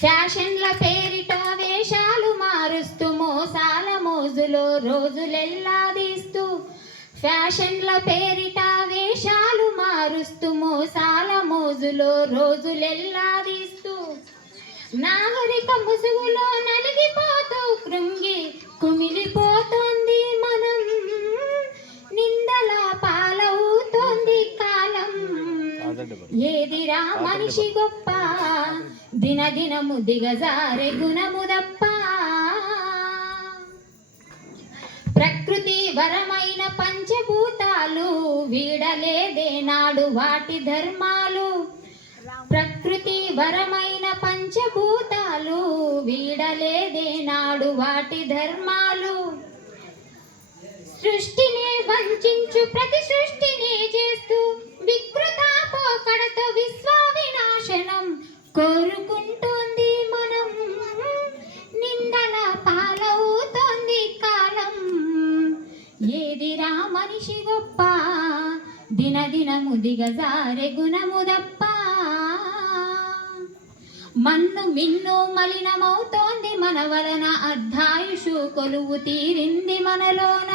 ఫ్యాషన్ల పేరిట వేషాలు మారుస్తూ, మోసాల మోజులో రోజులెల్లాదీస్తూ, ఫ్యాషన్ల పేరిట వేషాలు మారుస్తూ, మోసాల మోజులో రోజులెల్లాదీస్తూ, నాగరిక ముసుగులో నలిగిపోతూ కృంగి కుమిలిపోతోంది మనం, నిందల పాలవుతోంది కాలం, ఏదిరా మనిషి గొప్ప, దినదినము దిగజారె గుణము దప్ప. ప్రకృతి వరమైన పంచభూతాలు వీడలేదే నాడు వాటి ధర్మాలు, ప్రకృతి వరమైన పంచభూతాలు వీడలేదే నాడు వాటి ధర్మాలు. సృష్టిని వంచించు ప్రతి సృష్టిని చేస్తూ, వికృత పోకడతో విశ్వ వినాశనం కోరుకుంటోంది మనం, నిందల పాలవుతోంది కాలం, ఏదిరా మనిషి గొప్ప, దినదినము దిగజారె గుణము దప్ప. మన్ను మిన్ను మలినమవుతోంది మన వలన, అర్ధాయుషు కొలువు తీరింది మనలోన.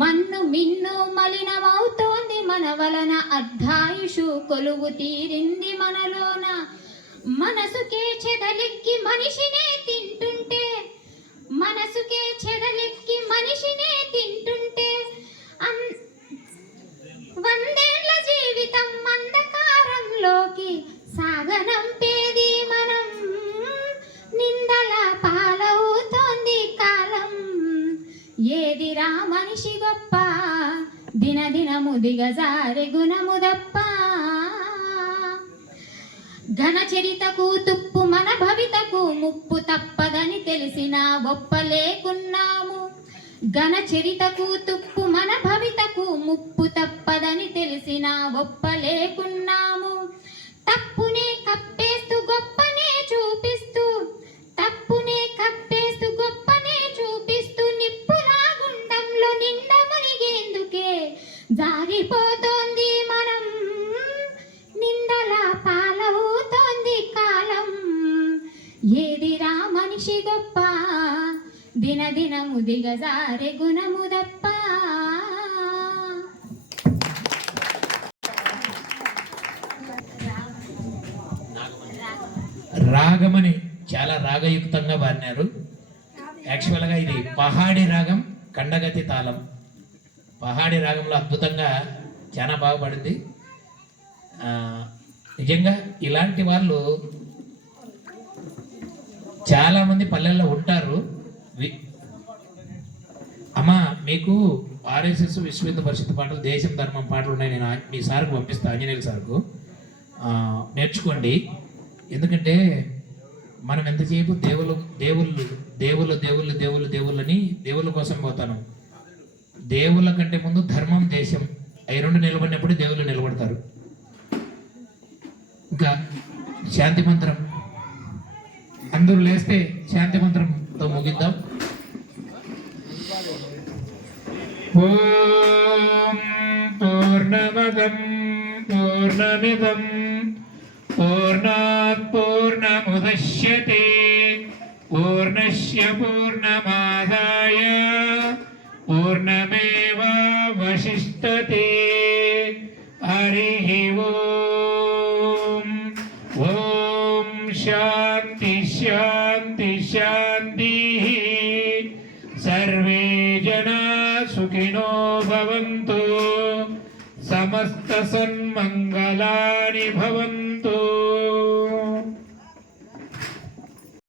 మన్ను మిన్ను మలినమవుతోంది మన వలన, అర్ధాయుషు కొలువు తీరింది మనలోన. మనసుకే చెదలెక్కి మనిషినే తింటుంటే, మనసుకే చెదలెక్కి మనిషినే తింటుంటే, ఏదిరా మనిషి గొప్ప దినదినము దిగజారె గుణము దప్ప ఘన చరితకు తుప్పు మన భవితకు ముప్పు తప్పదని తెలిసిన గొప్ప లేకున్నాము ఘన చరితకు తుప్పు మన భవితకు ముప్పు తప్పదని తెలిసిన గొప్ప లేకున్నాము తప్పునే కప్పేస్తూ గొప్పనే చూపిస్తూ తప్పునే కప్పేస్తూ గొప్పనే చూపిస్తూ నిప్పులా గుండంలో నిండా మునిగేందుకే జారిపోతోంది మనం నిందల పాలవుతోంది కాలం ఏదిరా మనిషి గొప్ప దినదినము దిగజారె గుణము దప్ప రాగమని చాలా రాగయుక్తంగా పాడినారు. యాక్చువల్గా ఇది పహాడి రాగం, కండగతి తాళం. పహాడి రాగంలో అద్భుతంగా చాలా బాగా పడింది. నిజంగా ఇలాంటి వాళ్ళు చాలామంది పల్లెల్లో ఉంటారు. అమ్మా మీకు ఆర్ఎస్ఎస్ విశ్వ హిందూ పరిషత్ పాటలు, దేశం ధర్మం పాటలు ఉన్నాయి. నేను మీ సార్కు పంపిస్తాను, ఆంజనేయుల సార్కు. నేర్చుకోండి. ఎందుకంటే మనం ఎంతసేపు దేవుళ్ళు దేవుళ్ళు దేవుళ్ళు దేవుళ్ళు దేవుళ్ళు దేవుళ్ళని దేవుళ్ళ కోసం పోతాను. దేవుళ్ళ కంటే ముందు ధర్మం, దేశం అవి రెండు నిలబడినప్పుడు దేవుళ్ళు నిలబడతారు. ఇంకా శాంతి మంత్రం అందరూ లేస్తే శాంతి మంత్రంతో ముగిద్దాం. ఓం పూర్ణమదం పూర్ణమిదం పూర్ణాత్ పూర్ణముదశ్యతే పూర్ణస్య పూర్ణమాదాయ పూర్ణమేవావశిష్యతే. హరి ఓం. ఓం శాంతి శాంతి శాంతి. సర్వే జనా సుఖినో భవంతు. సమస్త సన్మంగళాని భవంతు.